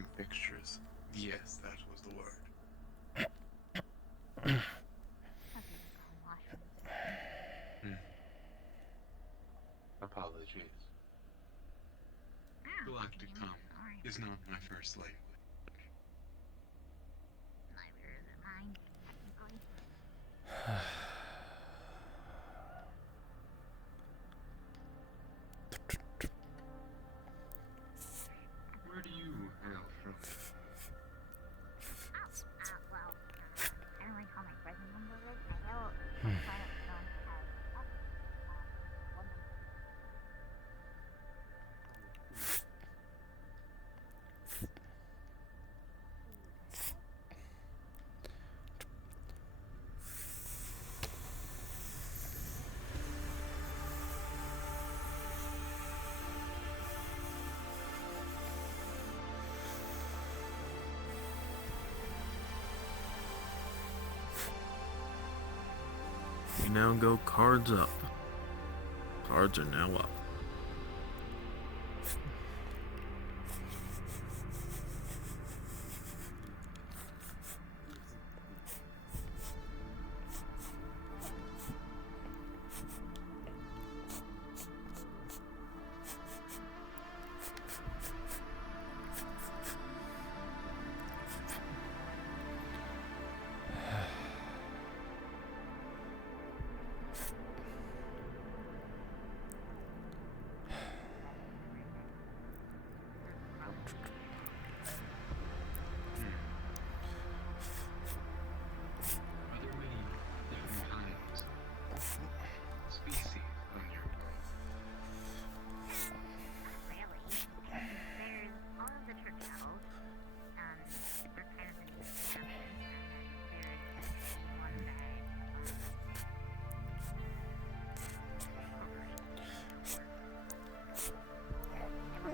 Moving pictures. Yes, that was the word. Apologies. Galactic tongue is not my first language. Neither is it mine, technically. Where do you hail from? Well, I don't like how my present number is. I hail from a planet known as London. We now go cards up. Cards are now up. Are there many different kinds? Species on your world? Really? There's all of the church owls. They're kind of in the mountains, and then there's one that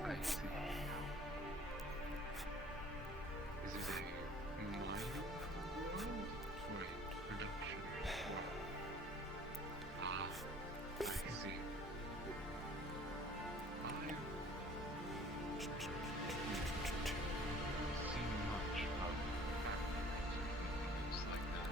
I see. Is it a mining world? Wait, production world. Ah, I see. I've seen much of things like that.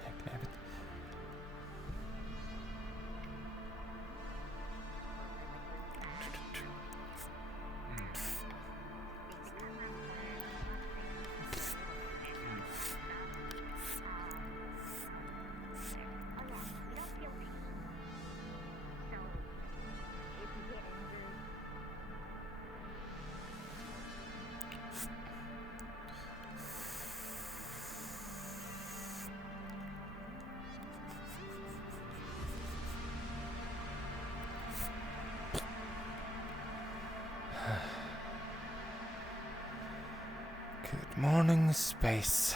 Dagnabbit. Good morning, space.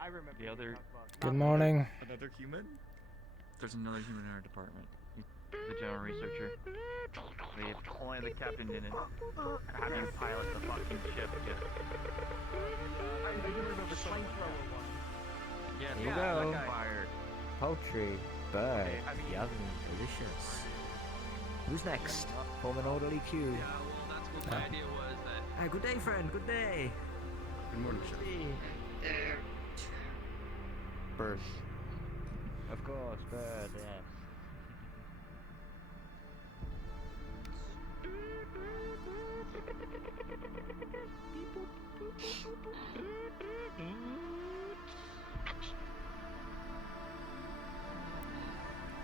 I remember The other- Good morning. Another human? There's another human in our department. The general researcher. If only the captain didn't have you pilot the fucking ship. I do remember the flamethrower one. Yeah, There you that go. guy. Fired. Poultry, bird, Okay, I mean- yummy, delicious. Who's next? Form an orderly queue. Yeah, well, that's what my idea was. That Good day, friend. Good day. good morning, chef. Bird. Of course, bird, yes.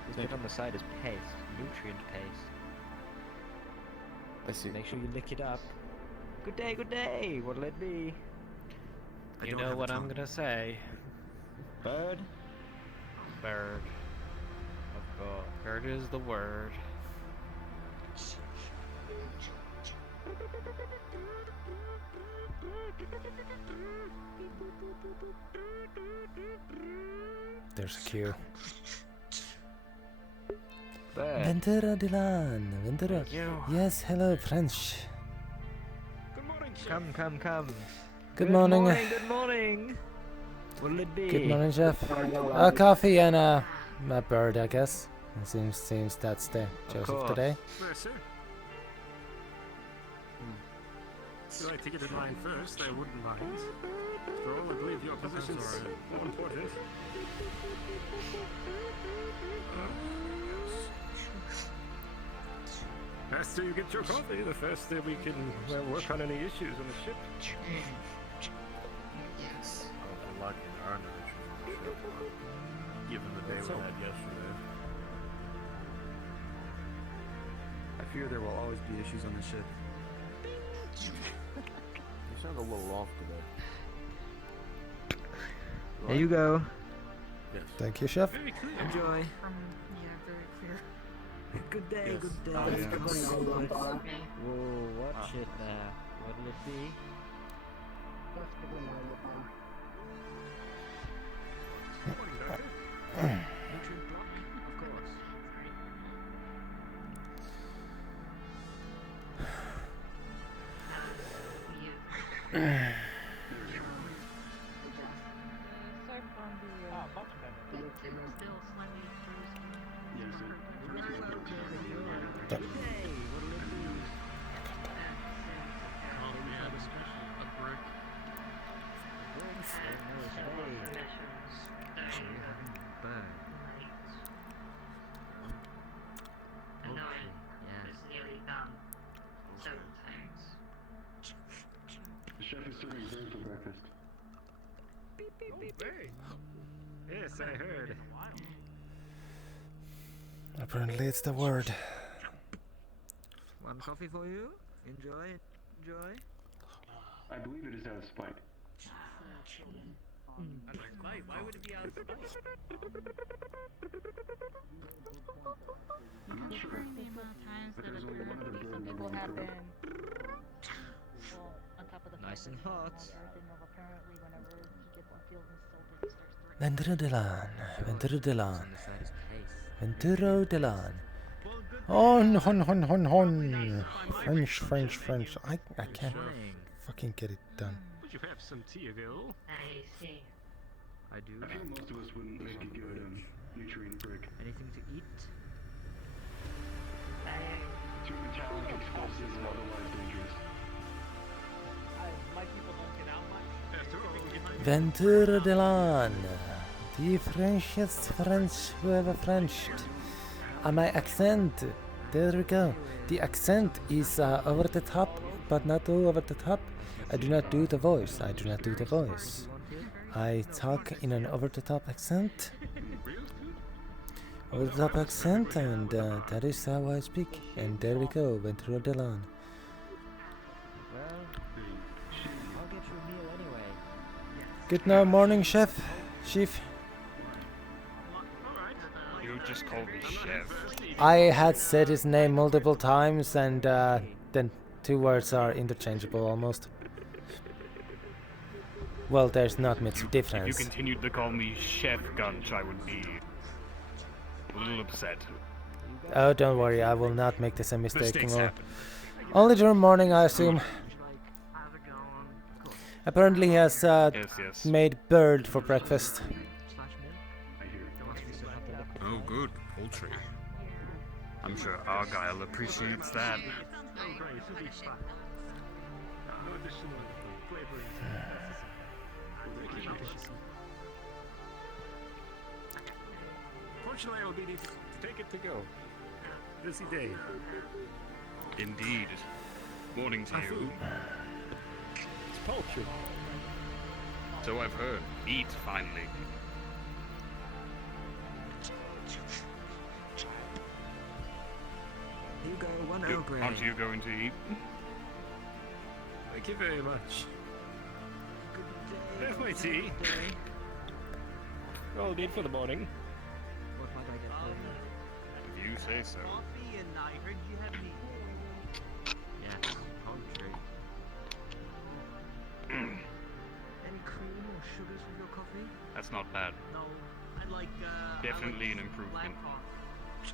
This bit on the side is paste, nutrient paste. I see. Make sure you lick it up. Good day, good day. What'll it be? I You don't know have a what I'm tongue. gonna say. Bird? Bird. Of course. Bird is the word. There's a queue. Bird. Venturo Delon. Venturo. Yes, hello, French. Come, come, come. Good morning. Good morning. What'll it be? Good morning, Chef. Coffee and a bird, I guess. It seems that's the Joseph course. today. Well, sir. Should I take it in line first? I wouldn't mind. After all, I believe your positions are more important. Faster you get your coffee, the faster we can work on any issues on the ship. Yes. Oh, we're lucky there are no issues on the ship, given the day we had yesterday. I fear there will always be issues on the ship. You sound a little off today. There you go. Yes. Thank you, Chef. Very clear. Enjoy. Yeah, very clear. Good day, Yes. good day. Oh, yeah. Good morning, all right. Okay. Whoa, watch it now. What'll it be? Morning, Doctor. Nutrient block, of course. Much better. Still slightly Good day, what'll it be? Oh man, a brick. Bird. I know Okay, it's yes. nearly done. Several times. The chef is serving bird for breakfast. Hey. Yes, I heard. Apparently, it's the word. One coffee for you. Enjoy, enjoy. I believe it is out of spite. Why would it be out of spite? I'm not sure, Considering the amount of times but that there's a only one bird, other bird some in people the have group. been, well, on top of the Nice fact and that hot. he's on Earth, and apparently whenever he gets on field insulted, he starts throwing Venturo Delon. Venturo Delon. On the side is paste. Venturo Delon. Hon, hon, hon, hon, hon. French. I can't Morning. fucking get it done. Would you have some tea available? I see. I do. I feel most of us wouldn't make a good nutrient brick. Anything to eat? Too metallic, explosive, and otherwise dangerous. My people don't get out much. After all, we might Venturo Delon. The Frenchest French who ever Frenched. My accent. There we go. The accent is over the top, but not too over the top. I do not do the voice. I talk in an over the top accent. Over the top accent, and that is how I speak. And there we go, Venturo Delon. Well, I'll get you a meal anyway. Good now, morning, chef. Chief. You just called me chef. I had said his name multiple times, and then two words are interchangeable almost. Well, there's not much If you difference. continued to call me Chef Gunch, I would be a little upset. Oh, don't worry, I will not make the same mistake Mistakes anymore. happen. Only during morning, I assume. How's it going? Apparently, he has Yes. made bird for breakfast. Slash milk? I hear. There must be some other liquid Oh, light. good. Poultry. I'm sure Argyle appreciates that. Oh, great, it should be fun. No additional flavorings necessary. Fortunately, I will be needing to take it to go. Busy day. Indeed. Morning to you. It's poultry. So I've heard. Eat, finally. You go one Earl Grey. Aren't you going to eat? Thank you very much. There's my tea. All need for the morning. What might I get for you? If you say so. Coffee, and I heard you have meat. Yes, poultry. Any cream or sugars with your coffee? That's not bad. No, I'd like, Definitely I like an improvement. black coffee.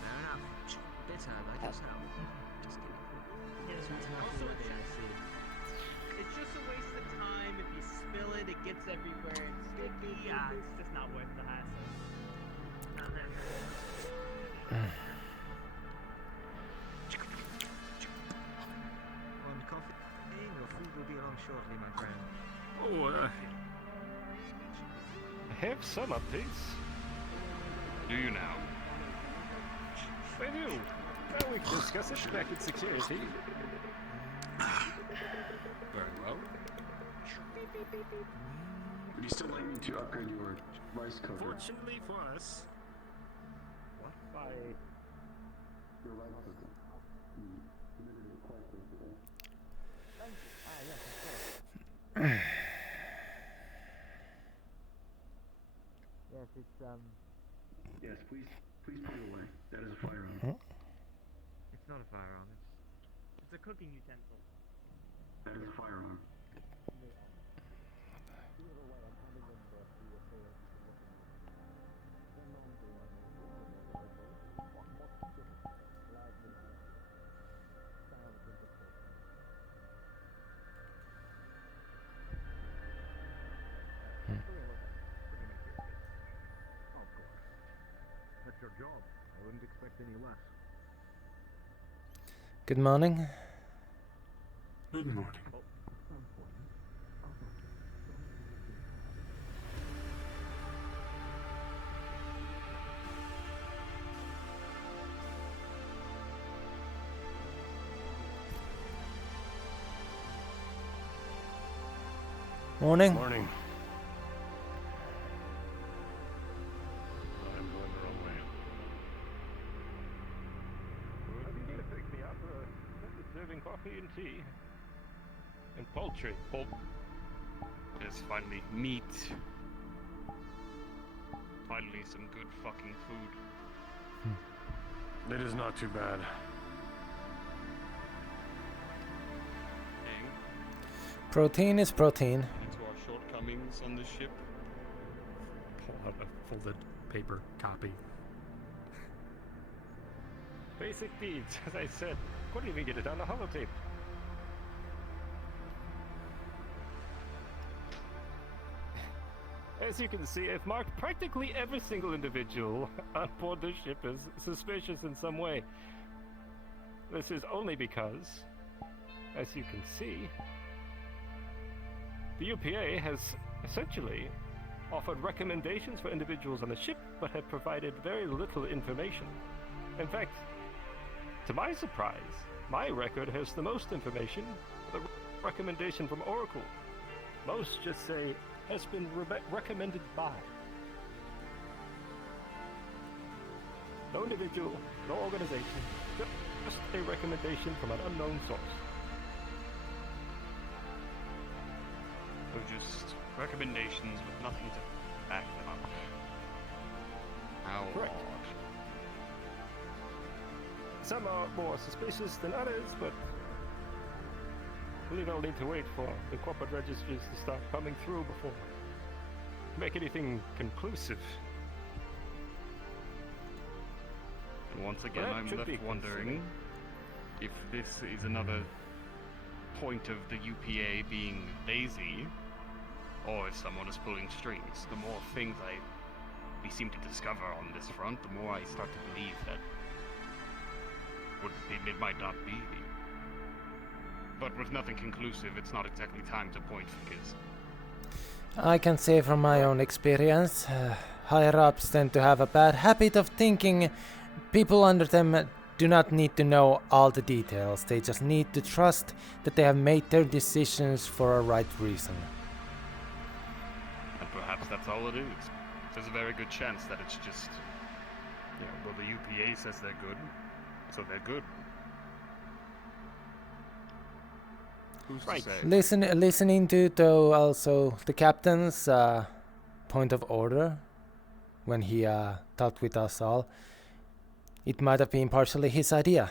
Fair enough. Bitter, like yourself. Just kidding. Yes, Also, also it's just a waste of time. If you spill it, it gets everywhere. It's sticky. Yeah, it's just not worth the hassle. Not necessary. One coffee, your food will be along shortly, my friend. Oh, I have some updates. Do you now? I do. Now we can discuss it back in security. Very well. Would you still like me to upgrade your rice cooker? Fortunately for us, by Your rice cooker. You submitted a request yesterday. Yes, it's, Yes, please put it away. That is a firearm. It's not a firearm. It's a cooking utensil. That is a firearm. That's your job. I wouldn't expect any less. Good morning. Good morning. Morning. Morning. I'm going the wrong way. You to pick me up. Serving coffee and tea. And poultry. There's finally meat. Finally some good fucking food. It is not too bad. Hang Protein is protein. into our shortcomings on the ship. Pull out a folded paper copy. Basic needs, as I said. Couldn't even get it on the holotape. As you can see, I've marked practically every single individual on board the ship as suspicious in some way. This is only because, as you can see, the UPA has essentially offered recommendations for individuals on the ship, but have provided very little information. In fact, to my surprise, my record has the most information, the recommendation from Oracle. Most just say, has been recommended by. No individual, no organization, just a recommendation from an unknown source. So just recommendations with nothing to back them up. How Correct. odd. Some are more suspicious than others, but I believe I'll need to wait for the corporate registries to start coming through before make anything conclusive. And once again, Well, that I'm should left be wondering if this is another point of the UPA being lazy, or if someone is pulling strings. The more things I we seem to discover on this front, the more I start to believe that it might not be. But with nothing conclusive, it's not exactly time to point fingers. I can say from my own experience, higher ups tend to have a bad habit of thinking people under them do not need to know all the details. They just need to trust that they have made their decisions for a right reason. And perhaps that's all it is. There's a very good chance that it's just, well, the UPA says they're good, so they're good. Who's Right. to say? Listening to though also the captain's point of order when he talked with us all, it might have been partially his idea.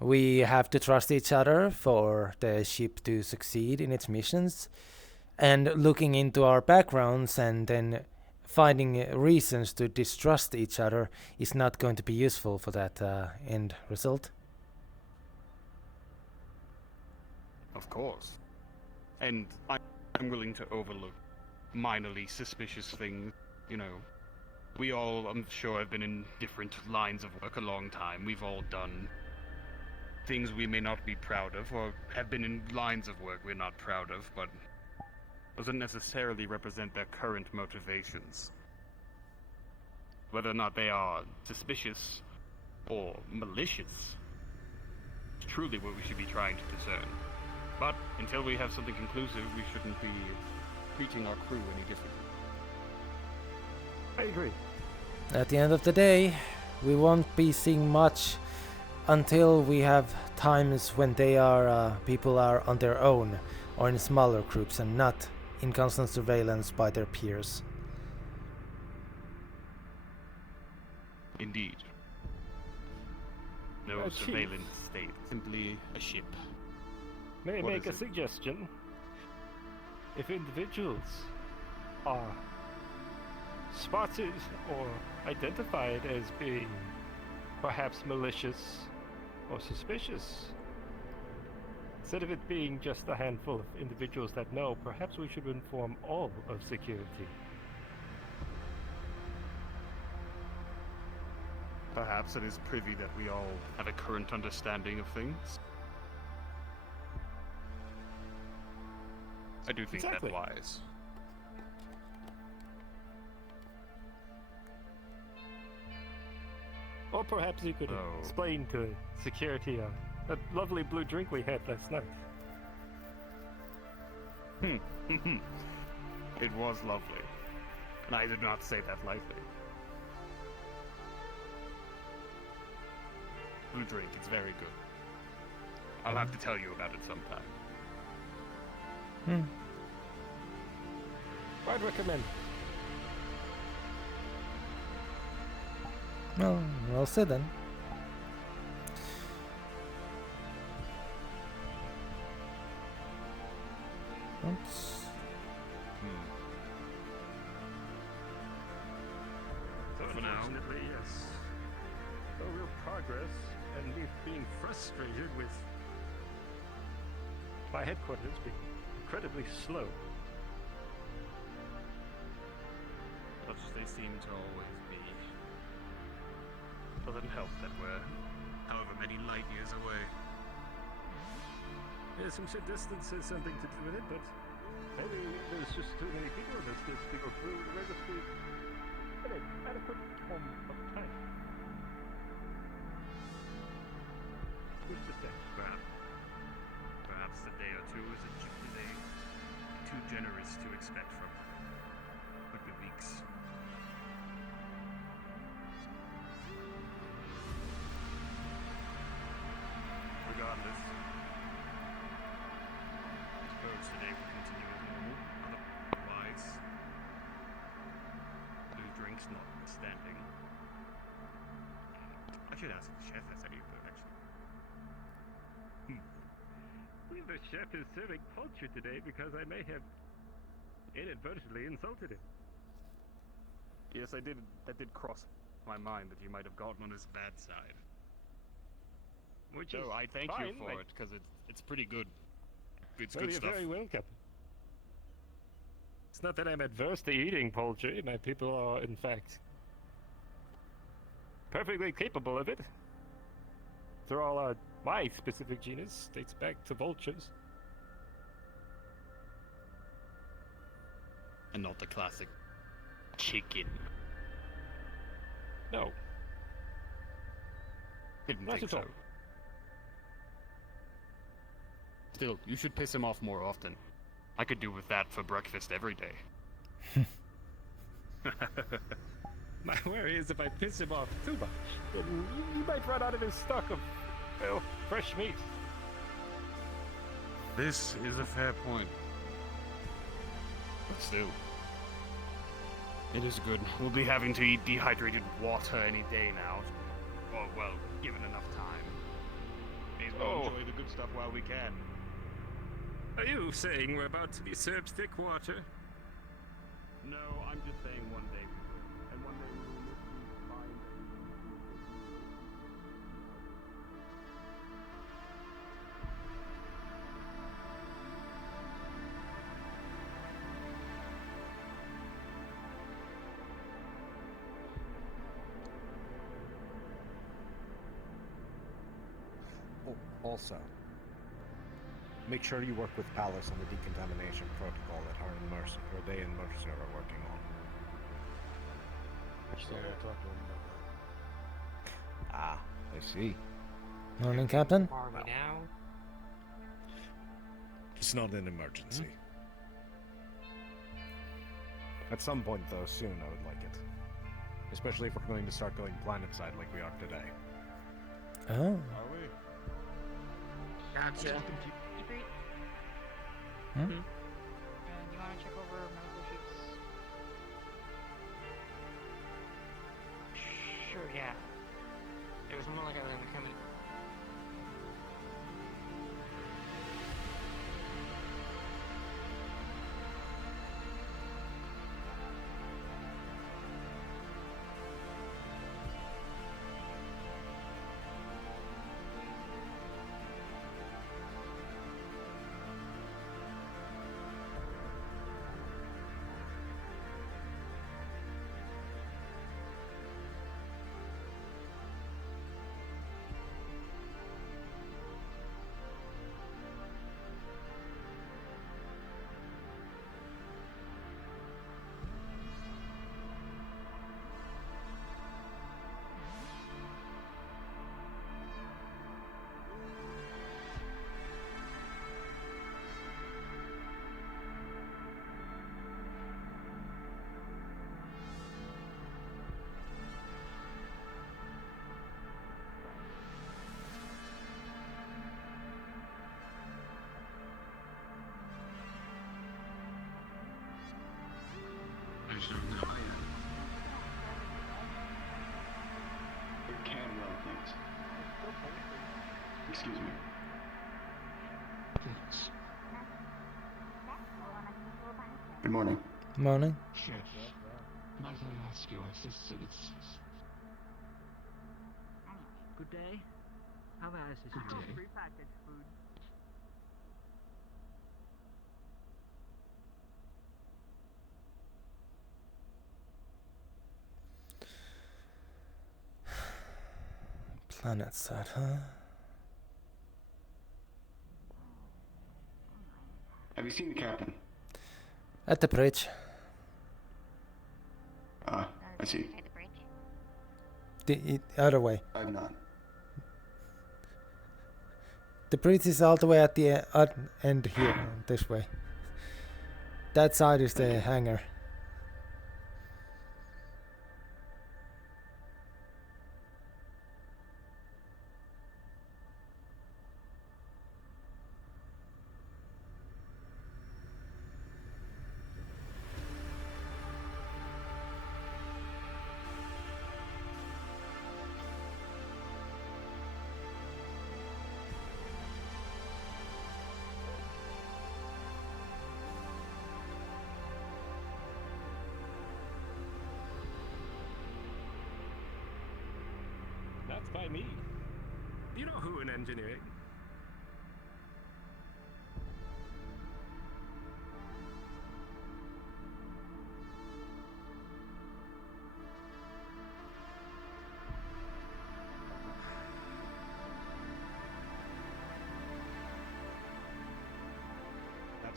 We have to trust each other for the ship to succeed in its missions, and looking into our backgrounds and then finding reasons to distrust each other is not going to be useful for that end result. Of course. And I'm willing to overlook minorly suspicious things, We all, I'm sure, have been in different lines of work a long time. We've all done things we may not be proud of, or have been in lines of work we're not proud of, but doesn't necessarily represent their current motivations. Whether or not they are suspicious or malicious is truly what we should be trying to discern. But until we have something conclusive, we shouldn't be treating our crew any differently. I agree. At the end of the day, we won't be seeing much until we have times when people are on their own or in smaller groups and not in constant surveillance by their peers. Indeed. No Chief. surveillance state, simply a ship. May I What make is a it? suggestion? If individuals are spotted or identified as being perhaps malicious or suspicious, instead of it being just a handful of individuals that know, perhaps we should inform all of security. Perhaps it is privy that we all have a current understanding of things. I do think Exactly. that's wise. Or perhaps you could Oh. explain to security that lovely blue drink we had last night. It was lovely. And I did not say that lightly. Blue drink, it's very good. I'll have to tell you about it sometime. I'd recommend it. Well, well said then. Oops. So for now, Unfortunately, yes. No real progress, and me being frustrated with my headquarters being incredibly slow. such as they seem to always be. Doesn't help that we're however many light years away. Yes, who said distance has something to do with it, but maybe there's just too many people in this to go through the registry at an adequate moment of time. Who's to say? Perhaps a day or two is too generous to expect from could be weeks. Regardless, I suppose today will continue as normal. Otherwise, blue drinks notwithstanding. I should ask the chef that's how you put it, actually. I believe the chef is serving culture today because I may have inadvertently insulted him. Yes, that did cross my mind that you might have gotten on his bad side. Which So is I thank you fine, for it, because it's pretty good. It's Well, good you're stuff. very welcome. It's not that I'm adverse to eating poultry. My people are, in fact, perfectly capable of it. After all, my specific genus dates back to vultures. And not the classic chicken. No, Didn't not think at all. so. Still, you should piss him off more often. I could do with that for breakfast every day. My worry is if I piss him off too much, then he might run out of his stock of, well, fresh meat. This is a fair point. But still, it is good. We'll be having to eat dehydrated water any day now. Or, well, given enough time. May as well Oh. enjoy the good stuff while we can. Are you saying we're about to be served thick water? No, I'm just saying one day we will. And one day we will live to find Also, make sure you work with Palace on the decontamination protocol that her and Mercer, or they and Mercer are working on. Ah, I see. Morning, Captain. Are we now? It's not an emergency. At some point, though, soon I would like it. Especially if we're going to start going planet-side like we are today. Oh. Are we? Gotcha. Hmm? Do you want to check over medical sheets? Sure, yeah. It was more like I was coming. It can run things. Excuse me. Good morning. Morning. Good day. How may I assist you today? Prepackaged food. Planet side, huh? Have you seen the captain? At the bridge. Ah, I see. At the bridge? The other way. I've not. The bridge is all the way at the end here, this way. That side is the hangar. That's by me. You know who in engineering?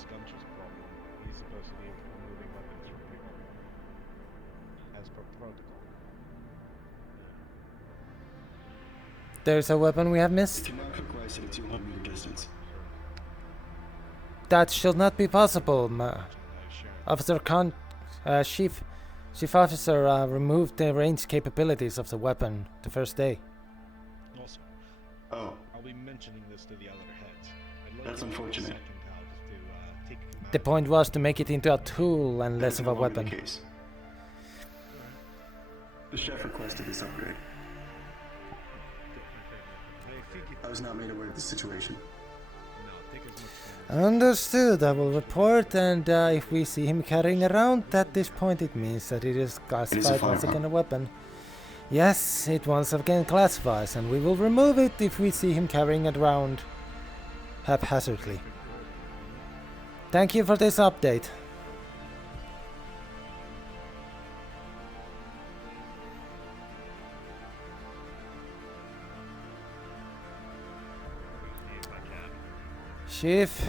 Gunter's problem. He's supposedly removing weapons from people. As per protocol. There's a weapon we have missed. If you mark clockwise at a 200-meter distance. That should not be possible. Officer Chief Officer removed the range capabilities of the weapon the first day. Also, Oh, I'll be mentioning this to the other heads. I'd like That's to take a unfortunate. second to take command. The point was to make it into a tool and less that's of no a longer the weapon. case. The chef requested this upgrade. I was not made aware of the situation. Understood. I will report, and if we see him carrying around at this point, it means that it is classified once firearm. again a weapon. Yes, it once again classifies, and we will remove it if we see him carrying it around haphazardly. Thank you for this update. Chief,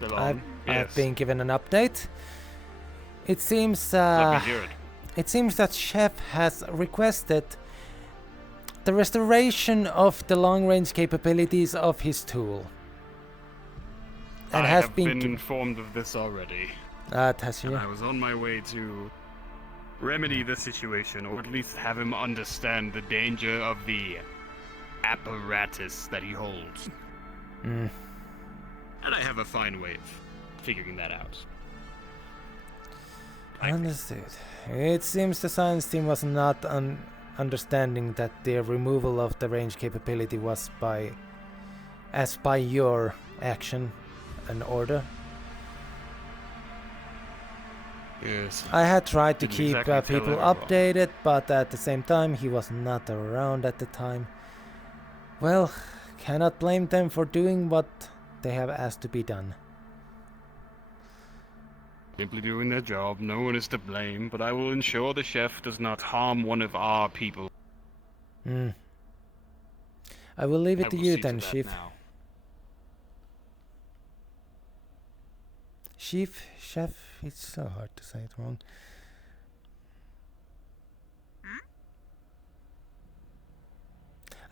Delon, I've been given an update. It seems Let me hear it. it seems that Chef has requested the restoration of the long-range capabilities of his tool. And I has have been been informed of this already. has And you? I was on my way to remedy the situation, or at least have him understand the danger of the apparatus that he holds. Mm. And I have a fine way of figuring that out. Understood. It seems the science team was not understanding that the removal of the range capability was by your action and order. Yes. I had tried to Didn't keep exactly tell people everyone. updated, but at the same time he was not around at the time. Well, cannot blame them for doing what they have asked to be done. Simply doing their job, no one is to blame, but I will ensure the chef does not harm one of our people. Hmm. I will leave it I to will you see then, that Chief. now. Chef, it's so hard to say it wrong.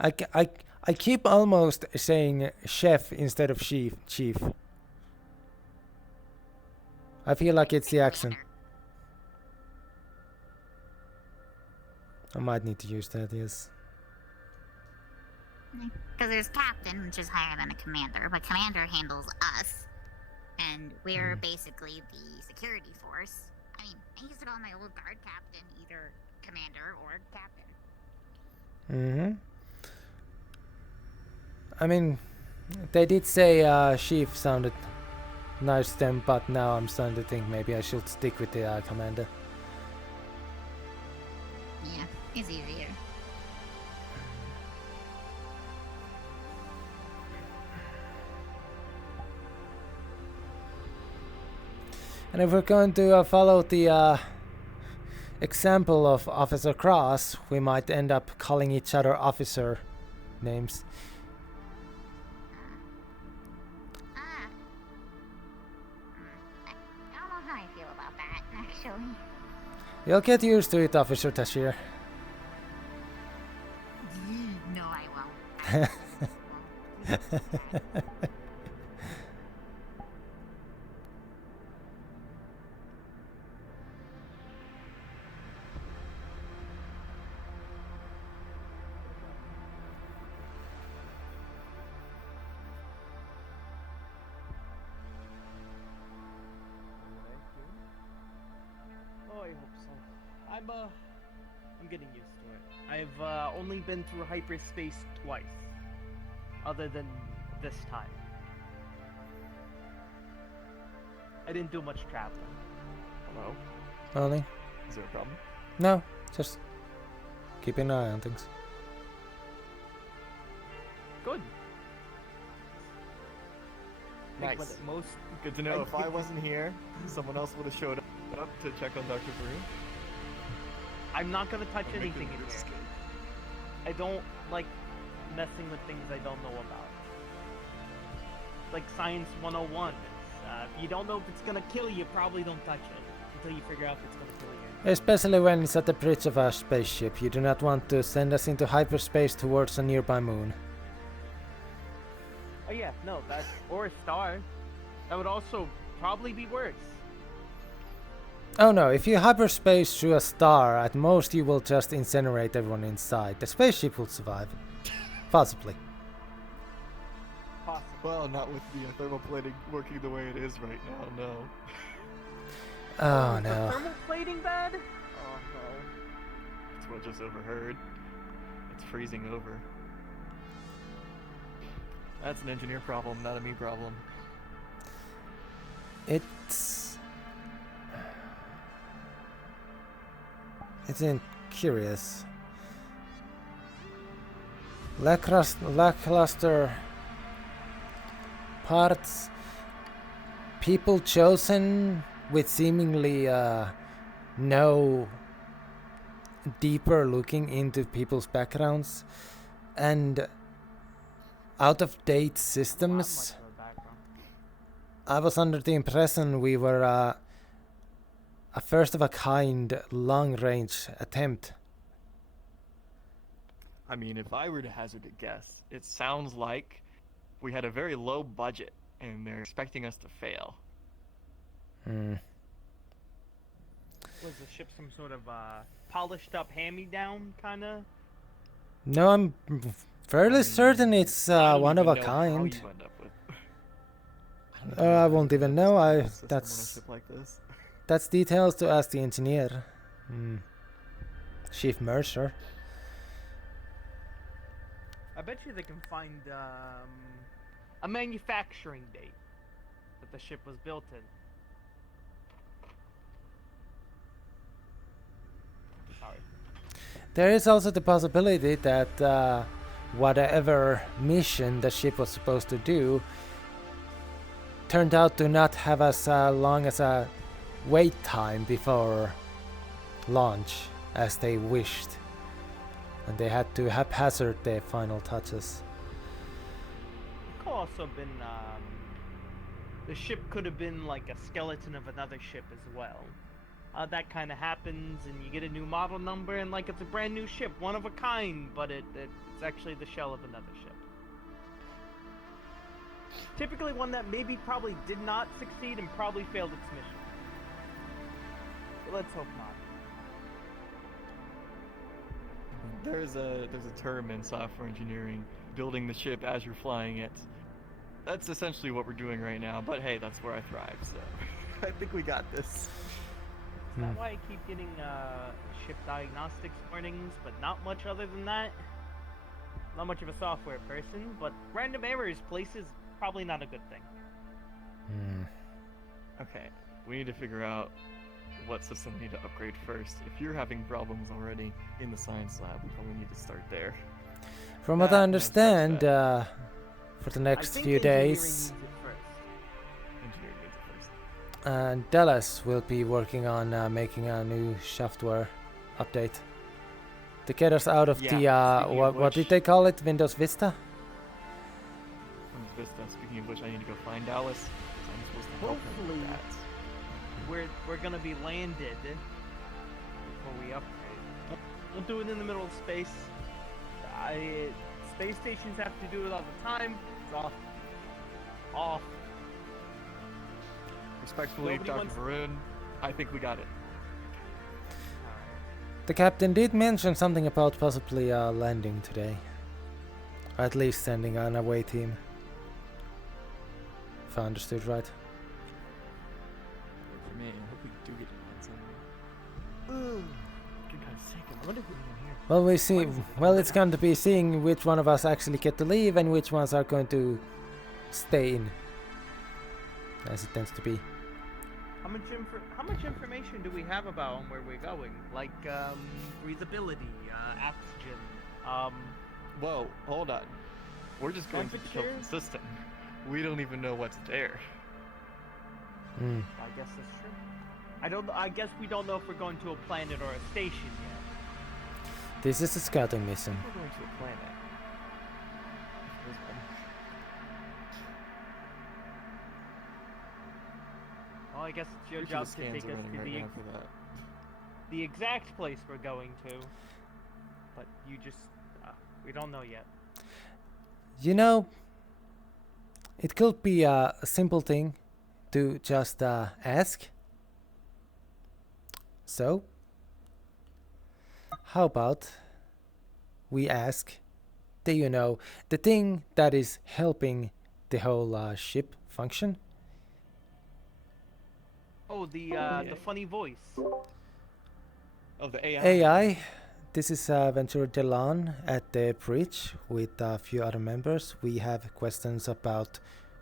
I keep almost saying chef instead of chief. I feel like it's the accent. I might need to use that, yes. Because there's captain, which is higher than a commander, but commander handles us, and we're basically the security force. I mean, I used to call my old guard captain either commander or captain. Mm-hmm. I mean, they did say chief sounded nice to them, but now I'm starting to think maybe I should stick with the commander. Yeah, it's easier. And if we're going to follow the example of Officer Cross, we might end up calling each other officer names. I don't know how I feel about that, actually. You'll get used to it, Officer Tashir. No, I won't. Oh, I hope so. I'm getting used to it. I've only been through hyperspace twice, other than this time. I didn't do much traveling. Hello? Only? Is there a problem? No, just keep an eye on things. Good. Like, Nice. what, most Good to know. If I wasn't here, someone else would have showed up to check on Dr. Brew. I'm not gonna touch anything in here. I don't like messing with things I don't know about. Like Science 101. If you don't know if it's gonna kill you, probably don't touch it until you figure out if it's gonna kill you. Especially when it's at the bridge of a spaceship. You do not want to send us into hyperspace towards a nearby moon. Oh yeah, no, that or a star. That would also probably be worse. Oh no, if you hyperspace through a star, at most you will just incinerate everyone inside. The spaceship will survive. Possibly. Possible. Well, not with the thermoplating working the way it is right now, no. Oh Is the no. thermal plating bad? Oh no. That's what I just overheard. It's freezing over. That's an engineer problem, not a me problem. It's curious. Lackluster parts. People chosen with seemingly no deeper looking into people's backgrounds and out-of-date systems. I was under the impression we were a first-of-a-kind long-range attempt. I mean, if I were to hazard a guess, it sounds like we had a very low budget and they're expecting us to fail. Hmm. Was the ship some sort of polished up hand-me-down kind of? No, I'm fairly certain it's one of a kind. I won't even know. That's details to ask the engineer. Chief Mercer. I bet you they can find a manufacturing date that the ship was built in. Sorry. There is also the possibility that whatever mission the ship was supposed to do turned out to not have as long as a wait time before launch as they wished, and they had to haphazard their final touches. It could also been the ship could have been like a skeleton of another ship as well. That kind of happens, and you get a new model number, and like it's a brand new ship, one of a kind, but it's actually the shell of another ship. Typically one that maybe probably did not succeed and probably failed its mission. But let's hope not. There's a term in software engineering, building the ship as you're flying it. That's essentially what we're doing right now, but hey, that's where I thrive, so I think we got this. Is that why I keep getting ship diagnostics warnings, but not much other than that? Not much of a software person, but random errors places probably not a good thing. Okay, we need to figure out what system we need to upgrade first. If you're having problems already in the science lab, we probably need to start there. From what I understand, for the next few days, Engineering needs it first. Dallas will be working on making a new software update to get us out of the what did they call it? Windows Vista? Windows Vista. Speaking of which, I need to go find Dallas. I'm supposed to help him with that. We're gonna be landed before we upgrade. We'll do it in the middle of space. Space stations have to do it all the time. It's off. Respectfully, Dr. Varun, I think we got it. The captain did mention something about possibly landing today. Or at least sending an away team. If I understood right. Man, I hope we do get to land somewhere. Good God's sake, I wonder who's in here. Well, we see. Well, it's going to be seeing which one of us actually get to leave and which ones are going to stay in, as it tends to be. How much information do we have about where we're going? Like breathability, oxygen. Whoa, hold on. We're just going to the Kelvin system. We don't even know what's there. I guess that's true. I guess we don't know if we're going to a planet or a station yet. This is a scouting mission. We're going to a planet. Well, I guess it's your Pretty sure job the to scans take are us running to right now for that. the exact place we're going to. But you just, we don't know yet. You know, it could be a simple thing to just ask. So, how about we ask, do you know the thing that is helping the whole ship function? Oh, the funny voice. Oh, the AI. AI, this is Venturo Delon at the bridge with a few other members. We have questions about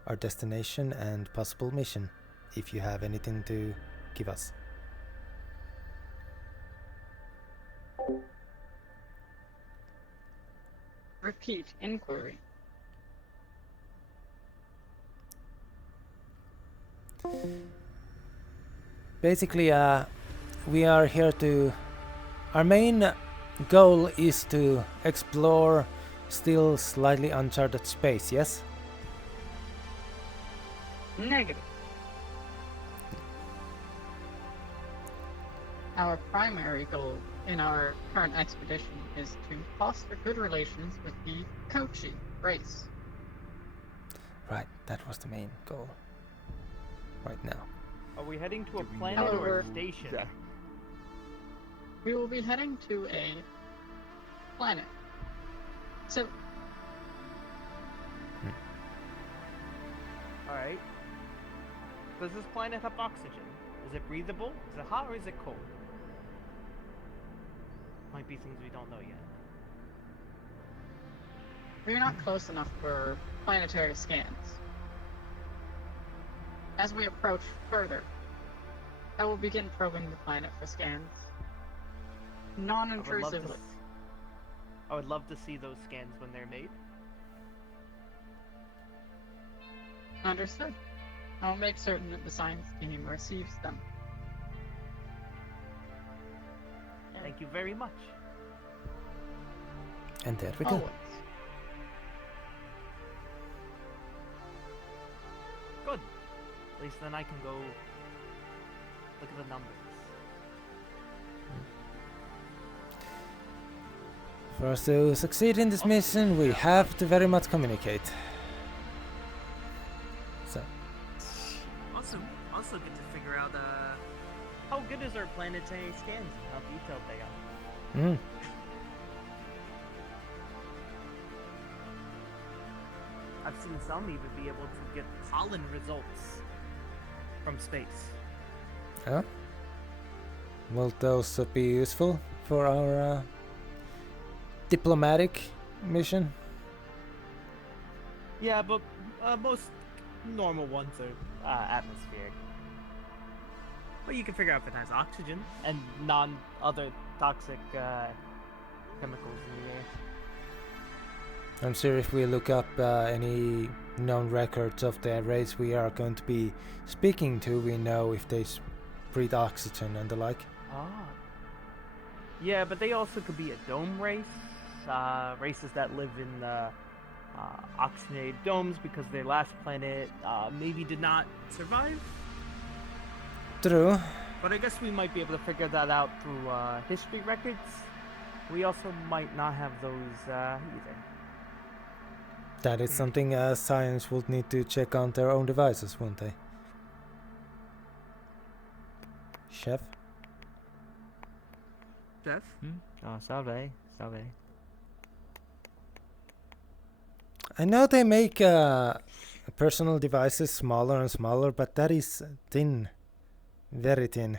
our destination and possible mission, if you have anything to give us. Repeat inquiry. Basically, we are here to... Our main goal is to explore still slightly uncharted space, yes? Negative. Our primary goal in our current expedition is to foster good relations with the Kochi race. Right, that was the main goal. Right now. Are we heading to a Do we planet know- or However- a station? Yeah. We will be heading to a planet. So, Alright. Does this planet have oxygen? Is it breathable? Is it hot or is it cold? Might be things we don't know yet. we are not close enough for planetary scans. As we approach further, I will begin probing the planet for scans. Non-intrusively. I would love to see those scans when they're made. Understood. I'll make certain that the science team receives them. Thank you very much. And there we go. Always. Good. At least then I can go look at the numbers. For us to succeed in this mission, we have to very much communicate. So, Also get to figure out How good is our planetary scans and how detailed they are? I've seen some even be able to get pollen results from space. yeah. Will those be useful for our diplomatic mission? Yeah, but most normal ones are atmospheric. But you can figure out if it has oxygen and other toxic chemicals in the air. I'm sure if we look up any known records of the race we are going to be speaking to, we know if they breathe oxygen and the like. Ah. Yeah, but they also could be a dome race. Races that live in oxygenated domes because their last planet maybe did not survive. True. But I guess we might be able to figure that out through history records. We also might not have those either. That is something science would need to check on their own devices, won't they? Chef? Jeff? Oh, salve. I know they make personal devices smaller and smaller, but that is thin. Very thin.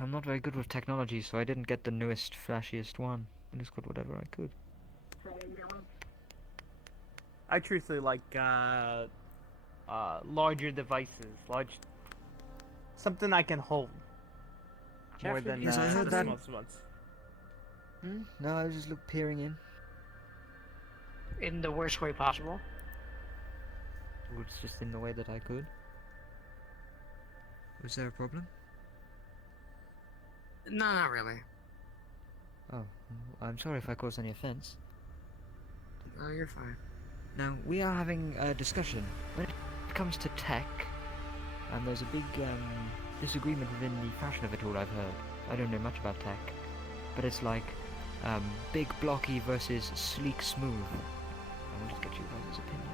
I'm not very good with technology, so I didn't get the newest, flashiest one. I just got whatever I could. I truthfully like larger devices, something I can hold more than Yes, I heard the that. smallest ones. No, I was just peering in. In the worst way possible. It was just in the way that I could. Was there a problem? No, not really. Oh, I'm sorry if I caused any offense. Oh, you're fine. Now, we are having a discussion. When it comes to tech, and there's a big disagreement within the fashion of it all. I've heard. I don't know much about tech, but it's like big blocky versus sleek smooth. I wanted to get you guys' opinion.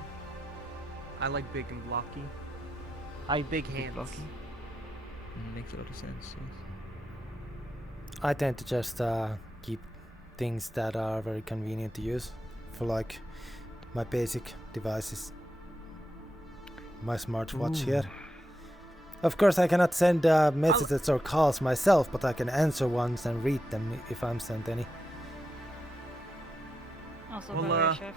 I like big and blocky. I have big hands. Blocky. Makes a lot of sense. Yes. I tend to just keep things that are very convenient to use for like my basic devices. My smartwatch here. Of course, I cannot send messages or calls myself, but I can answer ones and read them if I'm sent any. Also, Well, by the way, Chef,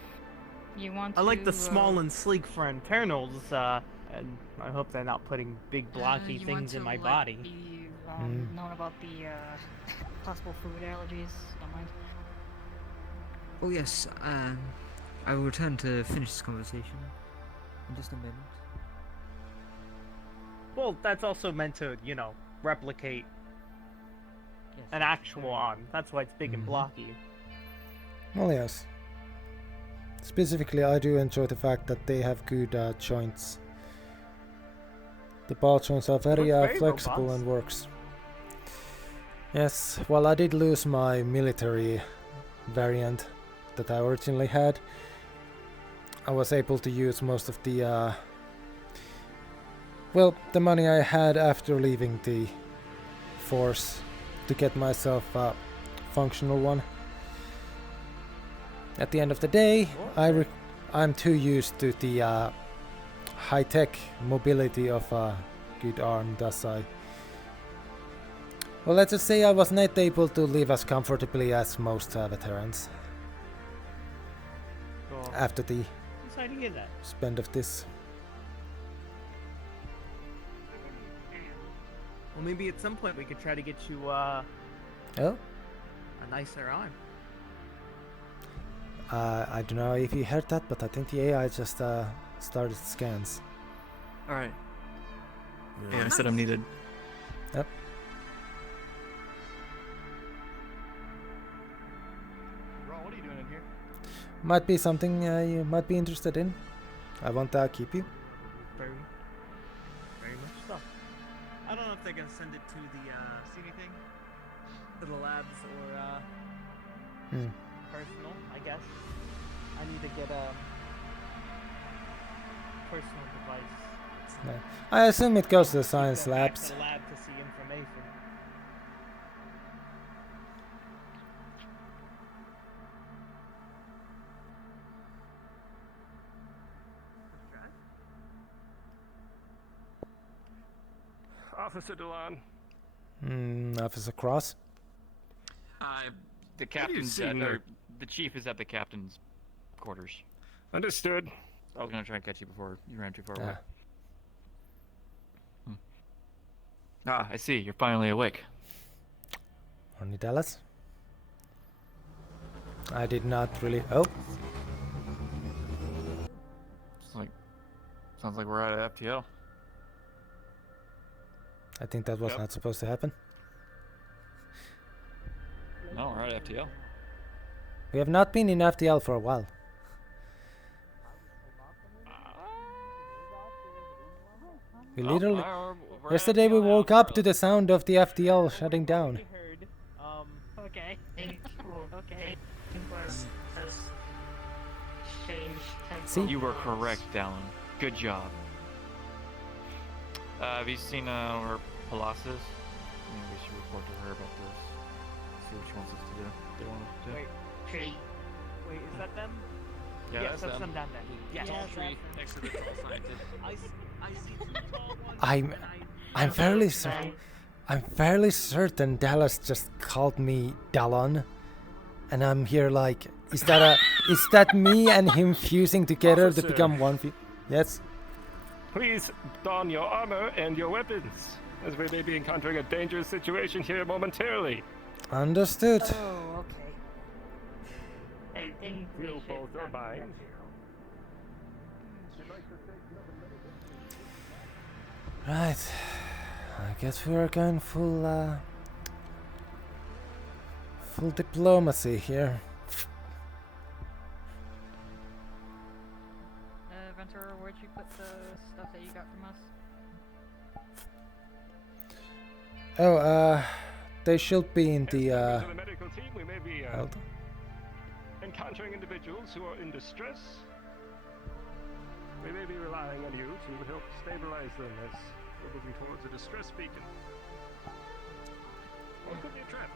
you want I like the to, small and sleek for internals, and I hope they're not putting big blocky you want things in to my let body. Be, known about the possible food allergies. Don't mind. Oh yes, I will return to finish this conversation in just a moment. Well, that's also meant to, you know, replicate an actual arm. That's why it's big and blocky. Well, yes. Specifically, I do enjoy the fact that they have good joints. The ball joints are very flexible robust. and works. Yes, well, I did lose my military variant that I originally had. I was able to use most of the well, the money I had after leaving the force to get myself a functional one. At the end of the day, I'm too used to the high-tech mobility of a good arm, thus well, let's just say I was not able to live as comfortably as most veterans after the Sorry to hear that. spend of this. Well, maybe at some point we could try to get you Oh? a nicer arm. I don't know if you heard that, but I think the AI just started scans. Alright. Yeah, I said I'm needed. Yep. Ron, what are you doing in here? Might be something you might be interested in. I won't keep you. Very much so. I don't know if they're gonna send it to the see anything? To the labs or Personal, I guess. I need to get a personal device. No. I assume it goes to the science Go back labs. to the lab to see information. Officer Delon. Officer Cross. The captain's the chief is at the captain's quarters. Understood. I was gonna try and catch you before you ran too far away. I see. You're finally awake. Only Dallas? I did not really. Oh. Sounds like we're at FTL. I think that was not supposed to happen. No, we're at FTL. We have not been in FTL for a while. We literally... Yesterday we woke up to the sound of the FTL shutting down. Okay. Okay. See? You were correct, Dallin. Good job. Have you seen where Palace is? Maybe we should report to her about this. See what she wants us to do. They want us to do. Wait, is that them? Yeah, yes, that's them down there. Yes. Tall tree next to the tall scientist. I see two tall ones. I'm fairly certain. I'm fairly certain Dallas just called me Dallon, and I'm here like, is that me and him fusing together Officer. to become one? Yes. Please don your armor and your weapons, as we may be encountering a dangerous situation here momentarily. Understood. Oh, okay. You both are mine. Right. I guess we're going full diplomacy here. Venturo, where'd you put the stuff that you got from us? Oh, they should be in As the, members of the medical team, we may be hold on. encountering individuals who are in distress. We may be relying on you to help stabilize them as we're moving towards a distress beacon. Or it could be a trap.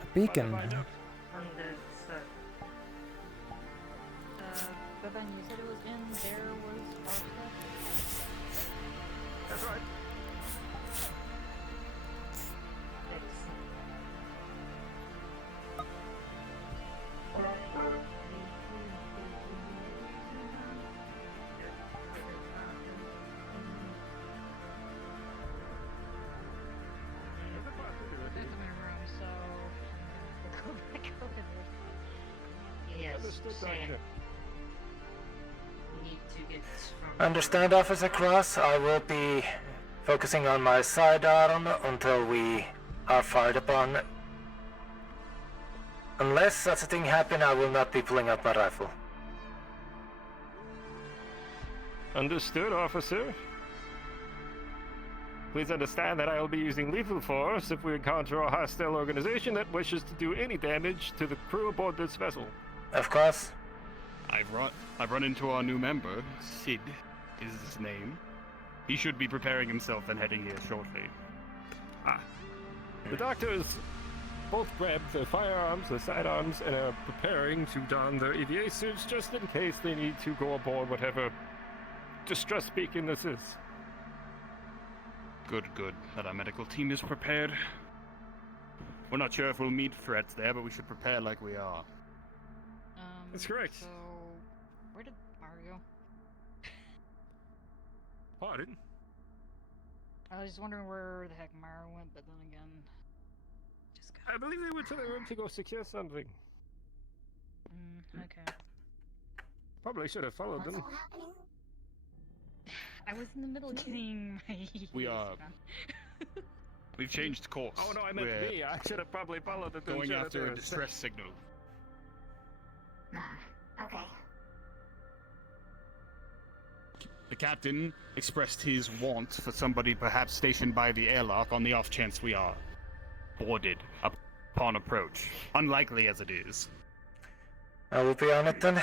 A beacon? Find out. Understood. But then you said it was in there was our stuff? That's right. It's in my room, so I'm gonna go back over there. Yes, Understood, Sam. Doctor. Need to get Understand, Officer Cross. I will be focusing on my sidearm until we are fired upon. Unless such a thing happen, I will not be pulling out my rifle. Understood, officer. Please understand that I will be using lethal force if we encounter a hostile organization that wishes to do any damage to the crew aboard this vessel. Of course. I've run into our new member. Sid is his name. He should be preparing himself and heading here shortly. The doctors both grabbed their firearms, their sidearms, and are preparing to don their EVA suits just in case they need to go aboard whatever distress beacon this is. Good. That our medical team is prepared. We're not sure if we'll meet threats there, but we should prepare like we are. That's correct. So, where did Mario? Pardon? I was just wondering where the heck Mario went, but then again, I believe they went to the room to go secure something. okay. Probably should have followed them. I was in the middle of getting my. We are. We've changed course. Oh no, I meant We're me. I should have probably followed them. going after a distress signal. Okay. The captain expressed his want for somebody perhaps stationed by the airlock on the off chance we are boarded upon approach. Unlikely as it is. I will be on it then.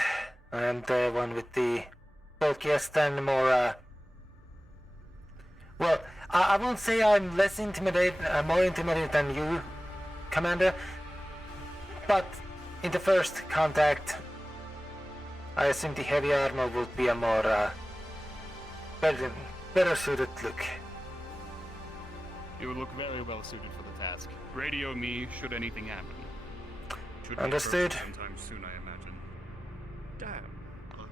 I am the one with the bulkiest and more, Well, I won't say I'm more intimidated than you, Commander. But in the first contact, I assume the heavy armor would be a more, better suited look. It would look very well suited for the task. Radio me should anything happen. Should be Understood. appropriate sometime soon, I imagine. Damn.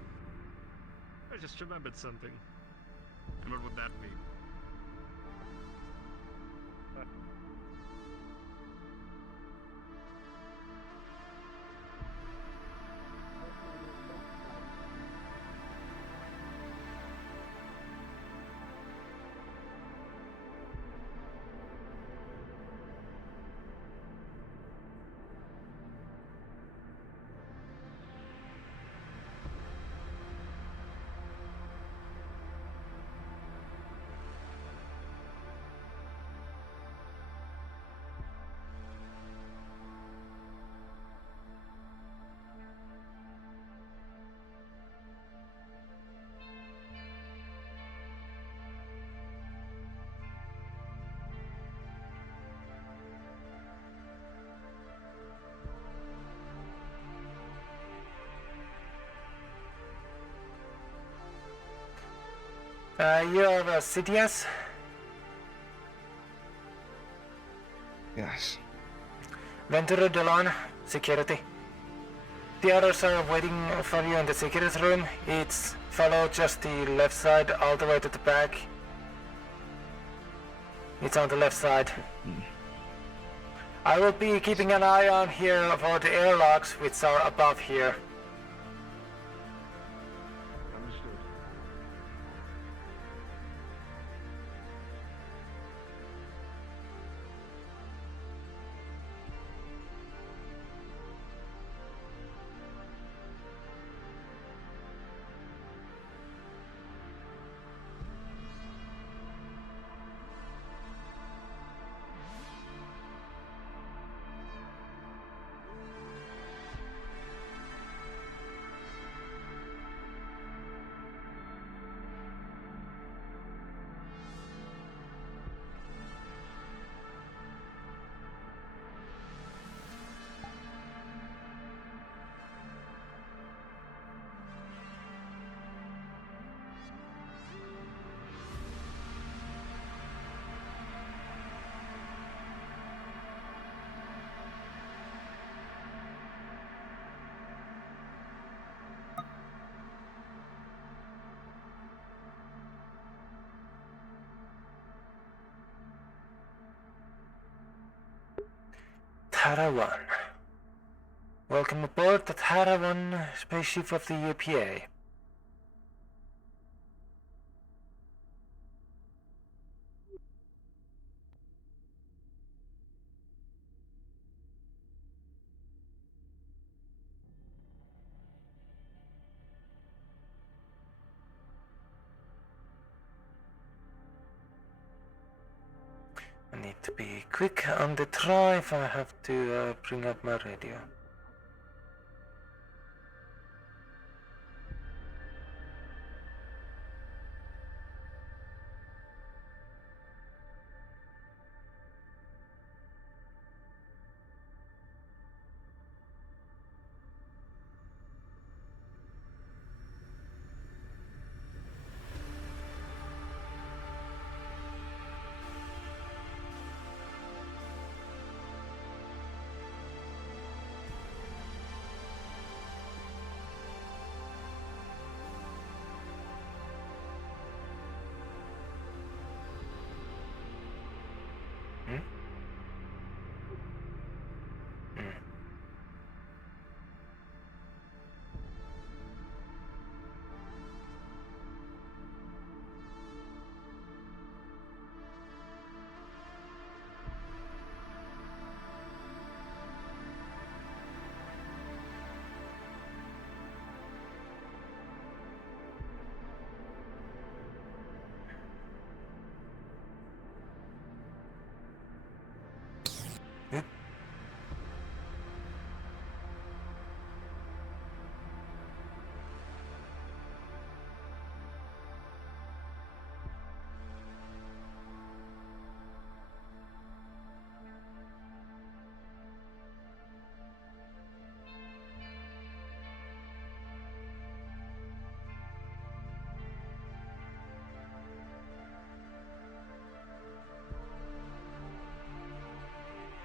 I just remembered something. And what would that be? You are CTS? Yes. Venturo Delon, security. The others are waiting for you in the security room. It's follow just the left side all the way to the back. It's on the left side. I will be keeping an eye on here for the airlocks which are above here. Understood. Tara 1. Welcome aboard the Tara 1 spaceship of the EPA. I need to be quick on the drive. I have to bring up my radio.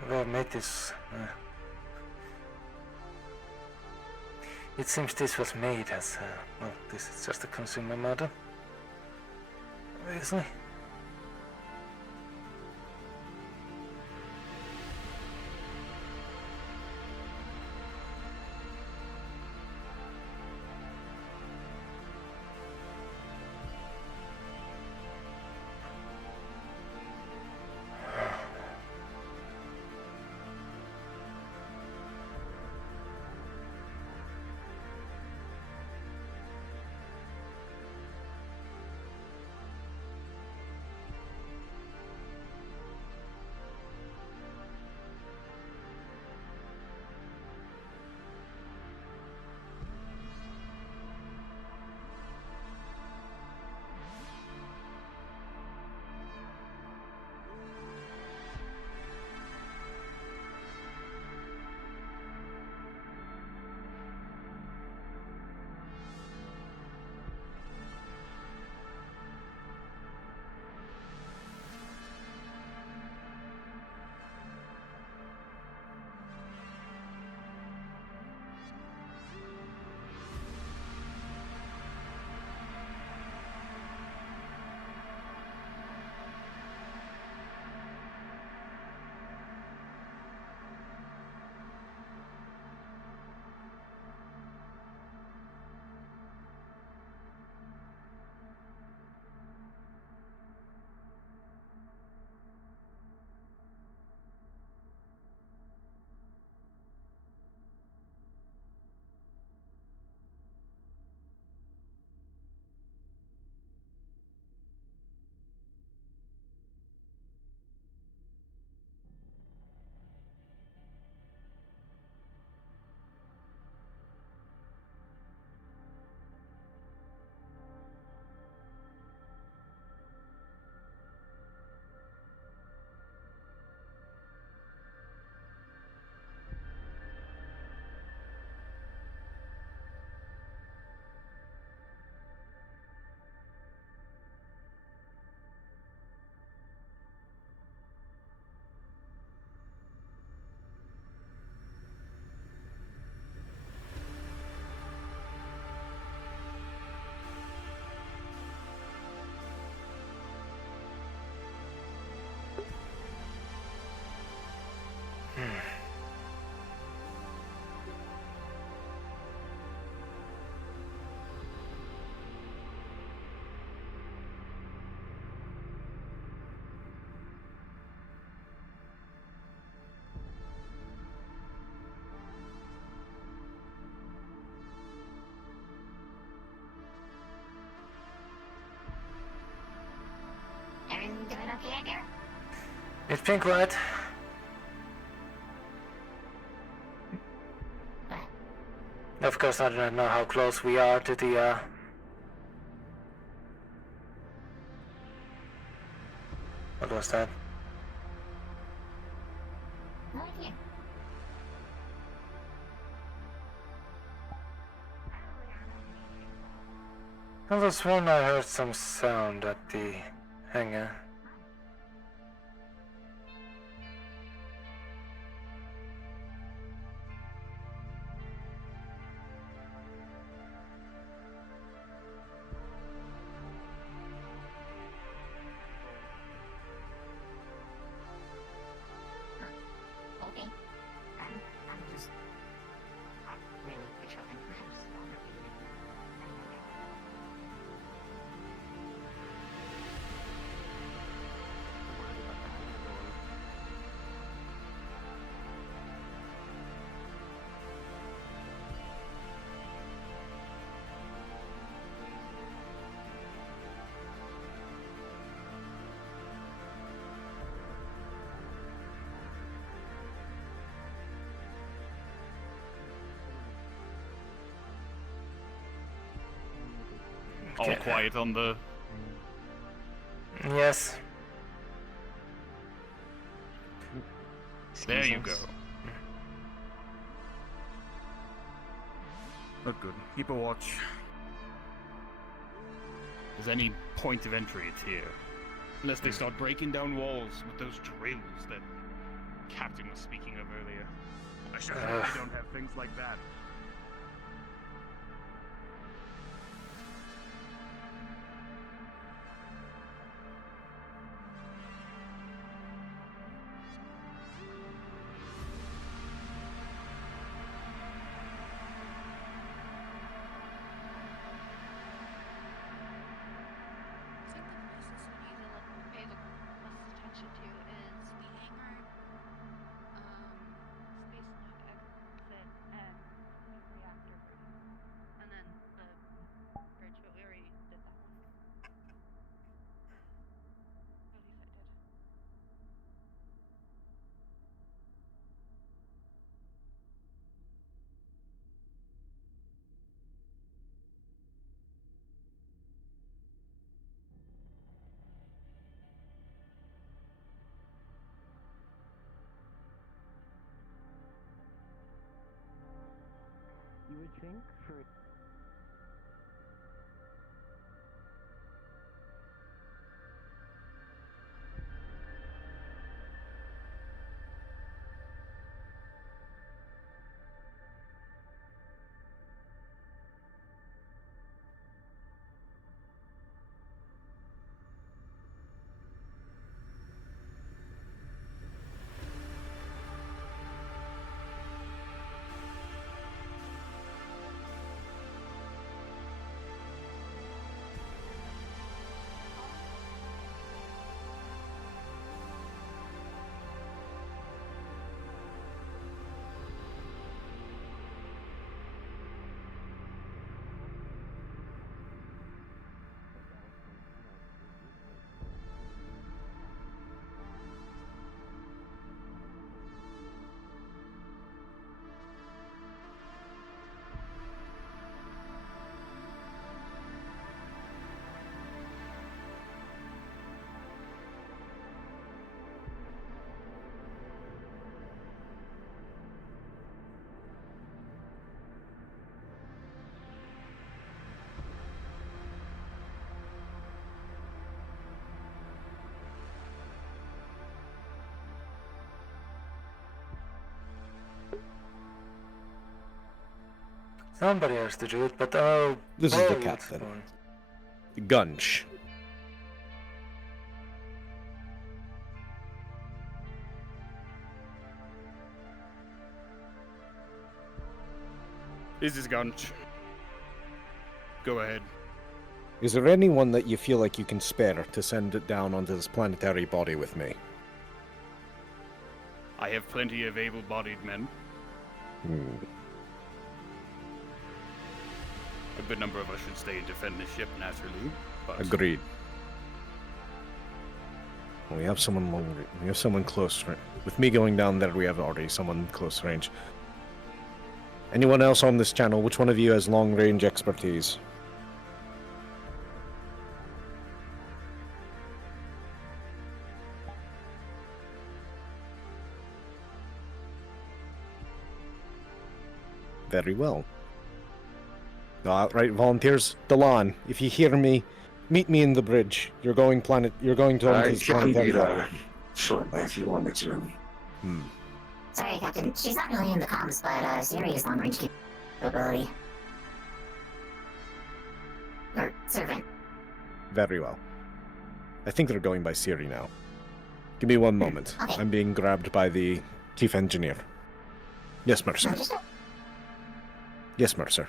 Well, made this. It seems this was made as. Well, this is just a consumer model. Obviously. It's pink light. Of course, I do not know how close we are to the, What was that? I was when I heard some sound at the hangar. Okay. I'm just really patrolling. All quiet on the... Yes. There you go. Look good. Keep a watch. If there's any point of entry, it's here. Unless they start breaking down walls with those drills that Captain was speaking of earlier. I sure hope they don't have things like that. You would think for somebody has to do it, but oh, This is the boy, captain. it's Gunch. This is Gunch. Go ahead. Is there anyone that you feel like you can spare to send it down onto this planetary body with me? I have plenty of able-bodied men. A good number of us should stay and defend the ship, naturally. But Agreed. We have someone long. We have someone close. With me going down there, we have already someone close range. Anyone else on this channel? Which one of you has long range expertise? Very well. Right, volunteers. Delon, if you hear me, meet me in the bridge. You're going to I can be there shortly if you want me to. Sorry, Captain. She's not really in the comms, but Siri is long range capability. Or servant. Very well. I think they're going by Siri now. Give me one moment. Okay. I'm being grabbed by the chief engineer. Yes, Mercer. Yes, Mercer.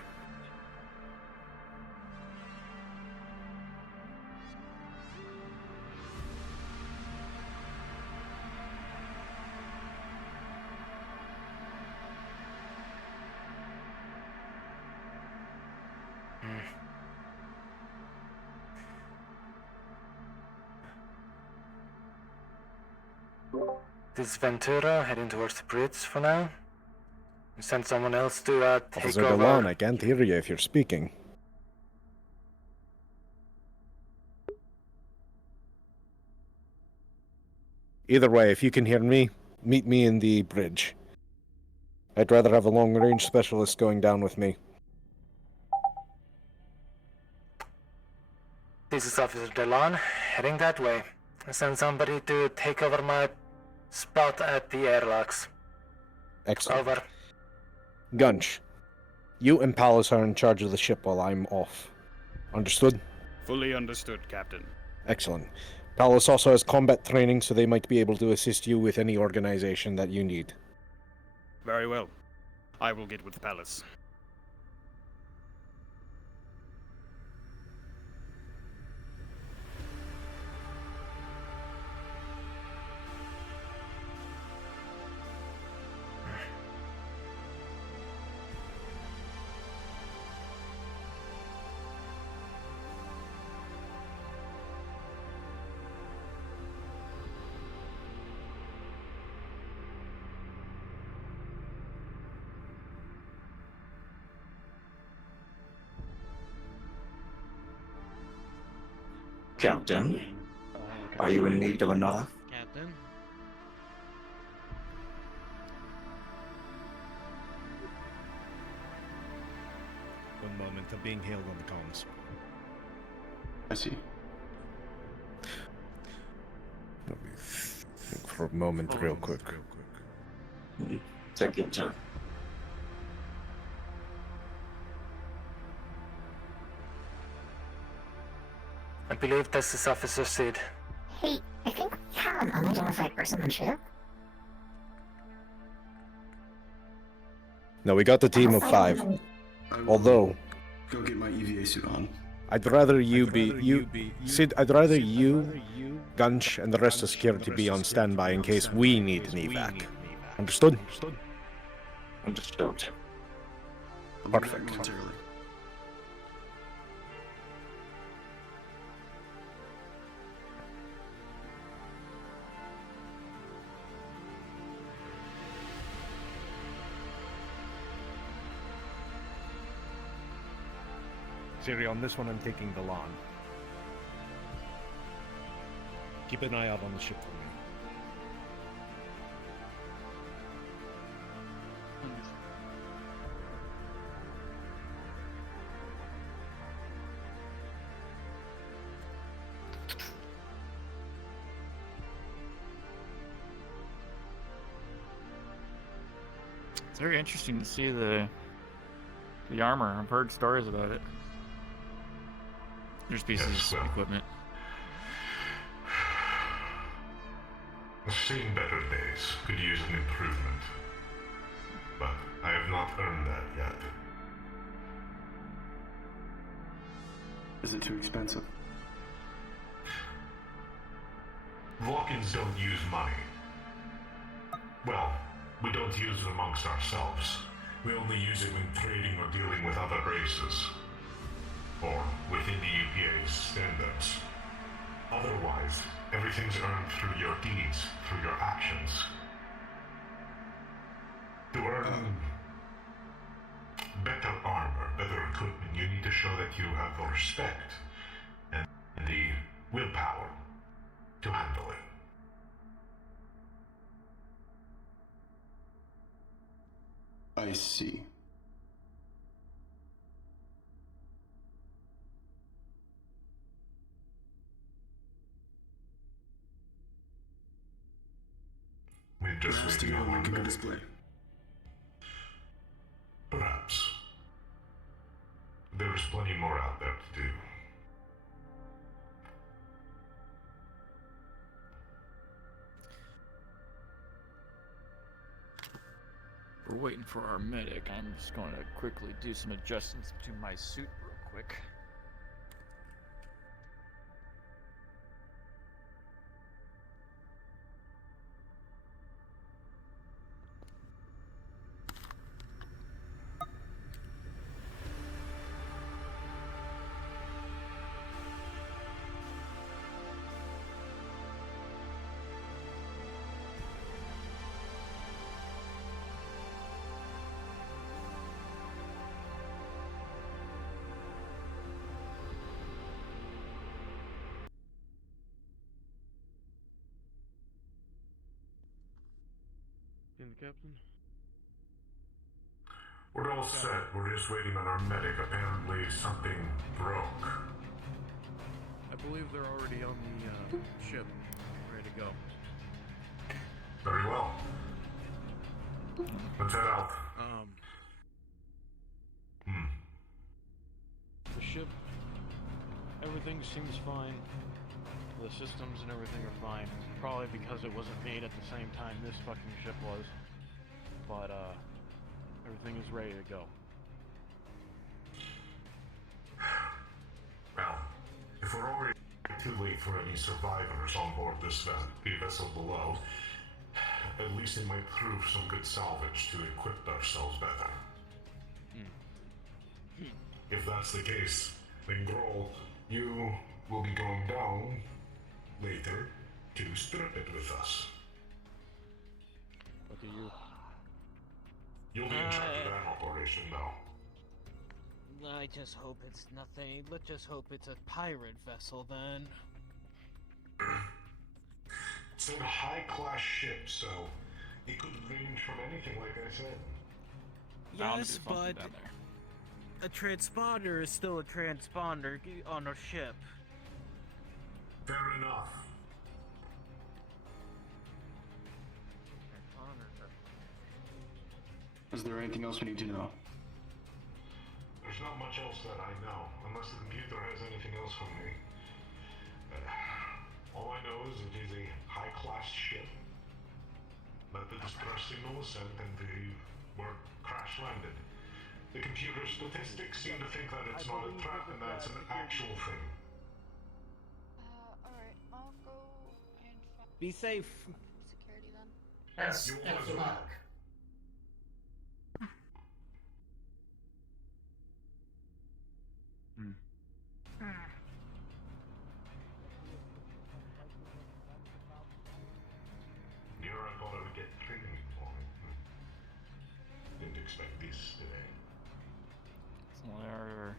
This is Venturo heading towards the bridge for now. Send someone else to take Officer over. Delon, I can't hear you if you're speaking. Either way, if you can hear me, meet me in the bridge. I'd rather have a long-range specialist going down with me. This is Officer Delon heading that way. Send somebody to take over my spot at the airlocks. Excellent. Over. Gunch, you and Palace are in charge of the ship while I'm off. Understood? Fully understood, Captain. Excellent. Palace also has combat training, so they might be able to assist you with any organization that you need. Very well. I will get with Palace. Captain, are you in need of another? Captain. One moment, I'm being hailed on the comms. I see. Let me think for a moment, real quick. Take your time. I believe this is Officer Sid. Hey, I think we have an unidentified person on ship. No, we got the team of 5. Although, Go get my EVA suit on. I'd rather you be Sid, I'd rather you, Gunch, and the rest of security be on standby in case we need an evac. Understood? Understood. Perfect. Momentarily. Siri, on this one I'm taking the lawn. Keep an eye out on the ship for me. It's very interesting to see the armor. I've heard stories about it. There's pieces of equipment. I've seen better days, could use an improvement. But I have not earned that yet. Is it too expensive? Vulcans don't use money. Well, we don't use it amongst ourselves. We only use it when trading or dealing with other races. Or within the UPA's standards. Otherwise, everything's earned through your deeds, through your actions. To earn better armor, better equipment, you need to show that you have the respect and the willpower to handle it. I see. We're just Perhaps waiting tomorrow on we our can medic. display. Perhaps. There's plenty more out there to do. We're waiting for our medic. I'm just going to quickly do some adjustments to my suit real quick. Captain? We're all set. We're just waiting on our medic. Apparently something broke. I believe they're already on the ship, ready to go. Very well. Let's head out. The ship, everything seems fine. The systems and everything are fine. Probably because it wasn't made at the same time this fucking ship was. But, everything is ready to go. Well, if we're already too late for any survivors on board this the vessel below, at least it might prove some good salvage to equip ourselves better. If that's the case, then Grohl, you will be going down later to strip it with us. Look at you. You'll be in charge of that operation, though. I just hope it's nothing. Let's just hope it's a pirate vessel then. It's a high-class ship, so it could range from anything, like I said. Yes, but a transponder is still a transponder on a ship. Fair enough. Is there anything else we need to know? There's not much else that I know, unless the computer has anything else for me. All I know is it is a high-class ship, that the distress signal was sent and they were crash-landed. The computer statistics seem to think that it's not a threat and that's an actual thing. Alright, I'll go and find Be safe. security then. Yes, good luck. Here I thought I would get training for it. Didn't expect this today. It's only our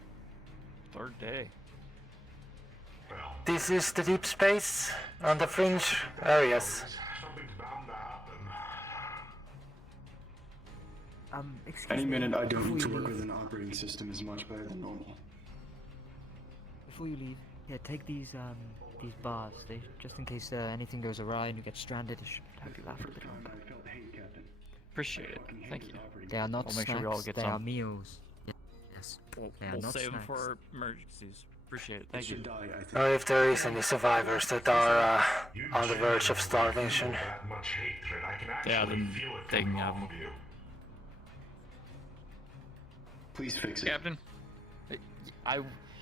third day. Well, This is the deep space on the fringe areas. something's bound to happen. Excuse Any me, minute I don't before need to you work leave- with an operating system is much better than normal. Before you leave, yeah, take these bars. They just in case anything goes awry and you get stranded, it should help you out a bit longer. I felt hate, Captain. Appreciate it. Thank you. They are not We'll make snacks. sure we all get they some. are meals. Yes. They are We'll not save them snacks. for emergencies. Appreciate it. It Thank you. should die, I think. Or if there is any survivors that are on the verge of starvation. That much hatred, I can Yeah, actually then feel it they can coming have off them. of you. Please fix it. Captain,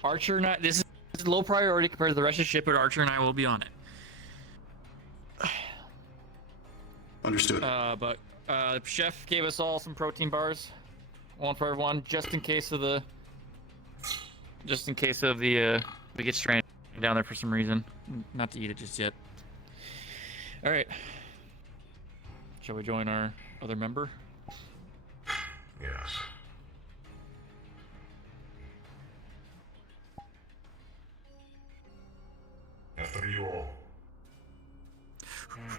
Archer and I, this is low priority compared to the rest of the ship, but Archer and I will be on it. Understood. But Chef gave us all some protein bars, one for everyone, just in case of the we get stranded. down there for some reason. Not to eat it just yet. All right. Shall we join our other member? Yes. After you all.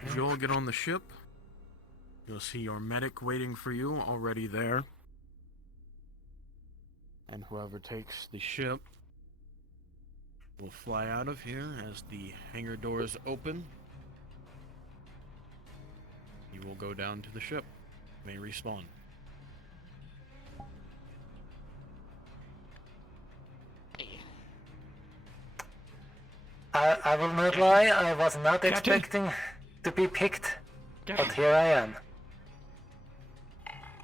As you all get on the ship, you'll see your medic waiting for you already there. And whoever takes the ship will fly out of here as the hangar doors open. You will go down to the ship. May respawn. I will not lie, I was not expecting to be picked, but here I am.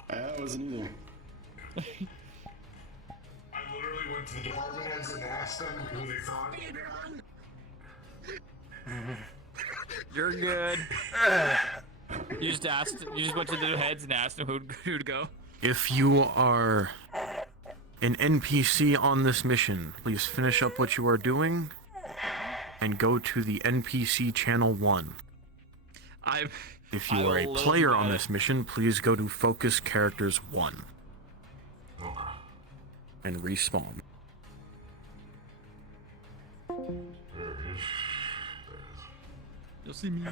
I wasn't either. I literally went to the department heads and asked them who they thought. You're good. You just went to the heads and asked them who'd go. If you are an NPC on this mission, please finish up what you are doing and go to the NPC channel 1. If you are a player on this mission, please go to Focus Characters 1. And respawn. You'll see me.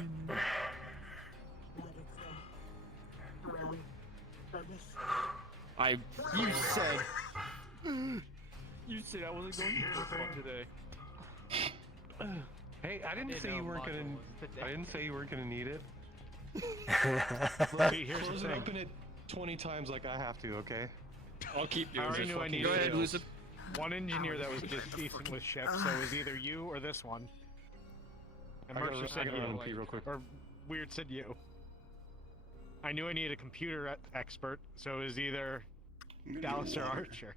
You said I wasn't going to work on today. Hey, I didn't say you weren't gonna. I didn't say you weren't gonna need it. Look, Here's the close it thing. open it 20 times like I have to, okay? I'll keep I already knew I needed Go ahead, Lucid. one engineer that was just decent with ships, so it was either you or this one. And I gotta- Mercer I said gotta you. run pee real quick. Or Weird said you. I knew I needed a computer expert, so it was either Dallas or Archer.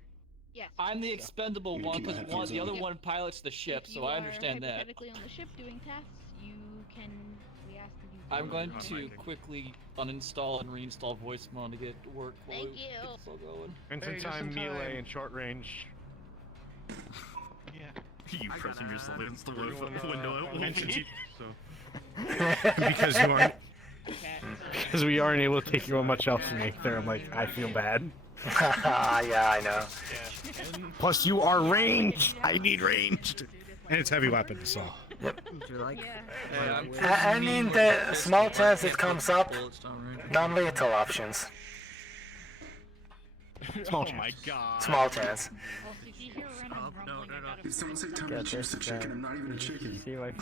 Yes. I'm the expendable one because the other one pilots the ship, If so you I are understand that. hypothetically on the ship doing tasks, you can. We ask that you. I'm going Oh, to quickly uninstall and reinstall voicemail to get work while Thank we you. get the flow going. And Hey, since just I'm in time. melee and short range, You pressing your against the window. So. because we aren't able to take you on much else to make there, I'm like, I feel bad. Yeah, I know. Plus, you are ranged. I need ranged. And it's heavy weapon, so. I mean, the small chance it comes up, non-lethal options. Small my god. Small chance. Did someone say time to choose the chicken? I'm not even a chicken. See what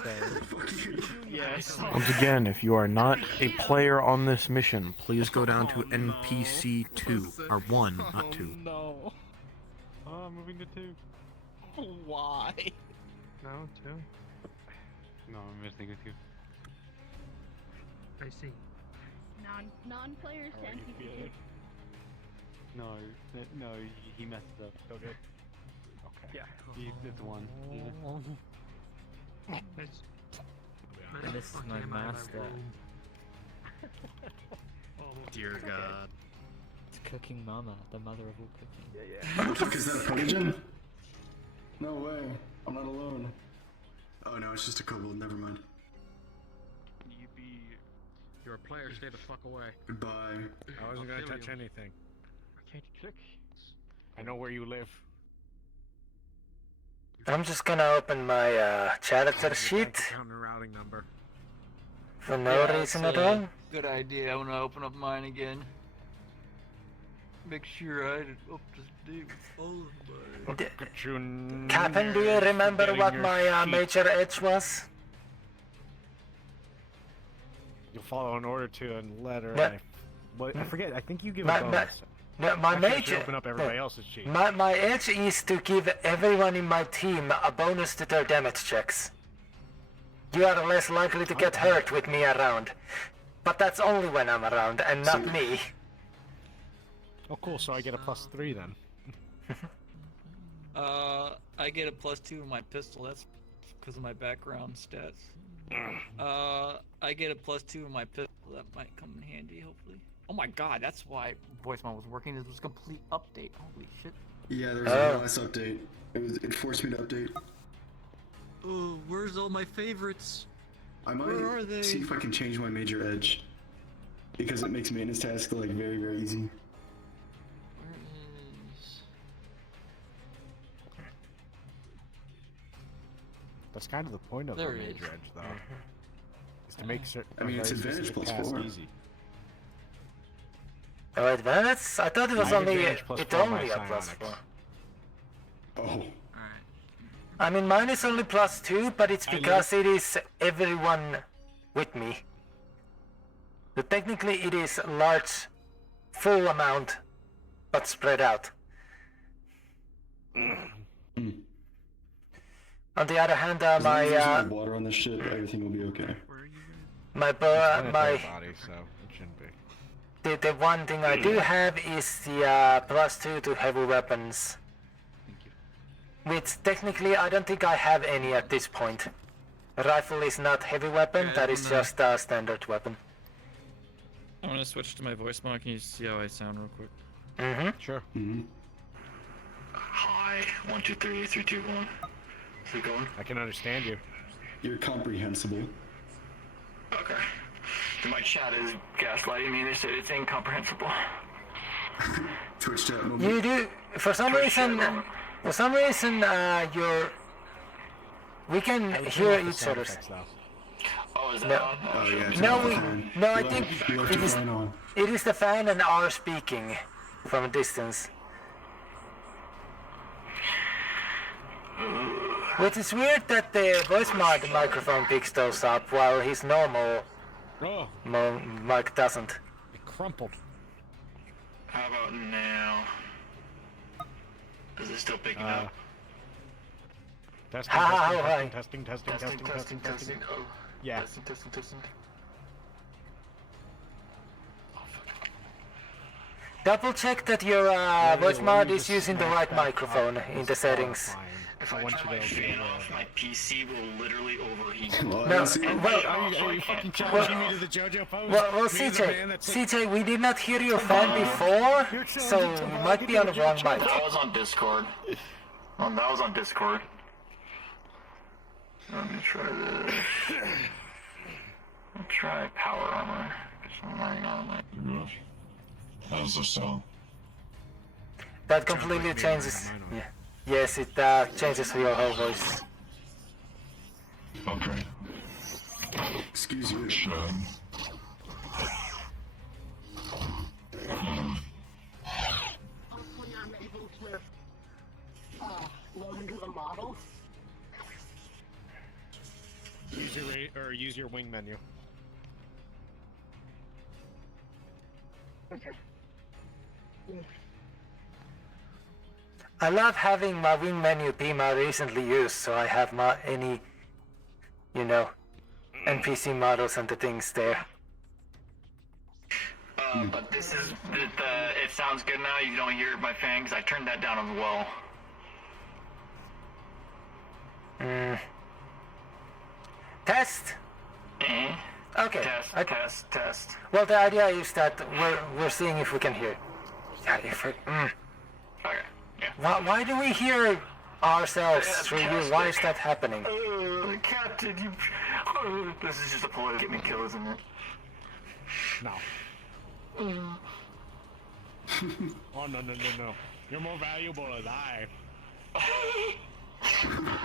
Yes. Once again, if you are not a player on this mission, please go down to NPC 2, or 1, not 2. No. Oh, I'm moving to 2. Why? No, 2. No, I'm missing with you. I see. Non-players How are can you be. feeling? No, he messed up. Still good. Okay. Yeah. It's one. This is my master. Dear God. It's Cooking Mama, the mother of all cooking. Fuck, is that a photogen? No way. I'm not alone. Oh no, it's just a kobold. Never mind. You're a player, stay the fuck away. Goodbye. I wasn't gonna touch anything. I know where you live. I'm just gonna open my character sheet Count the routing number. for no reason at all. Good idea. I'm gonna open up mine again. Make sure I did up to date. Captain, do you remember what my major edge was? You'll follow an order to a letter. No. I forget. I think you give My- a bonus. No, my Actually, I should major. open up everybody else's sheet. My edge is to give everyone in my team a bonus to their damage checks. You are less likely to get hurt with me around. But that's only when I'm around, and not me. Oh, cool. So I get a +3 then. I get a +2 in my pistol. That's because of my background stats. I get a +2 in my pistol. That might come in handy, hopefully. Oh my god, that's why voicemail was working. This was a complete update. Holy shit. Yeah, there was a last update. It forced me to update. Oh, where's all my favorites? I Where are might they? see if I can change my major edge. Because it makes maintenance tasks like very, very easy. That's kind of the point of There the it major is. edge, though. Is to make certain. I mean, it's advantage plus 4. Easy. Oh, advance? I thought it was I have only advantage plus it's 4 on my only a plus psionics. 4. Oh. I mean, mine is only plus 2, but it's because it is everyone with me. So technically, it is a large, full amount, but spread out. On the other hand, As long as there's my no water on the ship, everything will be okay. my Body, so it shouldn't be. the one thing I do have is the plus 2 to heavy weapons. Which technically I don't think I have any at this point. Rifle is not heavy weapon, that is just a standard weapon. I want to switch to my voice mod. Can you see how I sound real quick? Mm-hmm. Sure. Mm-hmm. Hi, 1, 2, 3, 3, 2, 1. Is it going? I can understand you. You're comprehensible. Okay. My chat is gaslighting me. They said it's incomprehensible. Twitch chat moment. You do, for some reason, you're... We can hear each other. Oh, is that No. on? Oh, yeah. No, I think You left it your is, fan on. it is the fan and our speaking from a distance. Which is weird that the voice mod microphone picks those up while his normal mic doesn't. It crumpled. How about now? Is it still picking up? Testing, testing. Oh. Yeah. Testing. Double check that your voice mod is using the right microphone in the settings. If I turn my fan off, my PC will literally overheat. No, Are you fucking challenging me to the JoJo pose? Well, CJ, we did not hear your fan before, so you might be on the wrong mic. That was on Discord. That was on Discord. Let me try this. I'll try power armor. I'm running out of my... How's the sound? That completely changes. Yeah. Yes, it changes your whole voice. Okay. Excuse you. Log into the model. Use your wing menu. Okay. I love having my wing menu be my recently used, so I have any, NPC models and the things there. But this is it sounds good now. You don't hear my fangs. I turned that down as well. Test. Okay. Test. Well, the idea is that we're seeing if we can hear. Yeah, Okay. Yeah. Why do we hear ourselves through you? Why is that happening? Captain, you. This is just a ploy to get me killed, isn't it? No. Oh no. You're more valuable alive.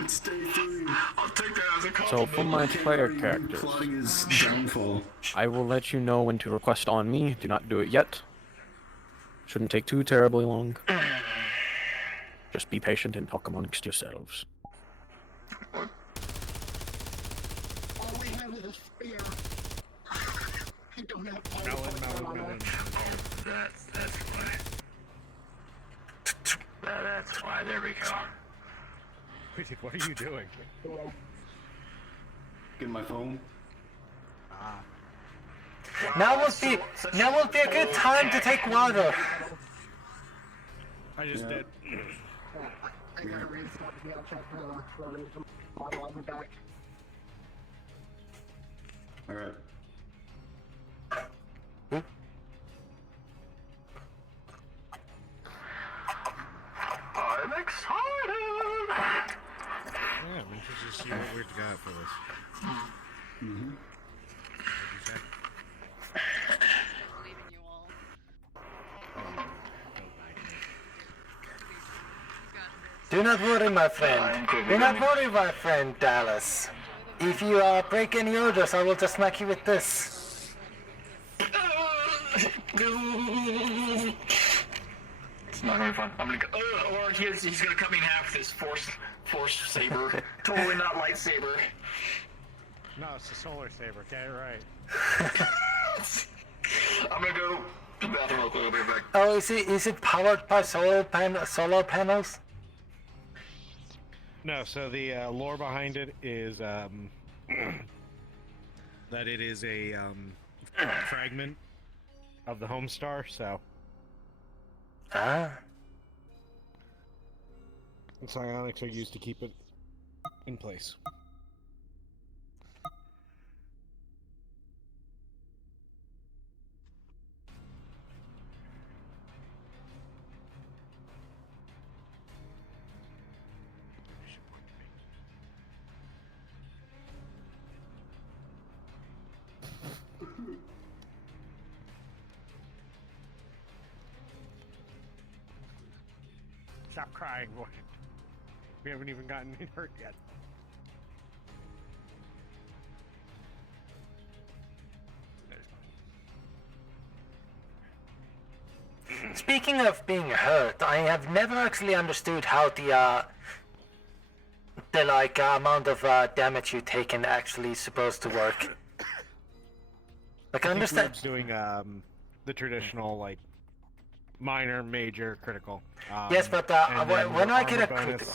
Stay free. I'll take that as a compliment. So for my player characters, Plotting his downfall. I will let you know when to request on me. Do not do it yet. Shouldn't take too terribly long. Just be patient and talk amongst yourselves. All we have is a spear. I don't have time. That's why. That's why. There we go. Wait, what are you doing? Get my phone. Now would be a good time to take water. I just did. I gotta restart the VRchat model. I'll be back. Alright. I'm excited! Yeah, to see what we've got for this. Mm-hmm. What'd you say? Do not worry, my friend. Do not worry, my friend Dallas. If you break any orders, I will just smack you with this. It's not gonna be fun. I'm gonna go. Or he's gonna cut me in half with his force saber. Totally not lightsaber. No, it's a solar saber. Get it right. I'm gonna go to the bathroom real quick. I'll be right back. Oh, is it powered by solar panels? No, so the lore behind it is that it is a fragment of the Homestar, so. Ah. And psionics are used to keep it in place. Stop crying, boy. We haven't even gotten hurt yet. Speaking of being hurt, I have never actually understood how the amount of damage you taken actually supposed to work. Like I understand. Weeb's doing the traditional like minor, major, critical. Yes, but when I get a critical.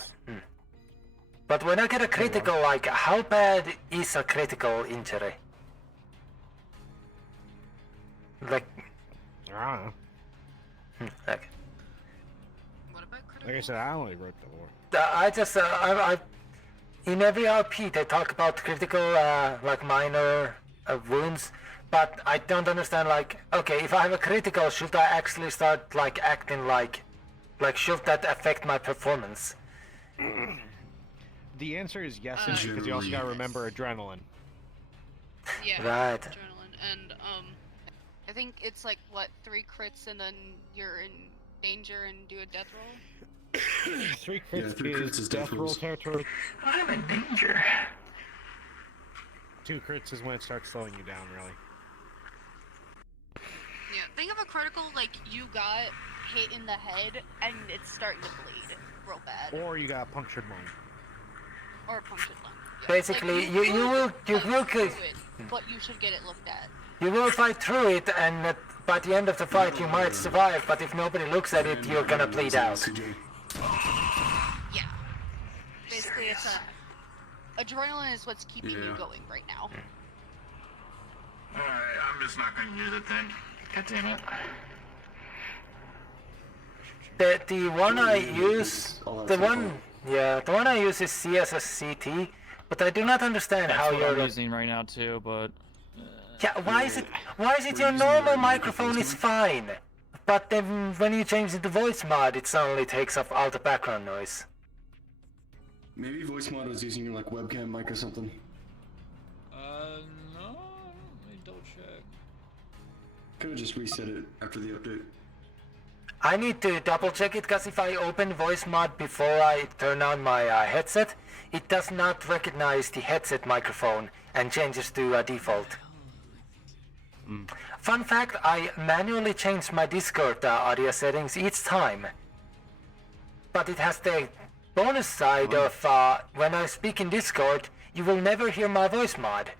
But when I get a critical, like how bad is a critical injury? Like. I don't know. Okay. Like I said, I only wrote the lore. I just in every RP they talk about critical like minor wounds, but I don't understand. Like, okay, if I have a critical, should I actually start like acting like should that affect my performance? The answer is yes, because you also gotta remember adrenaline. Yeah. Right. Adrenaline, and I think it's like what 3 crits and then you're in danger and do a death roll. 3 crits is death roll territory. I'm in danger. 2 crits is when it starts slowing you down, really. Yeah, think of a critical like you got hit in the head and it's starting to bleed real bad. Or you got punctured lung. Or a punctured lung. Yeah. Basically, like, you will through it, but you should get it looked at. You will fight through it, and by the end of the fight you might survive, but if nobody looks at it, you're gonna bleed out. Yeah. Basically, it's adrenaline is what's keeping you going right now. Alright, I'm just not gonna use it then. God damn it. The one I use, the one I use is CSSCT, but I do not understand That's how what you're I'm using right now too, but yeah, why is it your normal microphone is fine, but then when you change it to voice mod, it suddenly takes off all the background noise. Maybe voice mod was using your like webcam mic or something. no, let me double check. Could have just reset it after the update. I need to double check it, because if I open voice mod before I turn on my headset, it does not recognize the headset microphone and changes to default. Fun fact, I manually changed my Discord audio settings each time. But it has the bonus side of when I speak in Discord, you will never hear my voice mod.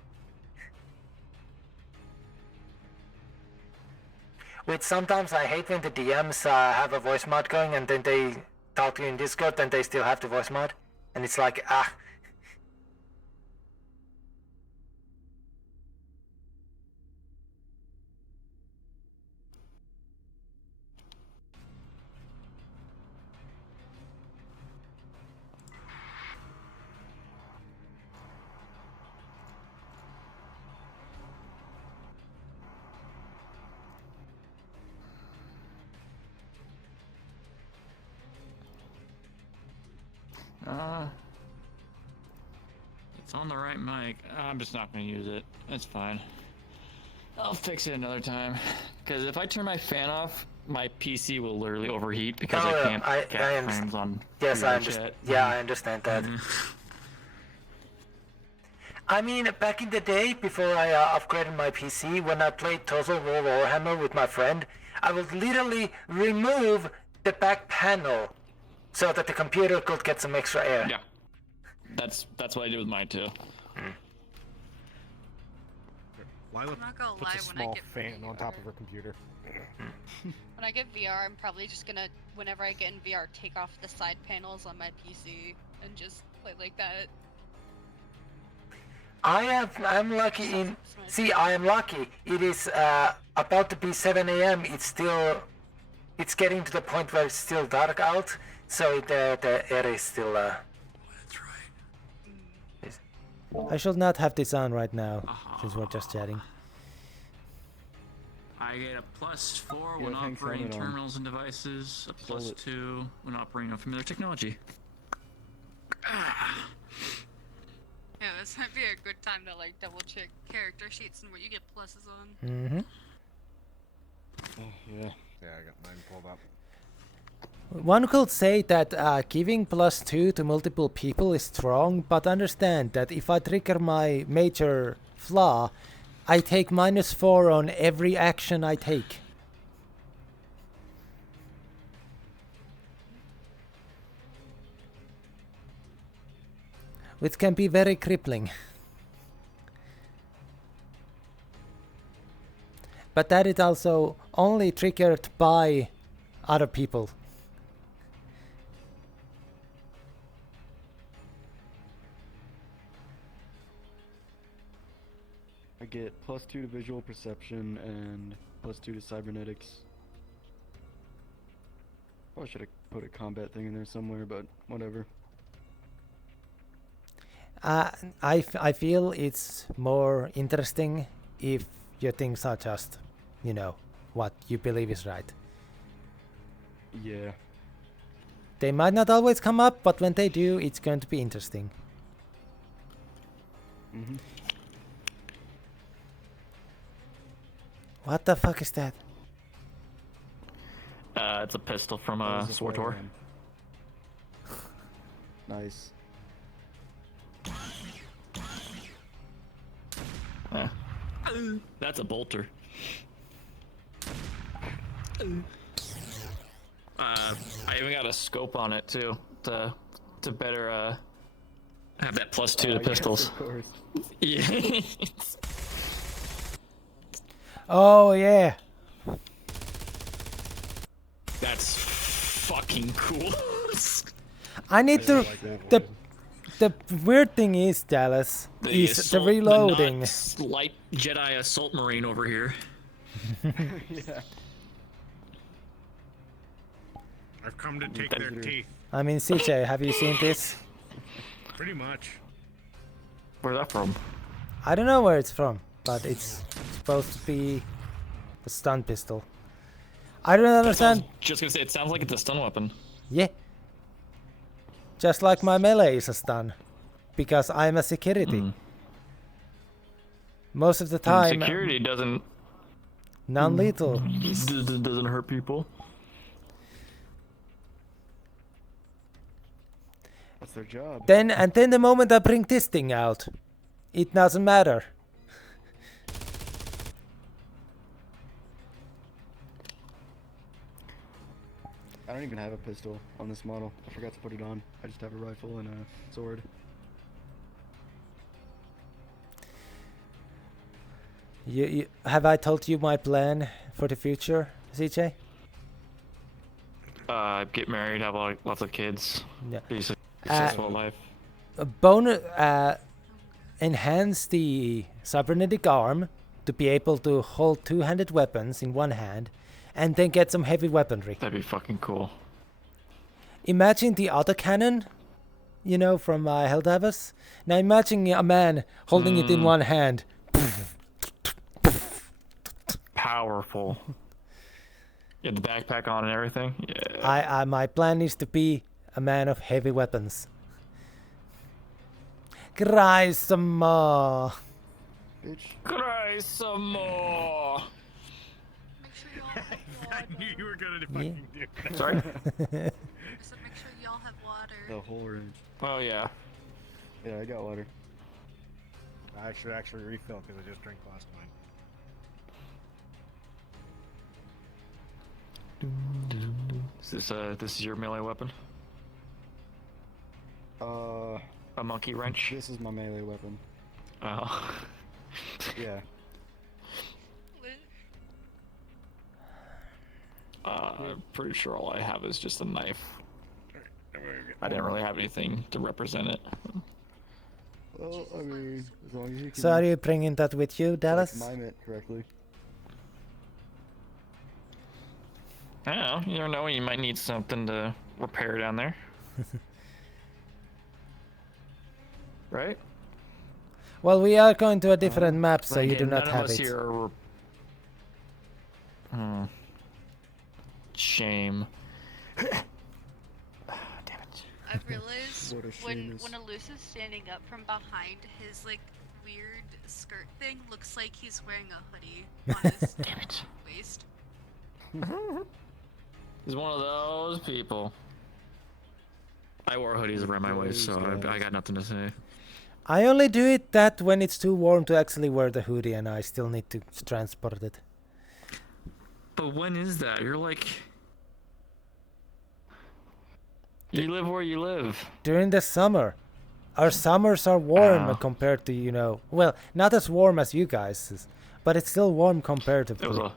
Which sometimes I hate when the DMs have a voice mod going and then they talk to you in Discord and they still have the voice mod. And it's like, ah. It's on the right mic. I'm just not going to use it. It's fine. I'll fix it another time. Because if I turn my fan off, my PC will literally overheat because I can't get frames on Yes, I VRchat. understand. Yeah, I understand that. I mean, back in the day, before I upgraded my PC, when I played Total War Warhammer with my friend, I would literally remove the back panel so that the computer could get some extra air. Yeah. That's what I did with mine too. Lila I'm not gonna puts lie, a when I small get fan on top of her computer. When I get VR, I'm probably just gonna, whenever I get in VR, take off the side panels on my PC and just play like that. I'm lucky in... See, I am lucky. It is about to be 7 a.m. It's getting to the point where it's still dark out, so the air is still... I should not have this on right now, since we're just chatting. I get a +4 when operating terminals and devices, a +2 when operating unfamiliar technology. Yeah, this might be a good time to like double check character sheets and what you get pluses on. Mm-hmm. Yeah, I got mine pulled up. One could say that giving +2 to multiple people is strong, but understand that if I trigger my major flaw, I take -4 on every action I take. Which can be very crippling. But that is also only triggered by other people. I get +2 to visual perception and +2 to cybernetics. Probably should have put a combat thing in there somewhere, but whatever. I feel it's more interesting if your things are just, you know, what you believe is right. Yeah. They might not always come up, but when they do, it's going to be interesting. Mm-hmm. What the fuck is that? It's a pistol from Swartor. Nice. That's a bolter. I even got a scope on it too to better have that +2 to pistols. Yes, of course. Yeah. Oh yeah. That's fucking cool. I need to. The weird thing is, Dallas, is the reloading. Light Jedi assault marine over here. Yeah. I've come to take their teeth. I mean, CJ, have you seen this? Pretty much. Where's that from? I don't know where it's from, but it's supposed to be a stun pistol. I don't understand. Just gonna say, it sounds like it's a stun weapon. Yeah. Just like my melee is a stun, because I'm a security. Most of the time, security doesn't. Non-lethal. Doesn't hurt people. That's their job. Then the moment I bring this thing out, it doesn't matter. I don't even have a pistol on this model. I forgot to put it on. I just have a rifle and a sword. Have I told you my plan for the future, CJ? Get married, have lots of kids. Yeah. Be successful in life. Enhance the cybernetic arm to be able to hold two-handed weapons in one hand, and then get some heavy weaponry. That'd be fucking cool. Imagine the autocannon, you know, from Helldivers. Now imagine a man holding it in one hand. Powerful. You have the backpack on and everything? Yeah. My plan is to be a man of heavy weapons. Cry some more. Cry some more. I knew you were gonna fucking do that. Sorry? So make sure y'all have water. The whole room. Oh yeah. Yeah, I got water. I should actually refill because I just drank last night. Is this is your melee weapon? A monkey wrench? This is my melee weapon. Oh. Yeah. I'm pretty sure all I have is just a knife. I didn't really have anything to represent it. Well, I mean, as long as you can. So are you bringing that with you, Dallas? Mime it correctly. I don't know. You never know when you might need something to repair down there. Right? Well, we are going to a different map, so you do not none have of us it. here are... Shame. I've realized What a when shamus. when Elise is standing up from behind, his like weird skirt thing looks like he's wearing a hoodie on his waist. He's one of those people. I wore hoodies around my waist, so I got nothing to say. I only do it that when it's too warm to actually wear the hoodie and I still need to transport it. But when is that? You're like... You live where you live. During the summer. Our summers are warm compared to, you know... Well, not as warm as you guys, but it's still warm comparatively. It was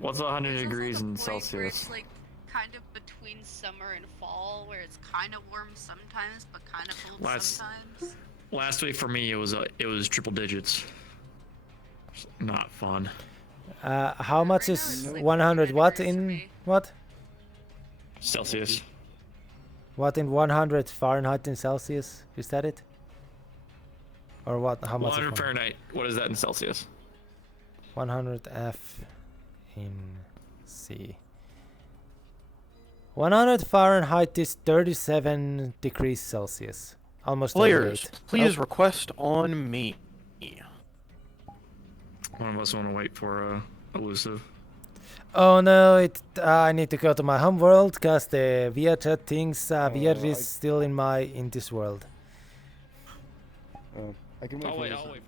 what's 100 degrees in Where Celsius? it's like kind of between summer and fall, where it's kind of warm sometimes, but kind of cold sometimes. Last week for me, it was triple digits. Not fun. How much is 100 what in what? Celsius. What in 100 Fahrenheit in Celsius? Is that it? Or what? How much? 100 Fahrenheit. What is that in Celsius? 100 F in C. 100 Fahrenheit is 37 degrees Celsius. Almost Players, 38. please request on me. One of us want to wait for elusive. Oh no, I need to go to my home world because the VRchat thinks VR is still in this world. I can wait. I'll wait.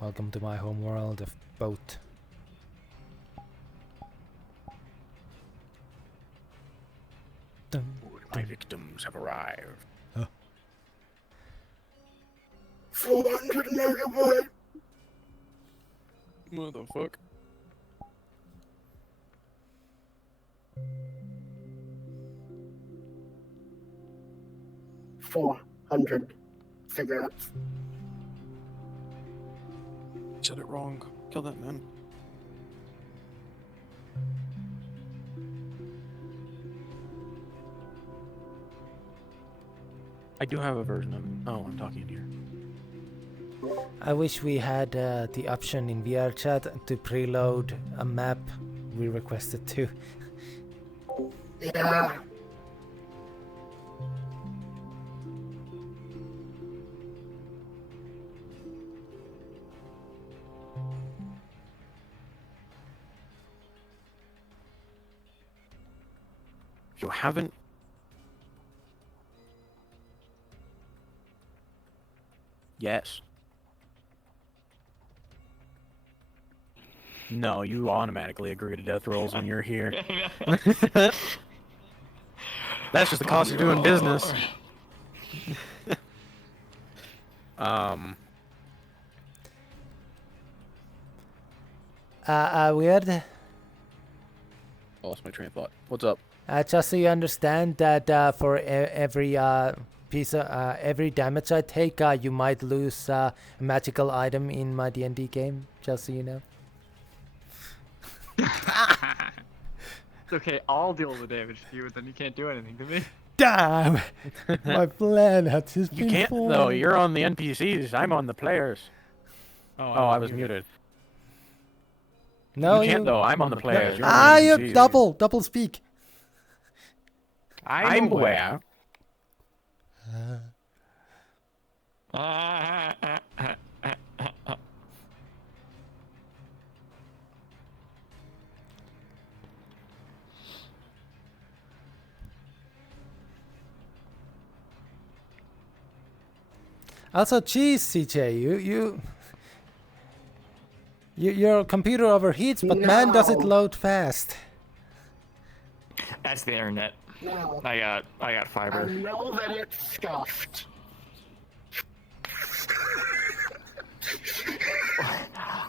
Welcome to my home world of boat. My victims have arrived. 400 megabyte. Motherfucker. $400 cigarettes. Said it wrong. Kill that man. I do have a version of it. Oh, I'm talking here. I wish we had the option in VRchat to preload a map we requested to. Yeah. You haven't? Yes. No, you automatically agree to death rolls when you're here. That's just the cost of doing business. Weird. Lost my train of thought. What's up? Just so you understand that for every piece of every damage I take, you might lose a magical item in my D&D game. Just so you know. It's okay, I'll deal with the damage to you, but then you can't do anything to me. Damn! My plan had just You been can't formed. though. You're on the NPCs. I'm on the players. Oh, I was muted. No, you can't though. I'm on the players. You're on Ah, the you NPCs. double speak. I'm aware. Also, geez, CJ, your computer overheats, but man, does it load fast. That's the internet. No. I got fiber. I know that it's scuffed.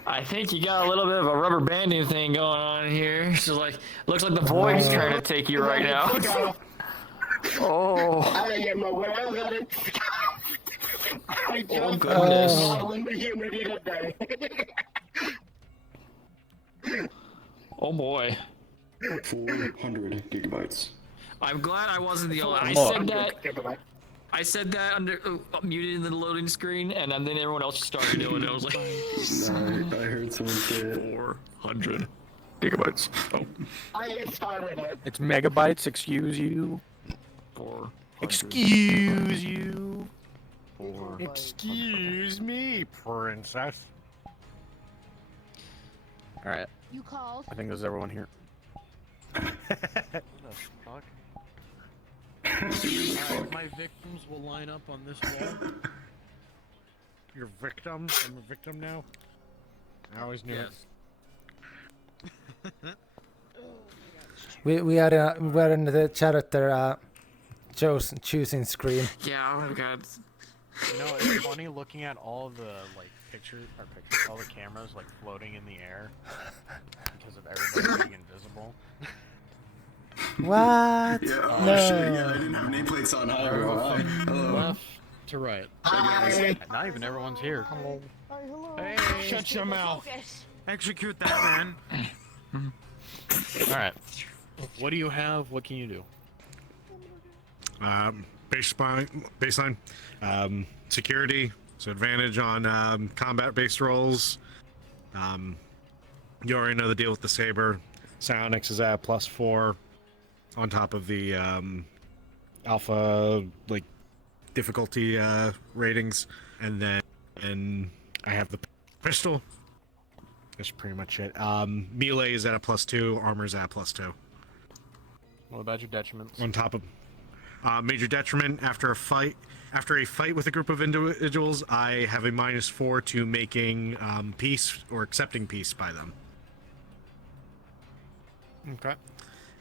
I think you got a little bit of a rubber banding thing going on here. So like, looks like the void's trying to take you right now. Oh. I am aware that it's scuffed. I just goodness. in the humidity today. Oh boy. 400 gigabytes. I'm glad I wasn't the only. I said that under muted in the loading screen, and then everyone else started doing it. I was like, I heard someone say it. 400 gigabytes. Oh. I started it. It's megabytes. Excuse you. 400. Excuse you. Excuse me, princess. All right. You called. I think there's everyone here. Alright, my victims will line up on this wall. Your victim? I'm a victim now? I always knew it. We're in the character choosing screen. Yeah, oh my god. You know, it's funny looking at all the all the cameras like floating in the air because of everybody being invisible. What? Yeah, oh No. shit, yeah, I didn't have nameplates on either. Wow. Hello. Left to right. Not even everyone's here. Hello. Hey, shut your mouth. Execute that man. Alright. What do you have? What can you do? Baseline. Security. So advantage on combat-based rolls. You already know the deal with the saber. Psionics is at +4 on top of the alpha difficulty ratings, and then I have the pistol. That's pretty much it. Melee is at a +2. Armor's at a +2. What about your detriments? On top of major detriment after a fight with a group of individuals, I have a -4 to making peace or accepting peace by them. Okay.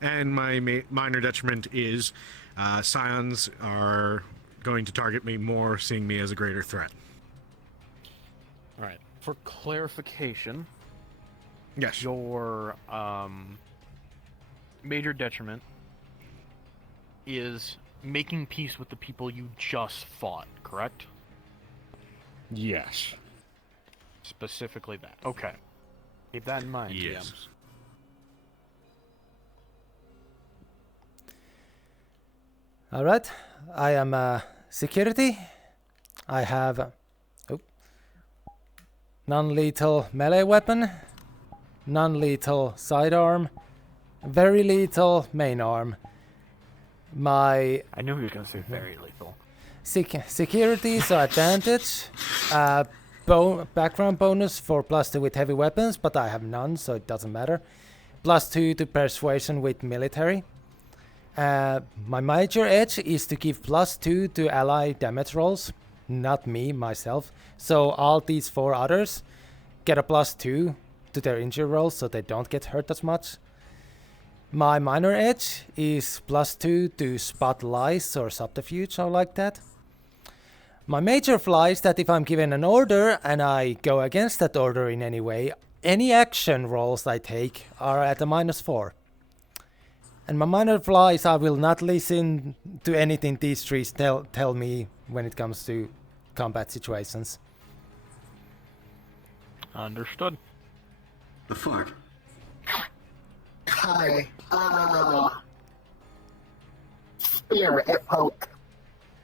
And my minor detriment is scions are going to target me more, seeing me as a greater threat. All right. For clarification, yes, your major detriment is making peace with the people you just fought, correct? Yes. Specifically that. Okay. Keep that in mind. Yes. DMs. All right, I am security. I have non-lethal melee weapon, non-lethal sidearm, very lethal main arm. I knew he was gonna say very lethal. Security, so advantage. Background bonus for +2 with heavy weapons, but I have none, so it doesn't matter. +2 to persuasion with military. My major edge is to give +2 to ally damage rolls, not me, myself. So all these 4 others get a +2 to their injury rolls, so they don't get hurt as much. My minor edge is +2 to spot lies or subterfuge or like that. My major flaw is that if I'm given an order and I go against that order in any way, any action rolls I take are at a -4. And my minor flaw is I will not listen to anything these trees tell me when it comes to combat situations. Understood. The fuck? Hi. spear, it poke.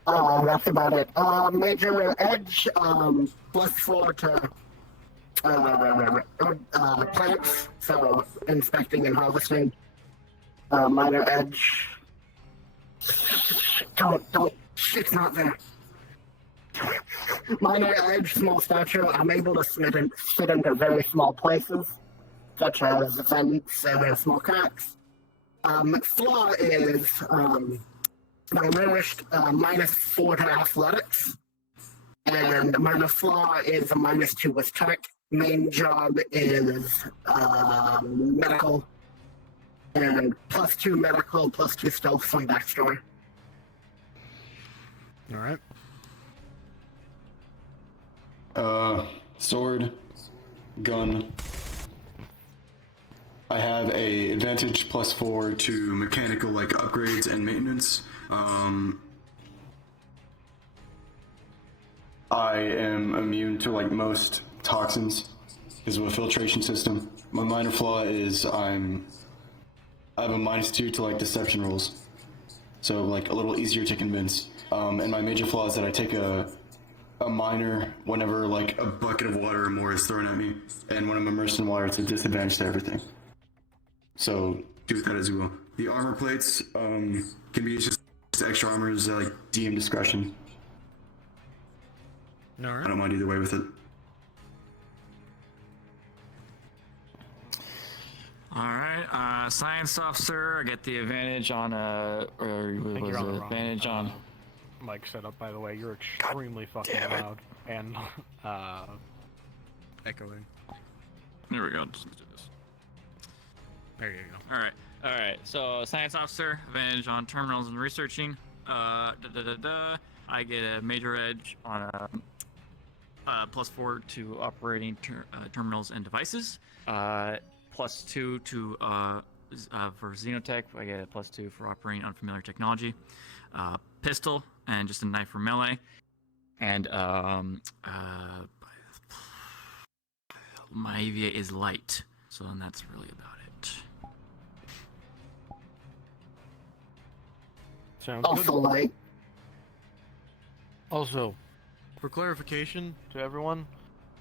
That's about it. Major edge, +4 to plants, so inspecting and harvesting. Minor edge. Don't, it's not there. Minor edge, small stature. I'm able to fit into very small places, such as vents and small cracks. Flaw is my rarest -4 to athletics, and minor flaw is a -2 with tech. Main job is medical, and +2 medical, +2 stealth from backstory. Alright. Sword, gun. I have a advantage +4 to mechanical like upgrades and maintenance. I am immune to like most toxins because of a filtration system. My minor flaw is I have a -2 to like deception rolls, so like a little easier to convince. And my major flaw is that I take a minor whenever like a bucket of water or more is thrown at me, and when I'm immersed in water, it's a disadvantage to everything. So do with that as well. The armor plates can be just extra armor is like DM discretion. Alright. I don't mind either way with it. Alright, science officer, I get the advantage on advantage on. Mic setup, by the way, you're extremely fucking loud and echoing. There we go. Just do this. There you go. Alright. So science officer, advantage on terminals and researching. I get a major edge on +4 to operating terminals and devices. +2 to for Xenotech. I get a +2 for operating unfamiliar technology. Pistol and just a knife for melee. And my AVA is light, so then that's really about it. Sounds also good. light. Also, for clarification to everyone,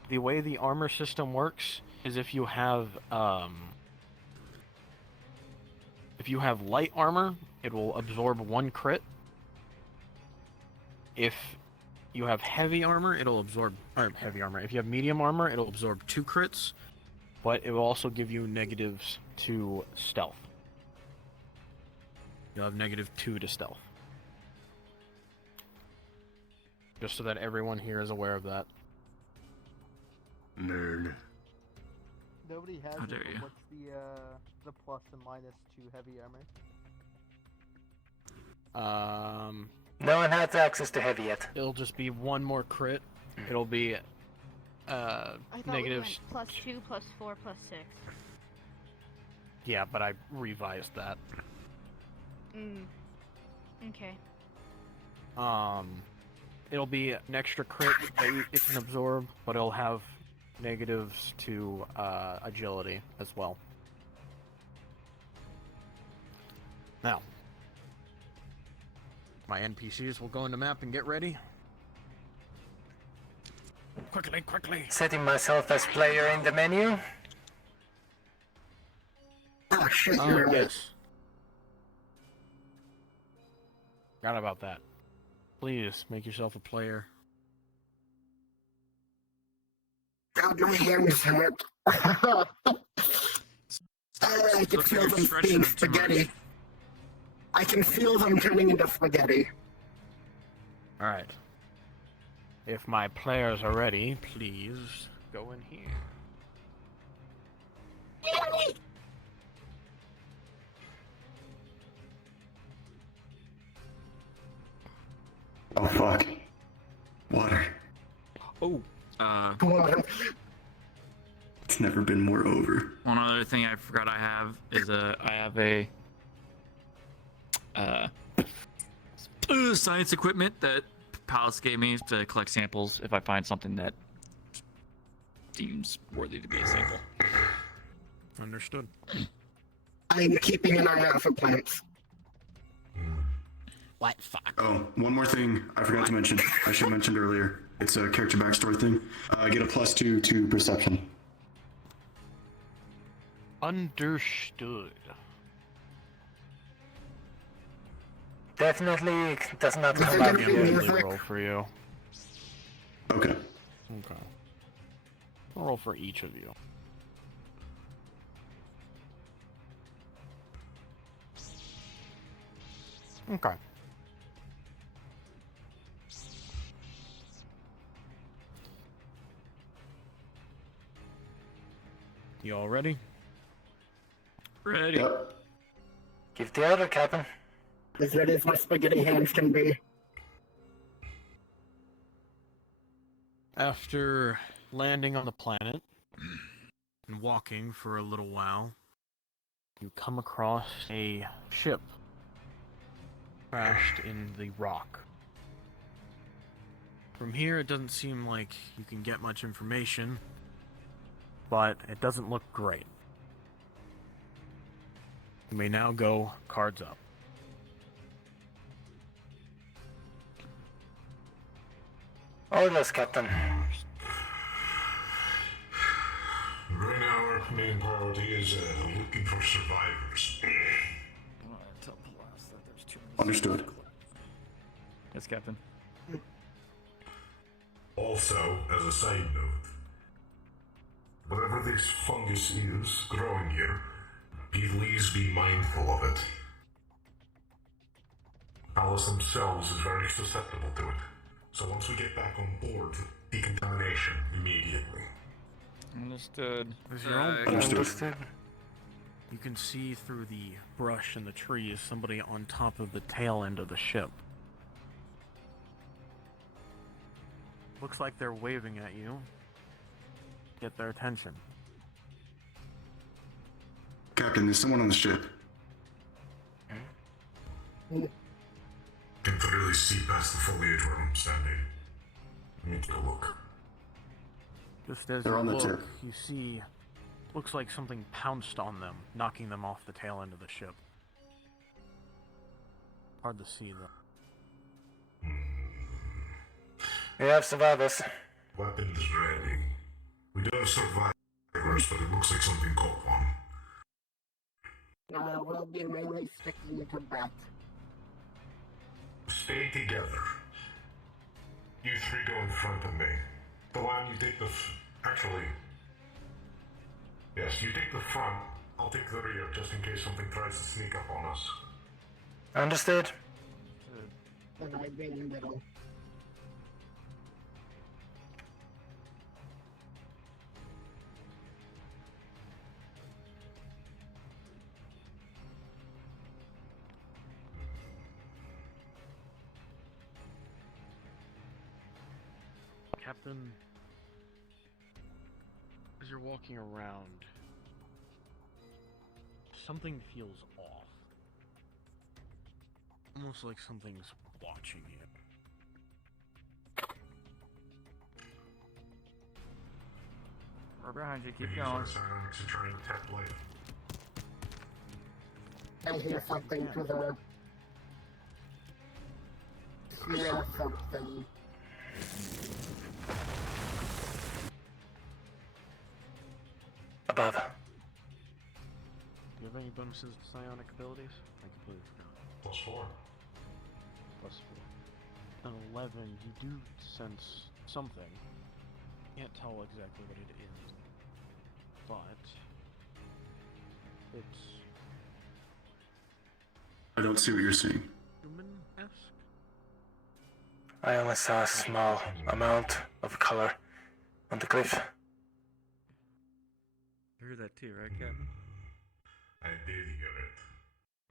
the way the armor system works is if you have light armor, it will absorb 1 crit. If you have heavy armor, it'll absorb heavy armor. If you have medium armor, it'll absorb 2 crits, but it will also give you negatives to stealth. You'll have -2 to stealth. Just so that everyone here is aware of that. Nerd. Nobody has How it, dare but you. what's the plus and minus to heavy armor? No one has access to heavy yet. It'll just be 1 more crit. It'll be I thought negatives. we went +2, +4, +6. Yeah, but I revised that. Okay. It'll be an extra crit that it can absorb, but it'll have negatives to agility as well. Now, my NPCs will go into map and get ready. Quickly. Setting myself as player in the menu. Oh shit, Oh, you're right. yes. Forgot about that. Please, make yourself a player. God, my hands hurt. I can feel them being spaghetti. I can feel them turning into spaghetti. Alright. If my players are ready, please go in here. Oh fuck. Water. Oh, It's never been more over. one other thing I forgot I have is I have a science equipment that Palace gave me to collect samples if I find something that seems worthy to be a sample. Understood. I'm keeping an eye out for plants. What? Fuck. Oh, one more thing I forgot to mention. I should have mentioned earlier. It's a character backstory thing. Get a +2 to perception. Understood. Definitely does not Is it come gonna out be here. music? Roll for you. Okay. Okay. I'll roll for each of you. Okay. You all ready? Ready. Yep. Give the order, Captain. As ready as my spaghetti hands can be. After landing on the planet and walking for a little while, You come across a ship crashed in the rock. from here it doesn't seem like you can get much information. But it doesn't look great. You may now go cards up. Orders, Captain. Right now, our main priority is looking for survivors. Understood. Yes, Captain. Also, as a side note, whatever this fungus is growing here, please be mindful of it. Alice themselves is very susceptible to it. So once we get back on board, decontamination immediately. Understood. As you're all Understood. you can see through the brush and the trees somebody on top of the tail end of the ship. Looks like they're waving at you. Get their attention. Captain, there's someone on the ship. Can't really see past the foliage where I'm standing. I need to go look. Just as They're you on the look, tip. you see, looks like something pounced on them, knocking them off the tail end of the ship. Hard to see though. We have survivors. Weapons ready. We don't have survivors, but it looks like something caught one. We'll be mainly sticking to bat. Stay together. You three go in front of me. The one you take the actually. Yes, you take the front. I'll take the rear just in case something tries to sneak up on us. Understood. And I'd be in the middle. Captain, as you're walking around, something feels off. Almost like something's watching you. We're behind you. Keep Use going. our psionics to try and attack life. I hear something to the... Hear something. Above. Do you have any bonuses to psionic abilities? I completely forgot. +4. +4. An 11, you do sense something. Can't tell exactly what it is. But it's I don't see what you're seeing. human-esque? I only saw a small amount of color on the cliff. You heard that too, right, Captain? I did hear it.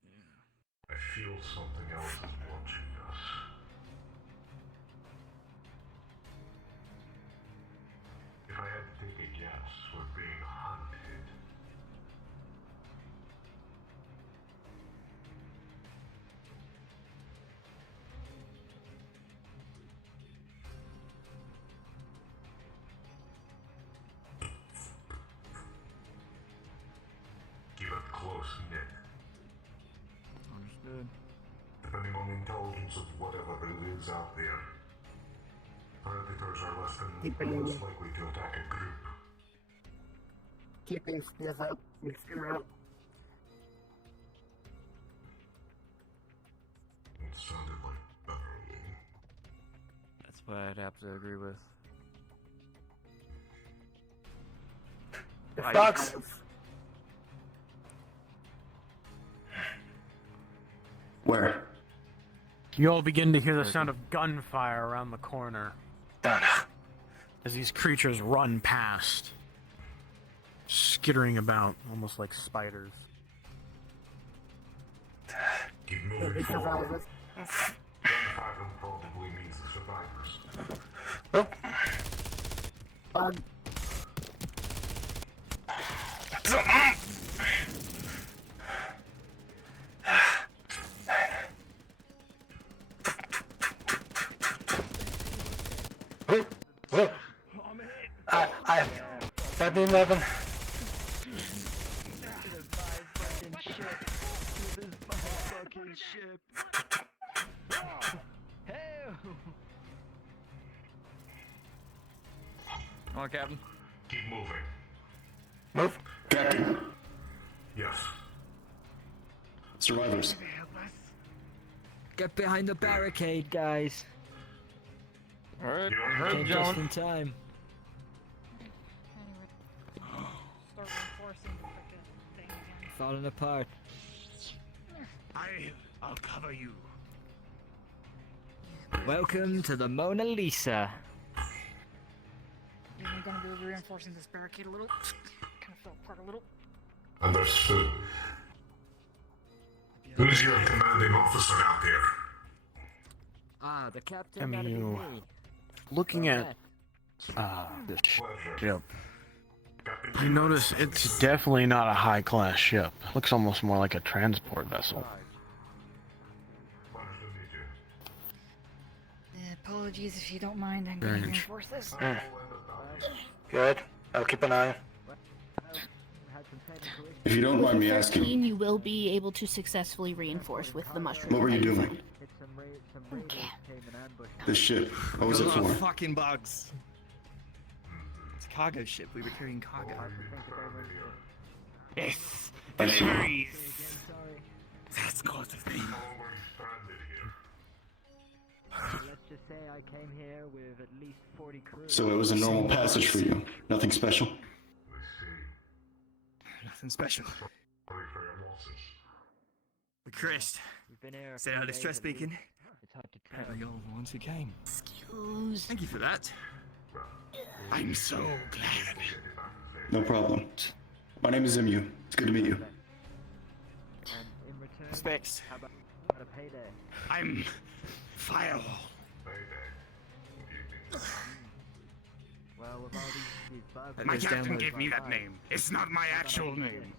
Yeah. I feel something else is watching us. If I had to take a guess, we're being hunted. Keep it close knit. Understood. If depending on the intelligence of whatever it is out there. Predators are less likely to attack a group. Keeping spears up, mixing around. It sounded like better. That's what I'd have to agree with. Fox. Where? You all begin to hear the sound of gunfire around the corner as these creatures run past, skittering about almost like spiders. Keep moving forward. Gunfire probably means the survivors. I've been 11. Come on, Captain. Keep moving. Move. Captain. Yes. Survivors. Get behind the barricade, guys. Alright, Came just in time. Start reinforcing the frickin' thing again. Falling apart. I'll cover you. Welcome to the Mona Lisa. You're gonna be reinforcing this barricade a little. Kind of fell apart a little. Understood. Who's your commanding officer out there? Ah, the captain. That'd be MU. me. Looking at this ship, you notice it's definitely not a high-class ship. Looks almost more like a transport vessel. Apologies if you don't mind. I'm gonna Fringe. reinforce this. Good. I'll keep an eye. If you don't mind me 13, asking, you will be able to successfully reinforce with the mushroom. what were you that doing? find. Okay. This ship, what was it for? Fucking bugs. It's a cargo ship. We were carrying cargo. Yes, I see. deliveries. That's got the thing. Let's just say I came here with at least 40 crew. So it was a normal passage for you. Nothing special. Nothing special. Chris, We've been here. Say out distress speaking. It's hard to tell. Apparently all the ones who came. Excuse. Thank you for that. I'm so glad. No problem. My name is Emu. It's good to meet you. And in return, Specs. how about a payday? I'm Firewall. Well, with all these bugs. My captain gave me that name. It's not my actual name.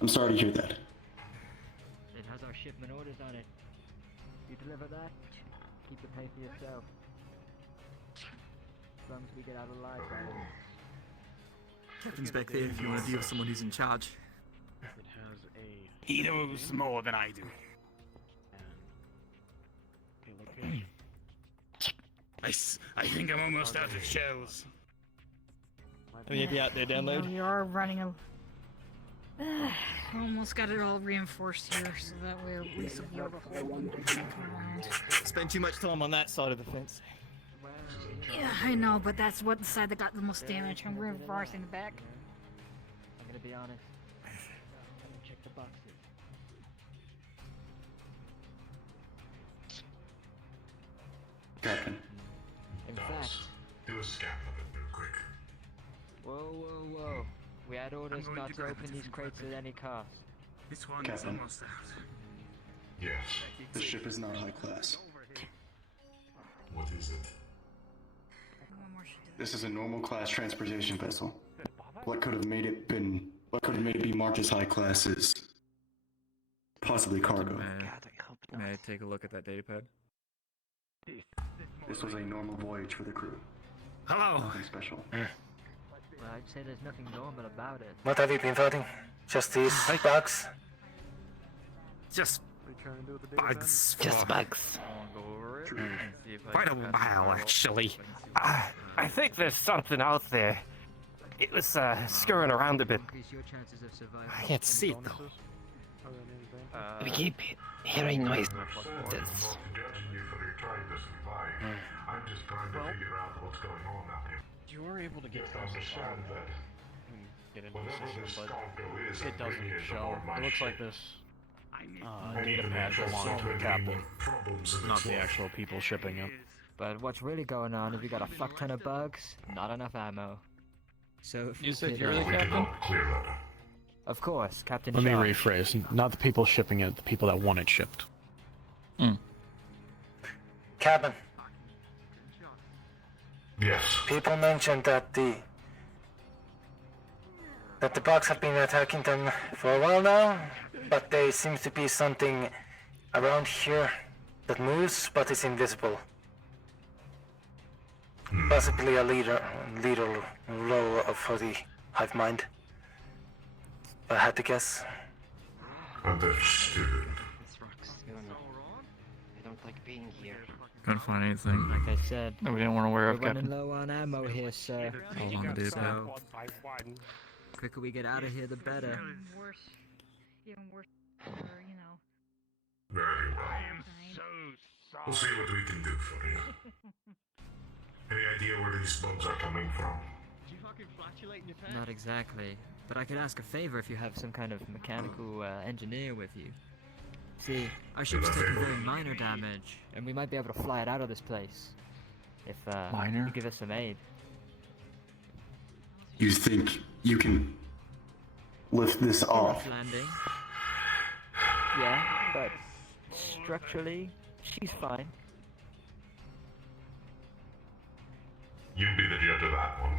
I'm sorry to hear that. It has our shipment orders on it. You deliver that, keep the pay for yourself. As long as we get out alive, right? Captain's back there if you want to deal with someone who's in charge. It has a He knows more than I do. location. I think I'm almost out of shells. Can you be out there, download? We are running a. Almost got it all reinforced here, so that way at least we'll be able to hold one command. Spend too much time on that side of the fence. Yeah, I know, but that's what the side that got the most damage. I'm reinforcing the back. I'm gonna be honest. I didn't check the boxes. Captain. In fact, Do a scan of it real quick. whoa. We had orders going not to to grab a open these different crates at any cost. This one is Captain. almost out. Yes. This ship is not high class. What is it? One more should do. This is a normal class transportation vessel. What could have made it be marked as high class is possibly cargo. May I take a look at that datapad? This was a normal voyage for the crew. Hello. Nothing special. Well, I'd say there's nothing normal about it. What have you been fighting? Just these bugs? Just you trying to do with the Bugs. Just bugs. Quite a while, actually. I think there's something out there. It was scurrying around a bit. I can't see it though. We keep hearing noises. I'm just trying to figure out what's going on out here. You were able to get to understand that get into whatever the this system, Skonko is, but it doesn't bringing it show. aboard my It looks like ship. this And native even natural if there's long so many captain, more problems in not its the life. actual people shipping it. But what's really going on is we got a fuck ton of bugs, not enough ammo. So if You said could, you're the captain? Of course, Captain Let me Shaw. rephrase. Not the people shipping it, the people that want it shipped. Captain. Yes. People mentioned that the bugs have been attacking them for a while now, but there seems to be something around here that moves but is invisible. Possibly a leader role for the hive mind. If I had to guess. Understood. I don't like being here. Couldn't find anything. Like I said, that we didn't want to wear we're up, running Captain. low on ammo here, sir. Hold on, dude. So, quicker we get out of here, the better. Even worse for, you know. Very well. We'll see what we can do for you. Any idea where these bugs are coming from? Not exactly, but I could ask a favor if you have some kind of mechanical engineer with you. See, our ship's taking very minor damage, and we might be able to fly it out of this place. If Minor? you give us some aid. You think you can lift this off? Landing. Yeah, but structurally, she's fine. You'd be the judge of that one.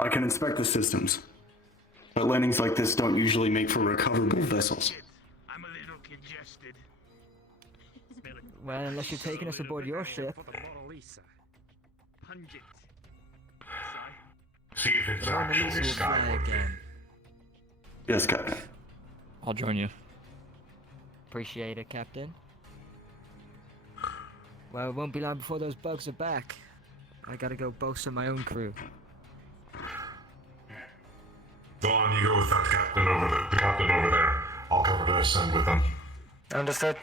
I can inspect the systems, but landings like this don't usually make for recoverable vessels. I'm a little congested. Well, unless you're taking us aboard your ship. Pungent. See if it's The Mona actually Lisa will fly Skyward. again. Yes, Captain. I'll join you. Appreciate it, Captain. Well, it won't be long before those bugs are back. I gotta go bolster my own crew. Dawn, you go with that captain over there. The captain over there. I'll cover this and with them. Understood.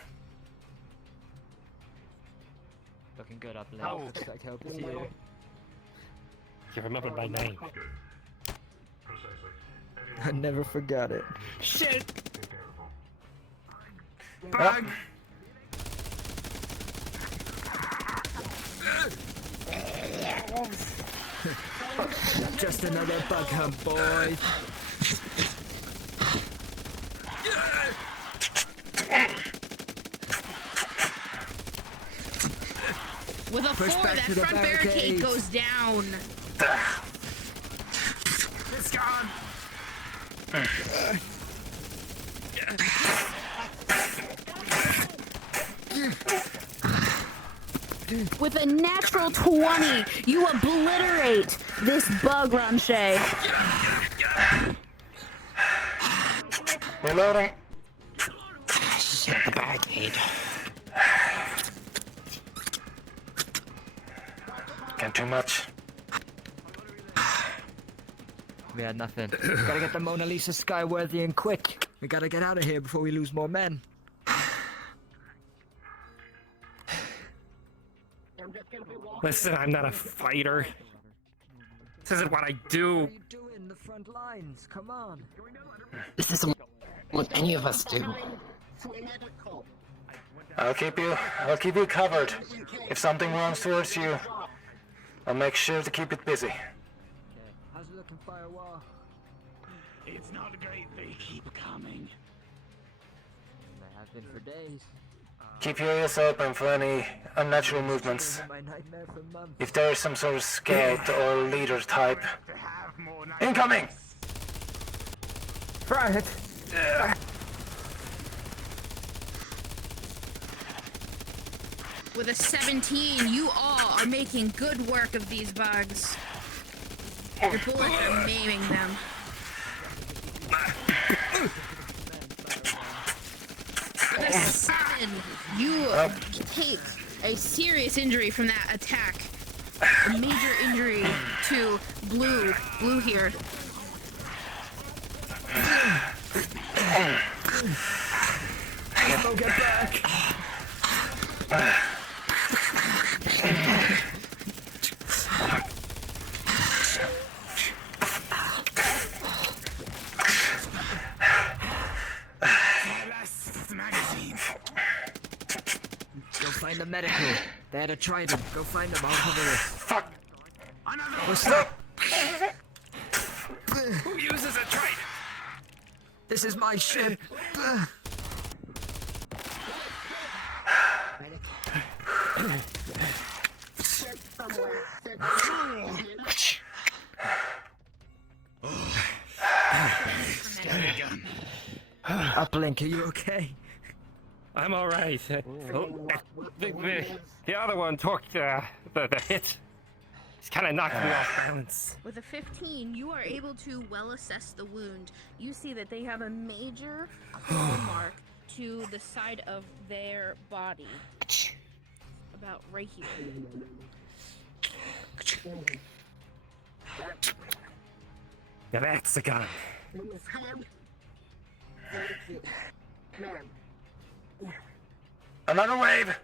Looking good up there. Oh. Looks like help is here. You remembered my name. I never forgot it. Shit! Bug! Just another bug hunt, boys. With a Push 4, back that to the front barricade barricades. goes down. It's gone! With a natural 20, you obliterate this bug, Ramshay. Reloading. Shit, the barricade. Can't do much. We had nothing. Gotta get the Mona Lisa skyworthy and quick. We gotta get out of here before we lose more men. Listen, I'm not a fighter. This isn't what I do. What are you doing? The front lines, come on. This isn't what any of us do. I'll keep you covered. If something runs towards you, I'll make sure to keep it busy. Okay, how's it looking, Firewall? It's not great, they keep coming. They have been for days. Keep your ears open for any unnatural movements. My nightmare for months. If there is some sort of scout or leader type. Incoming! Right. With a 17, you all are making good work of these bugs. Your bullets are maiming them. With a 7, you take a serious injury from that attack. A major injury to Blue here. Go get back. Go find the medical. They had a trident. Go find them. I'll cover this. Fuck! What's up? Who uses a trident? This is my ship. Uplink, are you okay? I'm alright. The other one took the hit. He's kind of knocked me off balance. With a 15, you are able to well assess the wound. You see that they have a major claw mark to the side of their body. About right here. Now that's the gun. Another wave!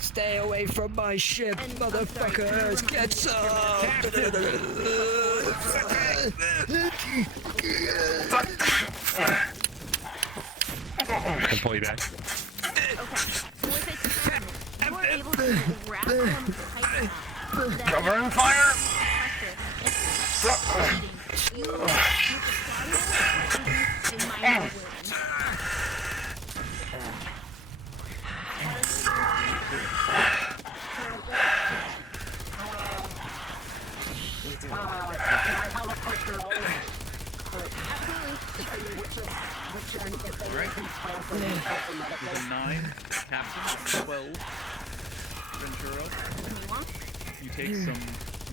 Stay away from my ship, motherfuckers! Get some! I can pull you back. You are able to wrap them tight enough. Covering fire! With a 9, Captain, 12, Venturo. You take some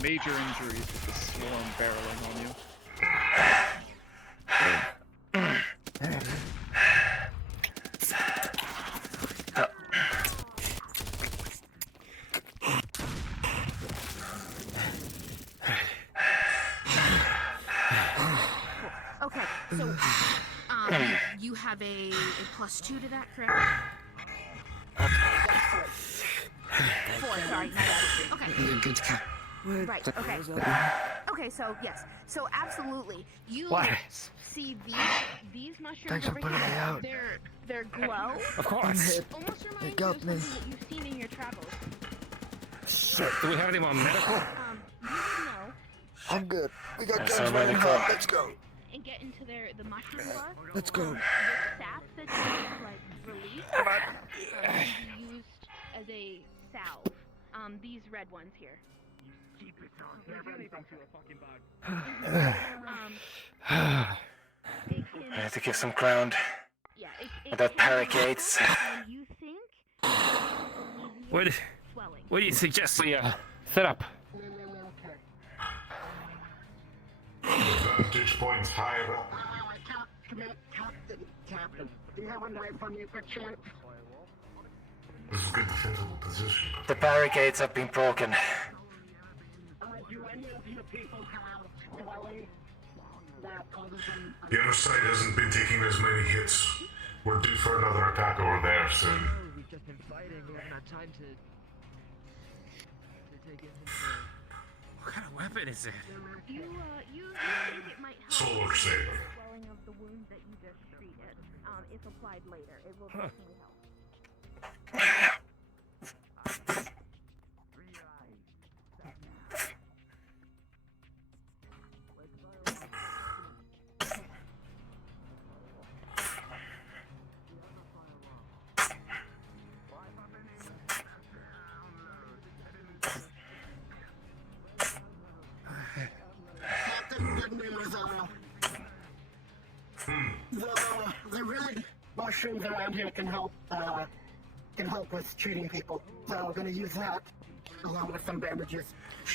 major injuries with the swarm barreling on you. Okay, so you have a +2 to that, correct? 4, sorry, my bad. Okay. Right, okay. Okay, so yes. So absolutely. You see these mushrooms Thanks for over putting here. me out. Their glow. Of course. Almost reminds They you got of me. something that you've seen in your travels. Shit, do we have any more medical? No. I'm good. We got That's guns already running cool. hot. Let's go. And get into the mushroom bar. Let's go. The sap that you like released can be used as a salve. These red ones here. I have to get some ground. Yeah, Without barricades. You think What do you suggest we set up? Vantage points higher up. Captain, do you have a knife on you, perchance? This is a good defensible position. The barricades have been broken. Do any of you people have dwelling that other than... The other side hasn't been taking as many hits. We're due for another attack over there soon. We've just been fighting. We haven't had time to take it. What kind of weapon is it? you think it might help Solar saber. swelling of the wound that you just treated. If applied later, it will definitely help. The really mushrooms around here can help with treating people. So I'm gonna use that along with some bandages.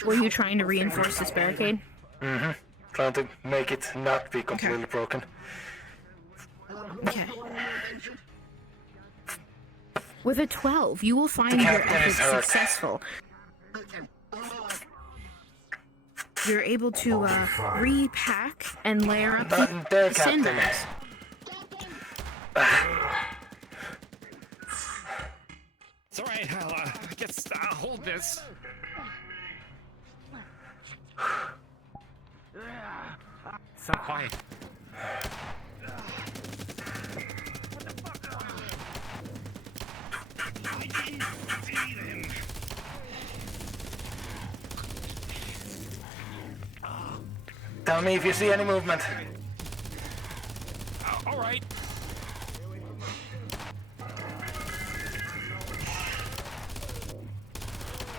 Were you trying to reinforce this barricade? Mm-hmm. Trying to make it not be completely broken. Okay. With a 12, you will find your efforts successful. You're able to repack and layer up the sandbags. It's alright, I'll hold this. So quiet. Tell me if you see any movement. All right.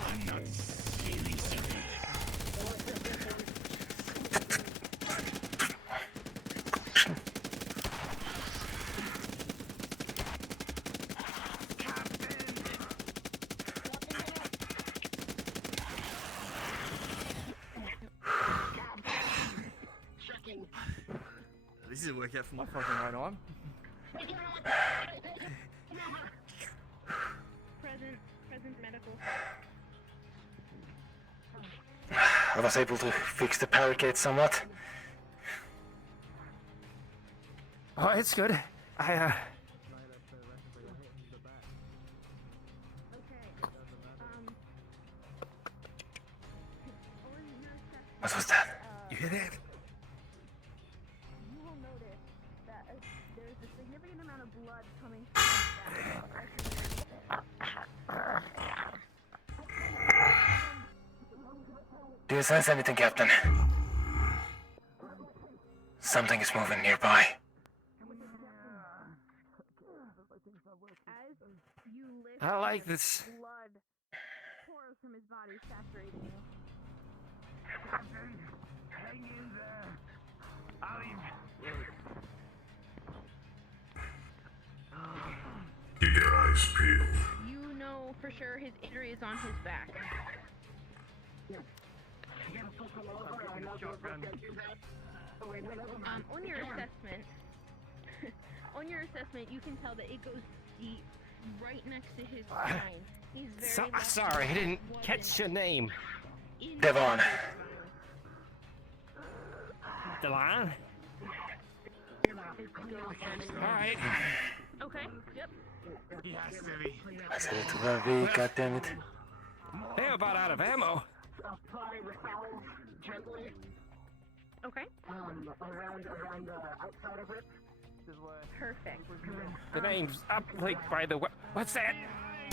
I'm not feeling so good. This is a workout for my fucking right arm. Present medical. I was able to fix the barricade somewhat. Oh, it's good. What was that? You hear that? You will notice that there's a significant amount of blood coming from Do you sense anything, Captain? Something is moving nearby. I like this. Blood pours from his body, saturating you. Hang in there. I'll Keep your eyes peeled. You know for sure his injury is on his back. On your assessment, you can tell that it goes deep, right next to his spine. He's very sorry, I didn't catch your name. Devon. Delon? Alright. Okay, yep. He has to be. I said it to be, goddammit. They're about out of ammo. Okay. Around the outside of it. Perfect. The name's up, like, by the way. What's that?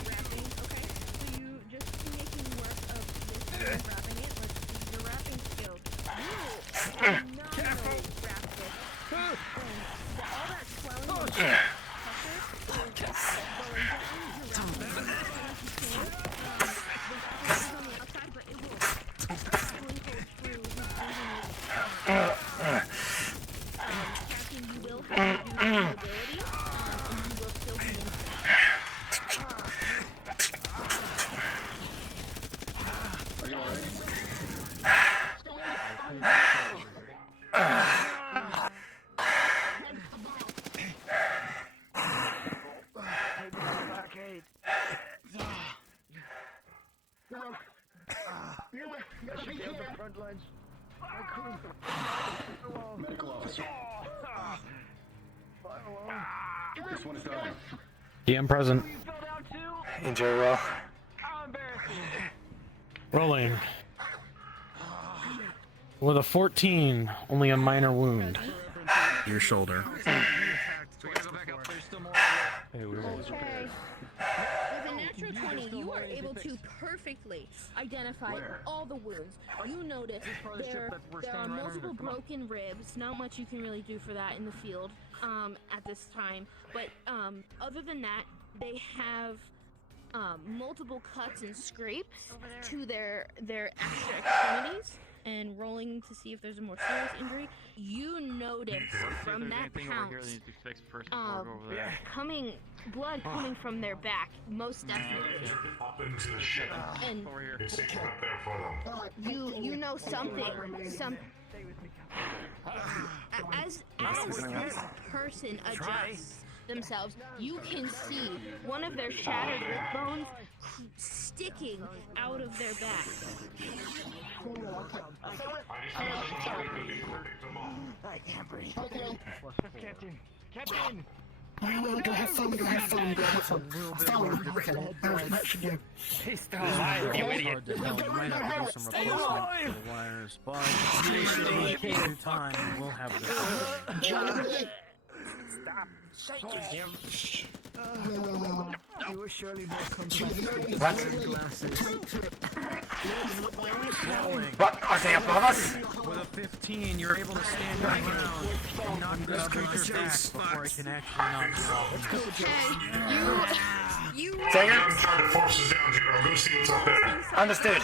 Wrapping, okay. So you just making work of this wrapping it. Let's see your wrapping skills. You phenomenally wrapped this. And all that swelling and pressure is going down. On the outside, but it will actually hold through. Captain, you will have to use mobility, and you will still be in. Medical officer. This one is done. Yeah, I'm present. Injury roll. Rolling. With a 14, only a minor wound. Your shoulder. Okay. With a natural 20, you are able to perfectly identify all the wounds. You notice there are multiple broken ribs. Not much you can really do for that in the field at this time. But other than that, they have multiple cuts and scrapes to their extra extremities. And rolling to see if there's a more serious injury, you notice from that pounce blood coming from their back, most definitely. Hop into the ship. And It's secure up there for them. you know something. As this person adjusts themselves, you can see one of their shattered rib bones sticking out of their back. I can't breathe. Captain! Go have fun. That should do. He's still alive, you idiot. You might have to do some replacement for the wires, but in due time, we'll have this. Stop shaking him. You were surely more comfortable with glasses. What? Are they above us? With a 15, you're able to stand your ground and knock this creature's back before it can actually knock you off. You Take the forces down here. I'm gonna see what's up there. Understood.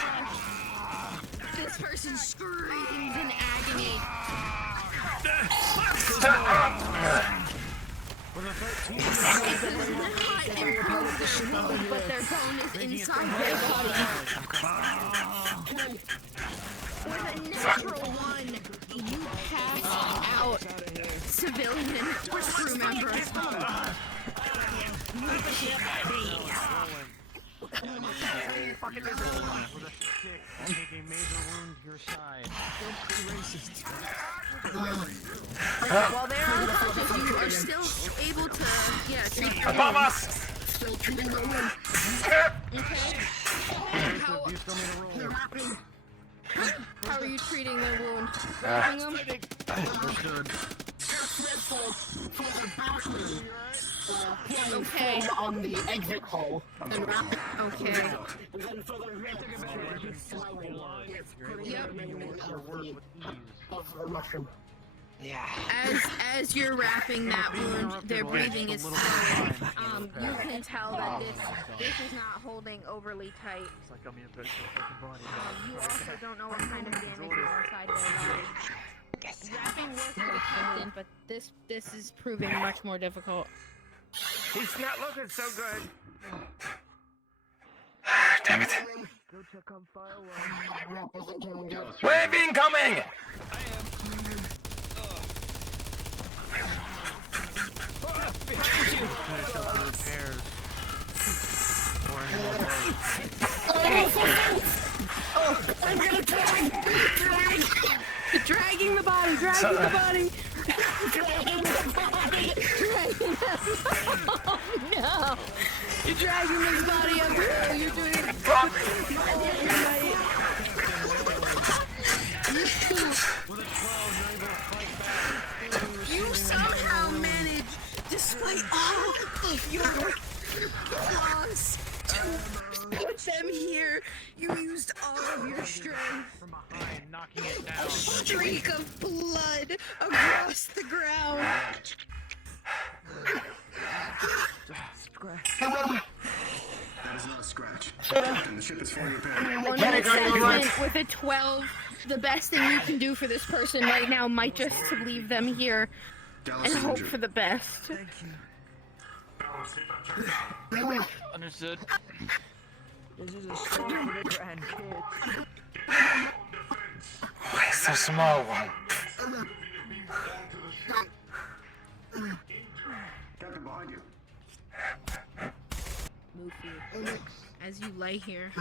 This person screams in agony. With a 13, It does not improve their wound, but their bone is inside their body. With a natural 1, you pass out. Civilian crew member. fucking with a stick, take a major wound to your side. Don't be racist. While they're unconscious, you are still able to, treat your Above wound. us! Still treating the wound. Okay. How are you treating their wound? Wrapping them? Understood. Okay. On the exit hole. And wrap it. Okay. Yep. Of the mushroom. Yeah. As you're wrapping that wound, their breathing is slowing. You can tell that this is not holding overly tight. It's like I'm in a bit of a fucking body. You also don't know what kind of damage is inside their body. Wrapping works for the captain, but this is proving much more difficult. He's not looking so good. Damn it. Go check on file one. Wave incoming! Finish up the repairs. I'm gonna dragging the body, dragging the body. Oh no! You're dragging this body up. You're doing it. You somehow managed, despite all of your flaws, to put them here. You used all of your strength. From behind, knocking it down. A streak of blood across the ground. That is not a scratch. And the ship is fully repaired. One assessment with a 12. The best thing you can do for this person right now might just to leave them here and hope for the best. Thank you. Understood. This is a story for the grandkids. Where's the small one? Captain, behind you. As you lay here,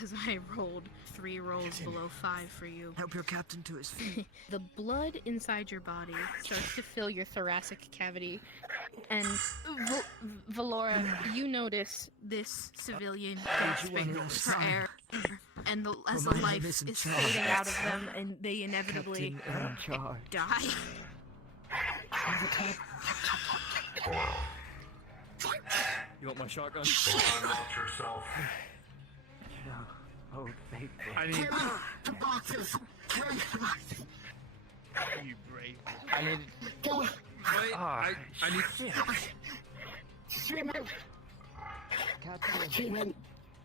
as I rolled 3 rolls below 5 for you. Help your captain to his feet. The blood inside your body starts to fill your thoracic cavity, and Valora, you notice this civilian gasping for air, and as the life is fading out of them, and they inevitably die. You want my shotgun? Yourself. Oh, faithful. I need. The boxes. You brave. I need. Wait, I need. Captain.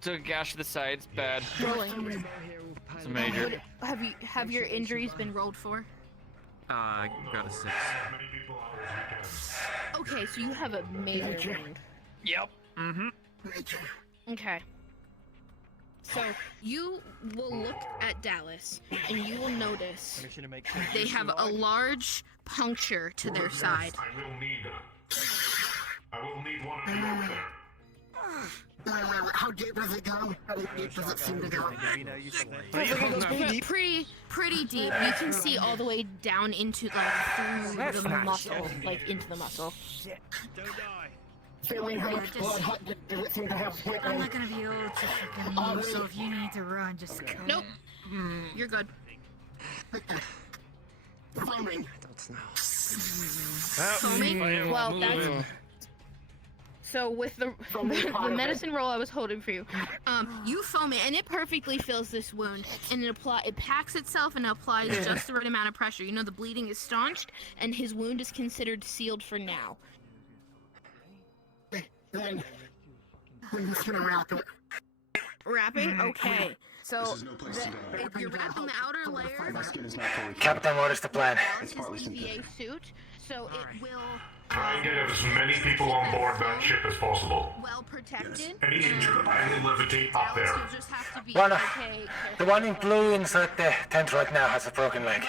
Took a gash to the side. It's bad. Rolling. It's a major. Have your injuries been rolled for? Got a 6. Okay, so you have a major wound. Yep. Okay. So you will look at Dallas, and you will notice they have a large puncture to their side. I will need one of you up there. How deep does it go? How deep does it seem to go? Pretty deep. You can see all the way down into through the muscle, into the muscle. Don't die. Feeling how much blood does it seem to have hit? I'm not gonna be able to freaking move, so if you need to run, just go. Nope. You're good. Foaming. Foaming? Well, that's... So with the medicine roll I was holding for you, you foam it, and it perfectly fills this wound, and it packs itself and applies just the right amount of pressure. You know, the bleeding is staunched, and his wound is considered sealed for now. Then I'm just gonna wrap it. Wrapping? Okay. So if you're wrapping the outer layer, Captain, what is the plan? it's his VA suit, so it will Try and get as many people on board that ship as possible. well protected. Any injured, I will levitate up there. You'll just have to be One, okay. the one in blue inside the tent right now has a broken leg.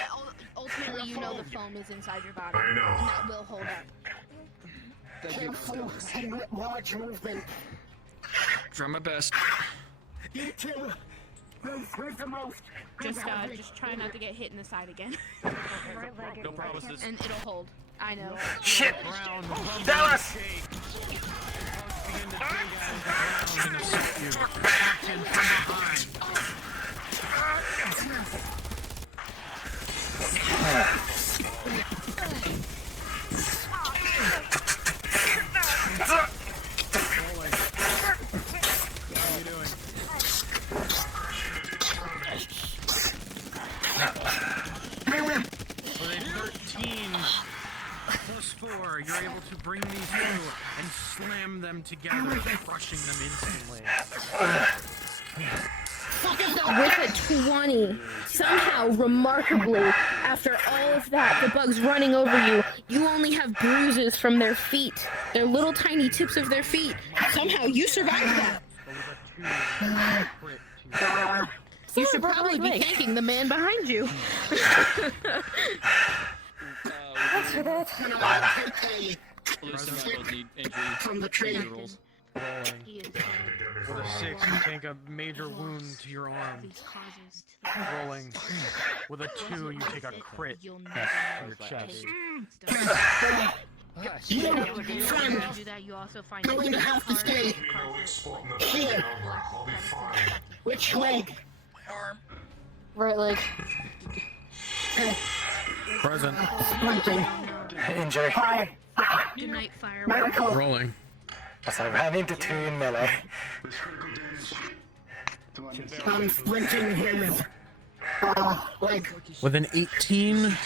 Ultimately, you know the foam is inside your body, I know. and that will hold up. Careful and large movement. Try my best. You too. Move the most. Just try not to get hit in the side again. No promises. And it'll hold. I know. Shit! Dallas! You're able to bring these two and slam them together, crushing them instantly. With a 20, somehow, remarkably, after all of that, the bugs running over you, you only have bruises from their feet. Their little tiny tips of their feet. Somehow, you survived that. You should probably be thanking the man behind you. Thanks for that. From the train. With a 6, you take a major wound to your arm. Rolling. With a 2, you take a crit to your chest. Friend, going to have to stay here. Which leg? Right leg. Present. Injury. Good night, fire. Rolling. As I ran into two in melee. I'm splinting his leg. With an 18. One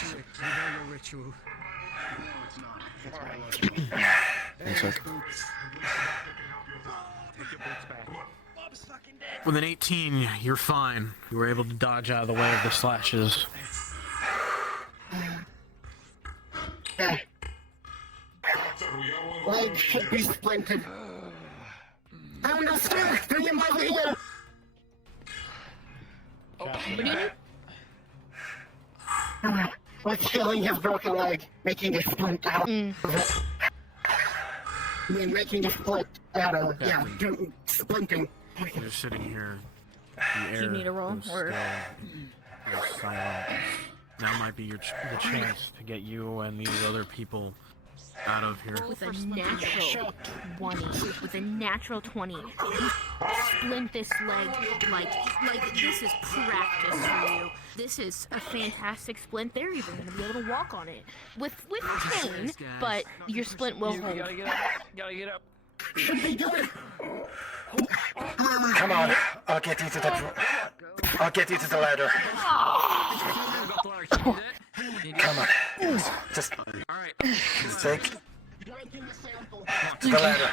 sec. With an 18, you're fine. You were able to dodge out of the way of the slashes. Leg should be splinted. I'm not scared. Bring him over here. What's killing his broken leg? Making a splint out of it. I mean, making a split out of, splinting. You're just sitting here. The air Do you need a roll? is still silent. Now might be the chance to get you and these other people out of here. With a natural 20. With a natural 20. You splint this leg like this is practice for you. This is a fantastic splint. They're even going to be able to walk on it. With pain, but your splint will hold. Gotta get up. Should be good. Come on, I'll get you to the ladder. Come on. Just take the ladder.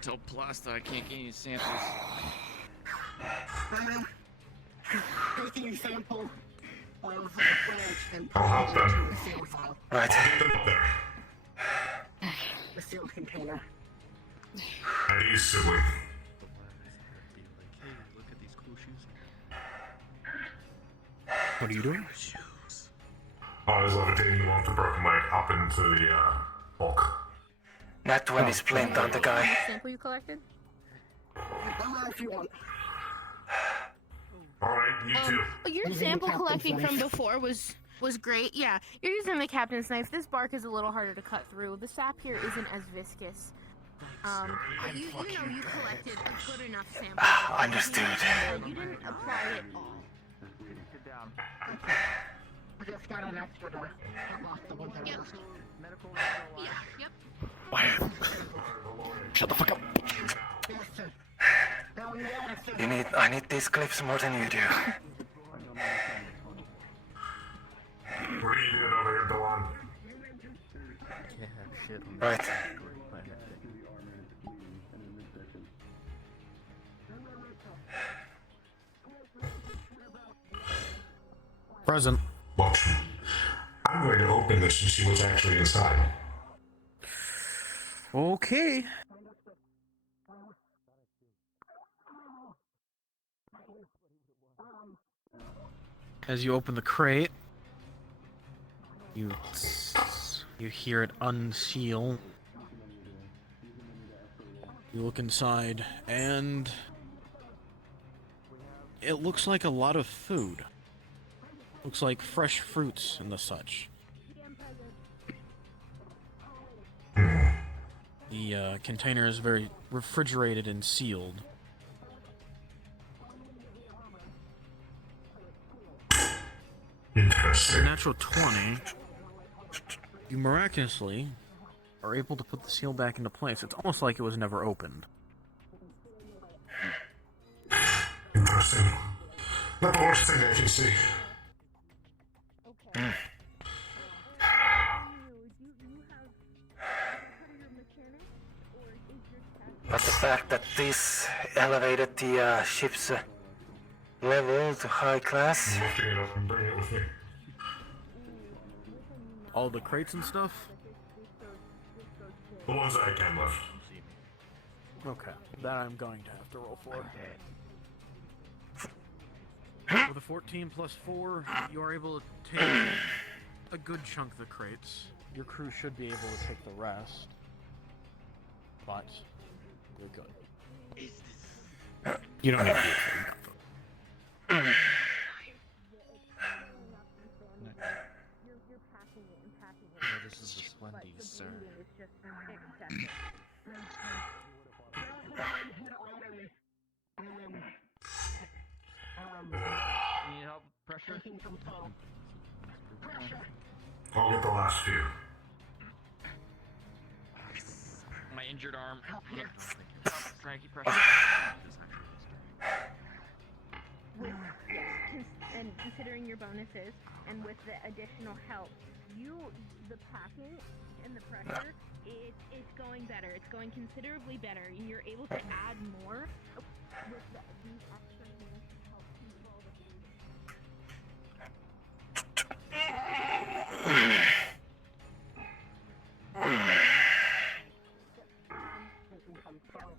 Tell Plasta I can't get any samples. Taking a sample of the fridge and I'll help them. sample file. Right. I'll get them up there. the sealed container. Easily. What are you doing? I was levitating one of the broken leg up into the bulk. Not when he's blinked on the guy. Sample you collected? If you want. Alright, you too. Your Using sample the captain's collecting from knife. before was great. Yeah, you're using the captain's knife. This bark is a little harder to cut through. The sap here isn't as viscous. But you know you collected a good enough sample. Understood. You didn't apply it all. Sit down. We just got an extra door. Yep. Yep. Why? Shut the fuck up. I need these clips more than you do. What are you doing over here, Delon? Right. Present. Watch me. I'm going to open this and see what's actually inside. Okay. As you open the crate, you hear it unseal. You look inside, and it looks like a lot of food. Looks like fresh fruits and the such. The container is very refrigerated and sealed. Interesting. Natural 20. You miraculously are able to put the seal back into place. It's almost like it was never opened. Interesting. Not the worst thing I can see. But the fact that this elevated the ship's level to high class. I'm lifting it up and bring it with me. All the crates and stuff? The ones I can lift. Okay, that I'm going to have to roll for. With a 14 plus 4, you are able to take a good chunk of the crates. Your crew should be able to take the rest. But you're good. You don't need to be afraid. This is the Wendy's, sir. Need help? Pressure? I'll get the last few. My injured arm. Cranky pressure. And considering your bonuses, and with the additional help, the packing and the pressure, it's going better. It's going considerably better. You're able to add more with these extra things to help control the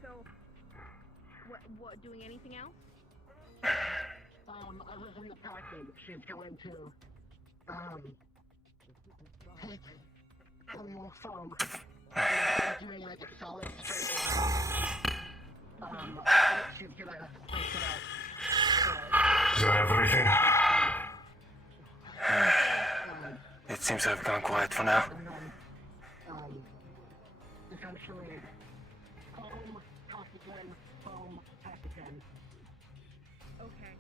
So, what, doing anything else? Other than the packing, she's going to, take some more foam, doing like a solid straight she's gonna space it out. Is that everything? It seems to have gone quiet for now. Essentially, foam, toss again, foam, pack again. Okay.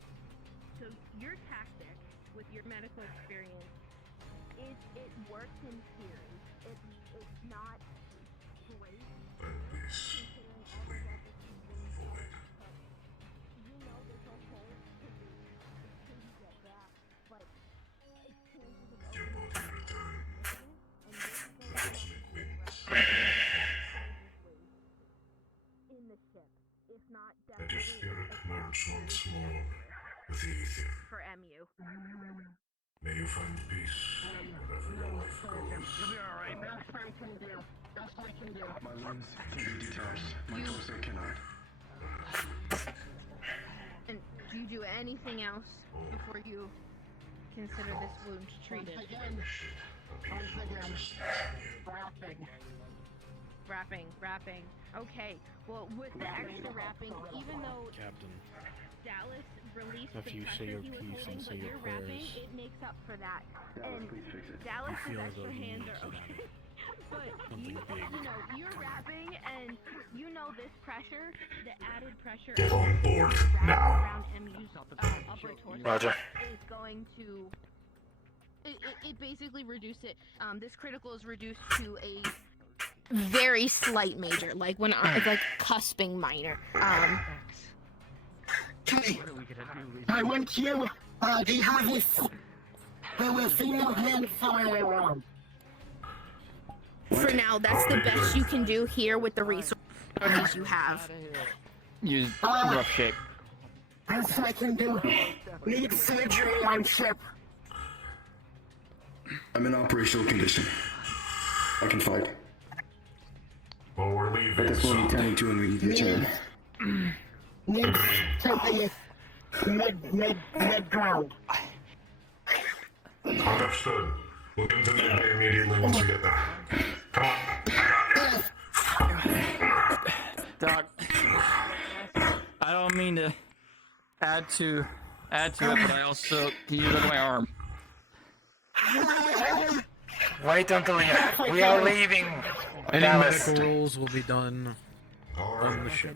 So your tactic with your medical experience it works in theory. It's not great. Considering all the other people you know this okay until you get back, but Your body return. The cosmic winds. in the ship, if not And your definitely spirit merge once more with the ether. for MU. May you find peace wherever your life goes. My limbs can be detached. My torso cannot. And do you do anything else before you consider this wound treated? Wrapping. Okay. Well, with the extra wrapping, even though Captain, Dallas released if the you pressure say your he was piece holding, and say but your your wrapping, prayers, it makes up for that. Dallas, And please fix it. Dallas's feel as extra though you hands need are to okay. But something big. you're wrapping, and you know this pressure, the added pressure Get on board now. around MU's upper torso Roger. is going to. It basically reduced it. This critical is reduced to a very slight major, like when it's like cusping minor. Okay. I want you. Do you have this? There will see no hand somewhere around. For now, that's the best you can do here with the resources you have. Use rough shape. Best I can do. Need surgery on ship. I'm in operational condition. I can fight. Well, we're leaving. But this will be tending to and we need to return. Need something mid ground. Understood. Look into the area immediately once we get there. Come on. Doc, I don't mean to add to it, but I also can you look at my arm? Wait until we are leaving. Any Dallas. medical rolls will be done on the ship.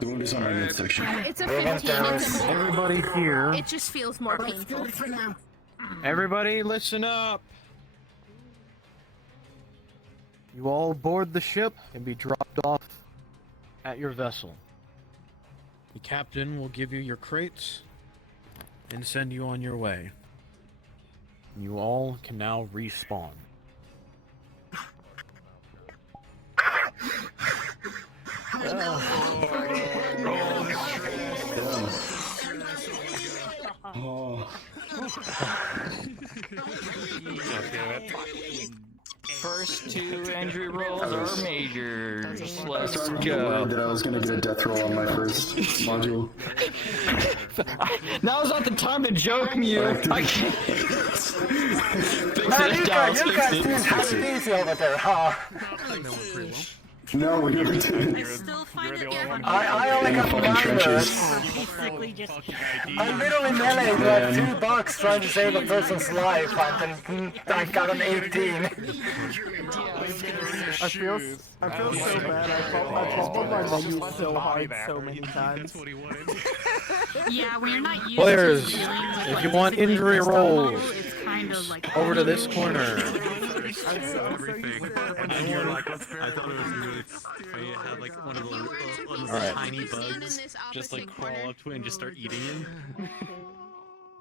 The wound is on my midsection. It's a 15. It's a Everybody here. It just feels more painful. Everybody listen up. You all board the ship and be dropped off at your vessel. The captain will give you your crates and send you on your way. You all can now respawn. First two injury rolls are majors. I was Let's starting to get go. worried that I was going to get a death roll on my first module. Now's not the time to joke, Mew. I can't. Man, you guys seem to have it easy over there, huh? No, you didn't. I only got blinders. I literally meleeed like $2 trying to save a person's life, and then I got an 18. I feel so bad. I fumbled my menu so hard so many times. Yeah, when you're not used Players, to dealing with, if like, you want injury rolls, it's kind of like over to this corner. Everything. And then you're like, I thought it was really funny. It had like one of those Alright. tiny bugs just like crawl up to it and just start eating him.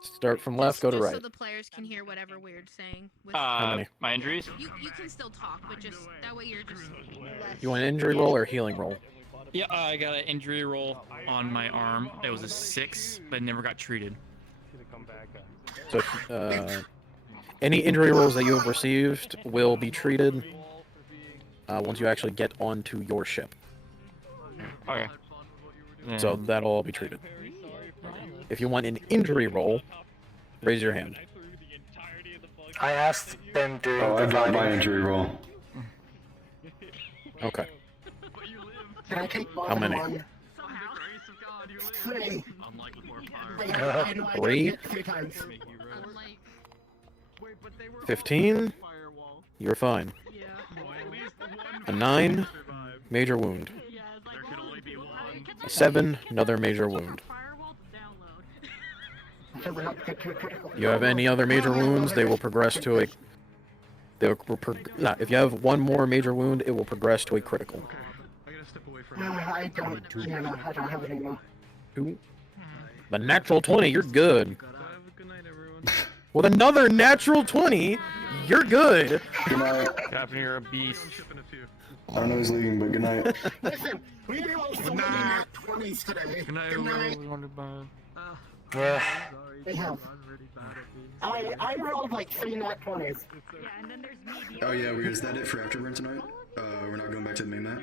Start from left, go to Just right. so the players can hear whatever we're saying. With many? My injuries? You can still talk, but just that way you're just less. You want an injury roll or healing roll? Yeah, I got an injury roll on my arm. It was a 6, but never got treated. So, any injury rolls that you have received will be treated once you actually get onto your ship. Okay. So that'll all be treated. If you want an injury roll, raise your hand. I asked them to. Oh, I got my injury roll. Okay. Can I take How many? Three. 3? 3 times. 15? You're fine. A 9? Major wound. A 7? Another major wound. You have any other major wounds, they will progress to a... if you have one more major wound, it will progress to a critical. No, I don't. No, I don't have any more. 2? The natural 20, you're good. With another natural 20, you're good. Good night. Captain, you're a beast. I don't know who's leaving, but good night. Listen, we rolled so many nat 20s today. Good night, Good night. everyone. Yeah. They have. I rolled like 3 nat 20s. Yeah, and then there's me. Oh yeah, is that it for Afterburn tonight? We're not going back to the main map?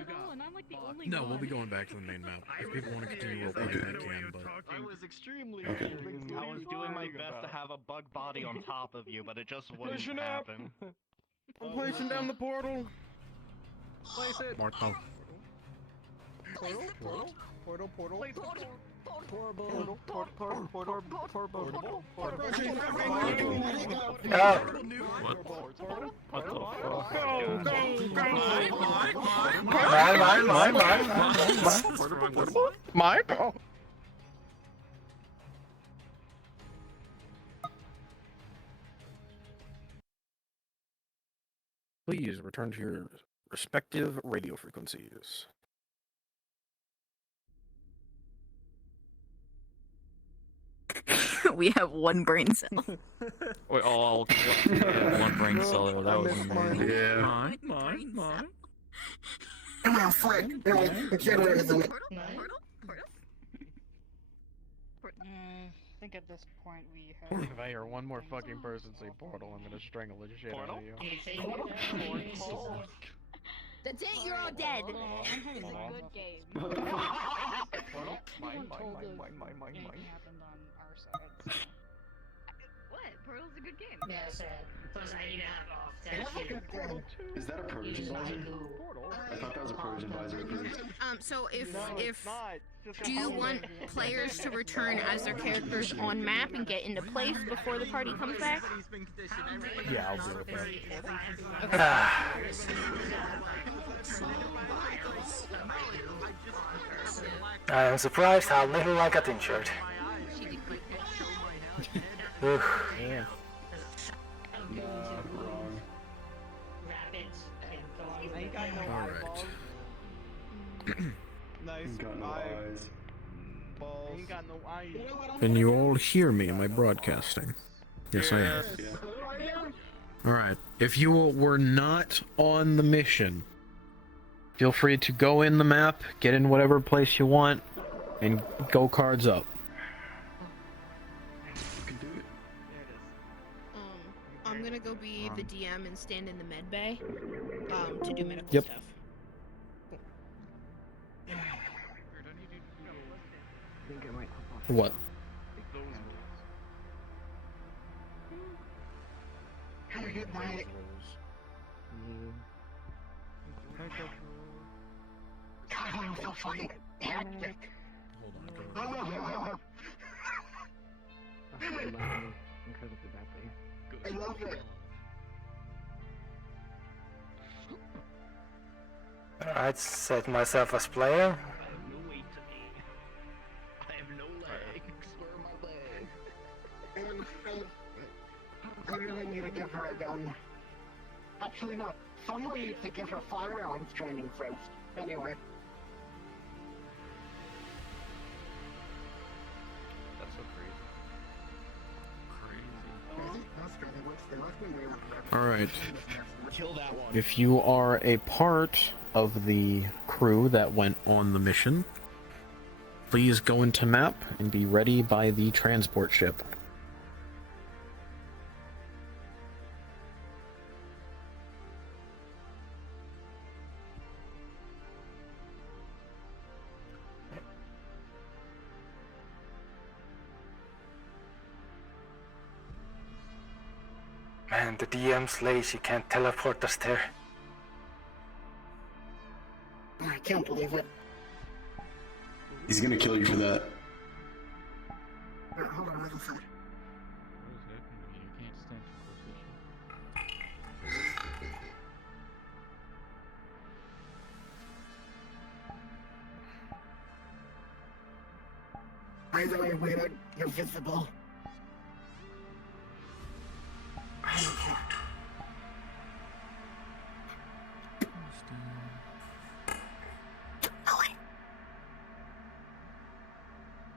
No, we'll be going back to the main map. If people want to continue roleplaying, Okay. they can, but... I was extremely. Okay. I was doing my best to have a bug body on top of you, but it just wouldn't Pushing up. happen. I'm placing down the portal. Place it. Mortal. Mike? Please return to your respective radio frequencies. We have one brain cell. We all have one brain cell there. That was amazing. Yeah. Mine. Oh, frick. No, the generator isn't. I think at this point we have. If I hear one more fucking person say portal, I'm gonna strangle the shit out of you. That's it, you're all dead. It's a good game. Mine. Happened on our side. So. What? Portal's a good game. Yeah, so plus I need to have off Is that a Protogen visor? I thought that was a Protogen visor approved. So if do you want players to return as their characters on map and get into place before the party comes back? Yeah, I'll do it. I am surprised how little I got injured. Yeah. Alright. Nice. Got no eyes. Ain't got no eyes. Can you all hear me? Am I broadcasting? Yes, I am. Alright. If you were not on the mission, feel free to go in the map, get in whatever place you want, and go cards up. I'm gonna go be the DM and stand in the med bay to do medical Yep. stuff. What? God, I'm so fucking hectic. I love it. I'd set myself as player. I really need to give her a gun. Actually, no. Somebody needs to give her firearms training first. Anyway. That's so crazy. Alright. Kill that one. If you are a part of the crew that went on the mission, please go into map and be ready by the transport ship. Man, the DM's lazy, can't teleport us there. I can't believe it. He's gonna kill you for that. Hold on, wait a second. By the way, Weird, you're visible.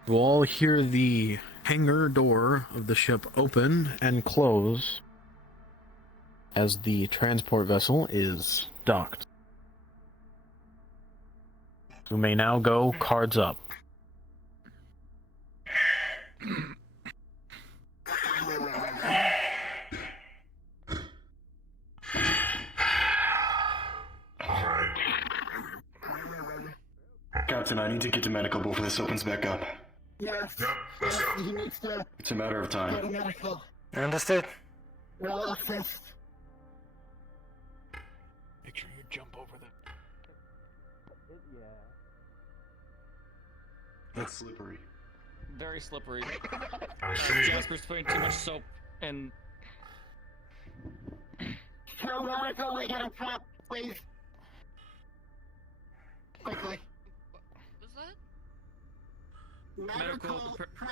You all hear the hangar door of the ship open and close as the transport vessel is docked. You may now go cards up. Captain, I need to get to medical before this opens back up. Yes. Let's go. He needs to It's a matter of get time. medical. Understood. Roll assist. Make sure you jump over the. That's slippery. Very slippery. I see. Jasper's putting too much soap and. Tell medical we get a prep, please. Quickly. Was that? Medical Medical prep.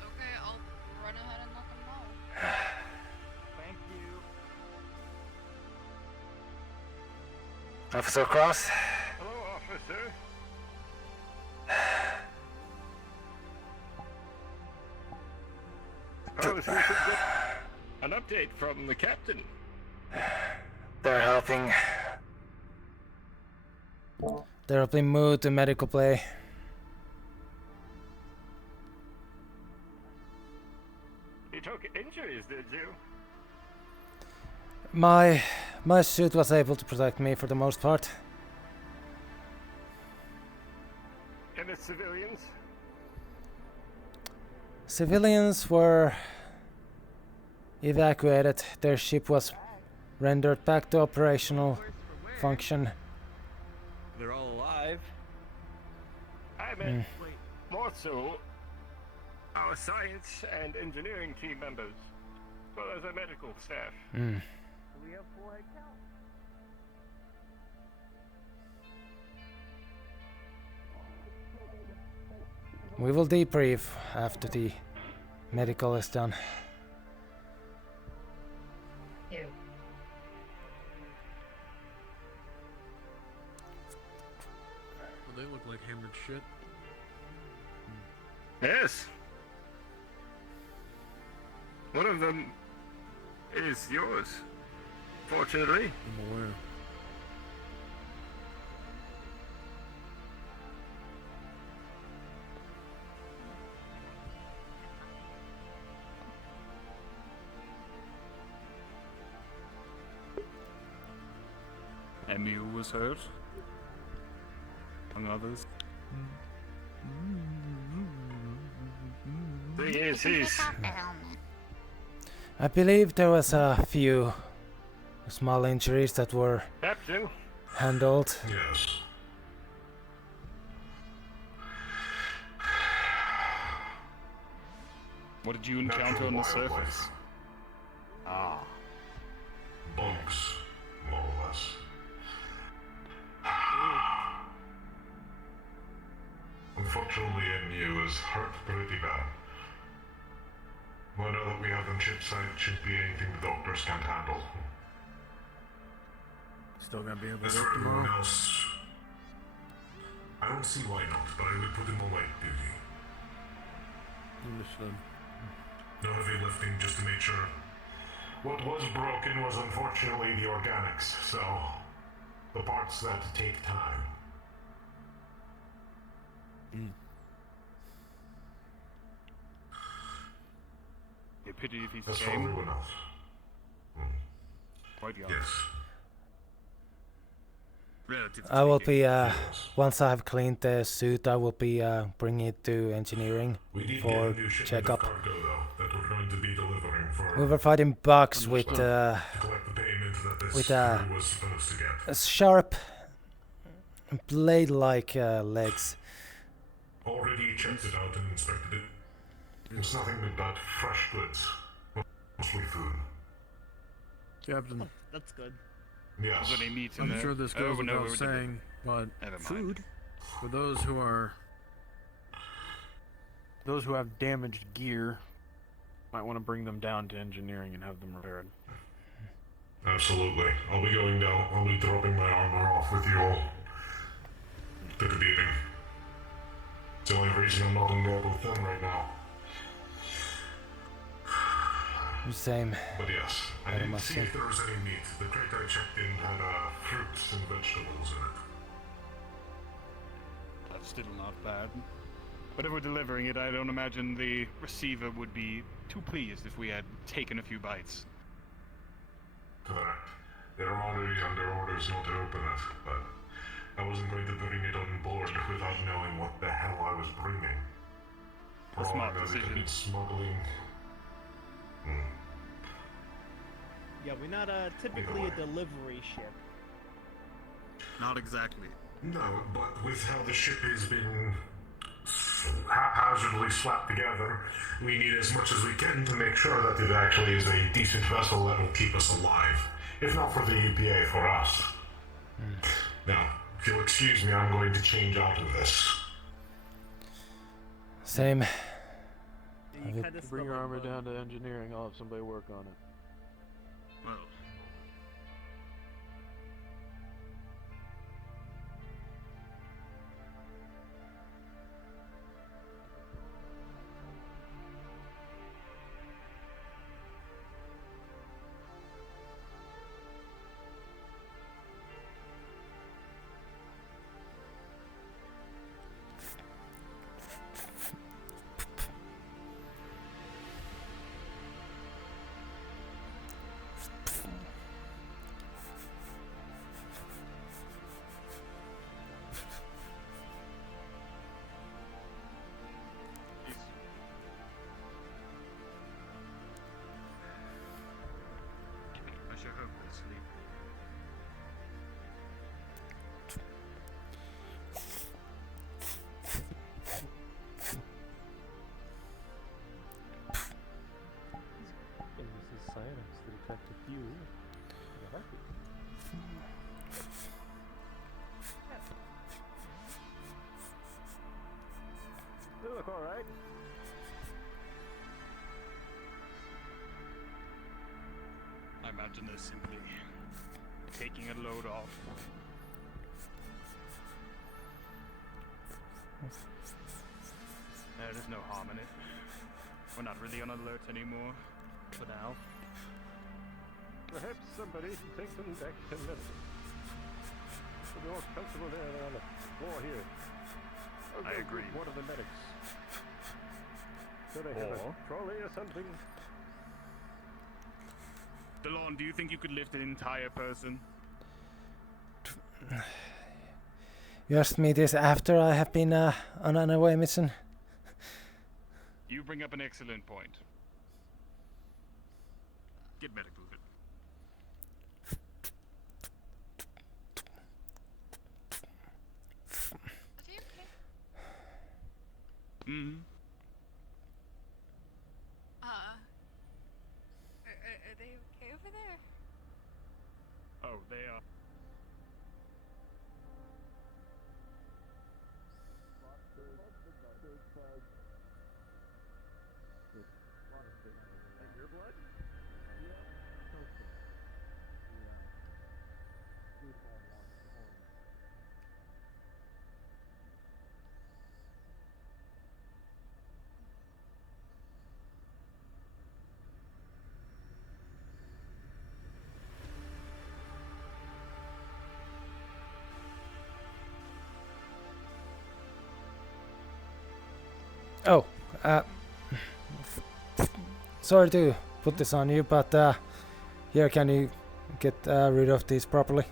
Okay, I'll run ahead and let them know. Thank you. Officer Cross. Hello, officer. Suppose we should get an update from the captain. They're helping. They're helping move to medical play. You took injuries, did you? My suit was able to protect me for the most part. And the civilians? Civilians were evacuated. Their ship was rendered back to operational function. They're all alive. I meant more so our science and engineering team members, as well as our medical staff. Mm. We have full head count. We will debrief after the medical is done. Well, they look like hammered shit. Yes. One of them is yours, fortunately. I'm aware. MU was hurt, among others. Thing is, he's I believe there was a few small injuries that were Captain. handled. Yes. What did you encounter on the surface? Ah. Bugs, more or less. Unfortunately, MU is hurt pretty bad. Well, now that we have them shipside, shouldn't be anything the doctors can't handle. Still gonna be able As to for work everyone tomorrow? else, I don't see why not, but I would put him on light duty. Understood. No heavy lifting, just to make sure. What was broken was unfortunately the organics, so the parts that take time. A pity if he's As for game. everyone else. Quite young. Yes. Relatively I will speaking. be, once I have cleaned the suit, I will be bringing it to engineering We did for get a new shipment checkup. of cargo, though, that we're going to be delivering for We were fighting bugs with to collect the payment that this with, crew was supposed to get. sharp blade-like legs. Already checked it out and inspected it. It's nothing but fresh goods. Mostly food. Captain, That's good. Yes. Was there any meat in I'm there? sure this Oh, goes no, without we were saying, but Never mind. Food? for those who have damaged gear, might want to bring them down to engineering and have them repaired. Absolutely. I'll be going down. I'll be dropping my armor off with you all. Took a beating. It's the only reason I'm not in mortal thin right now. Same. But yes, I Very didn't much see so. if there was any meat. The crate I checked in had fruits and vegetables in it. That's still not bad. But if we're delivering it, I don't imagine the receiver would be too pleased if we had taken a few bites. Correct. They're already under orders not to open it, but I wasn't going to bring it on board without knowing what the hell I was bringing. A smart decision. Smuggling. Yeah, we're not typically a delivery ship. Not exactly. No, but with how the ship is being haphazardly slapped together, we need as much as we can to make sure that it actually is a decent vessel that will keep us alive. If not for the EPA, for us. Now, if you'll excuse me, I'm going to change out of this. Same. Bring your armor down to engineering. I'll have somebody work on it. Well. I sure hope we'll sleep. This is sirens that attract a few. They look alright. I imagine they're simply taking a load off. There's no harm in it. We're not really on alert anymore, for now. Perhaps somebody should take them back to medicine. They'll be more comfortable there than on the floor here. I'll I go agree. get one of the medics. Should I have Or- a trolley or something? Delon, do you think you could lift an entire person? You asked me this after I have been on an away mission. You bring up an excellent point. Get medical. Mm-hmm. Are they okay over there? Oh, they are. Your blood? Oh, sorry to put this on you, but here, can you get rid of these properly?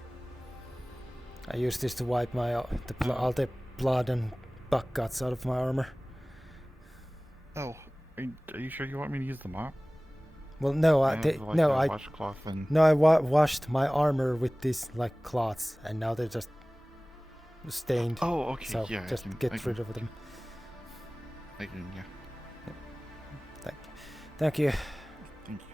I use this to wipe my all the blood and buck guts out of my armor. Oh, are you sure you want me to use the mop? Well, no, I washcloth and... no, I washed my armor with these like cloths, and now they're just stained. Oh, okay, So yeah, just I get can- rid of them. I can, yeah. Thank you. Thank you.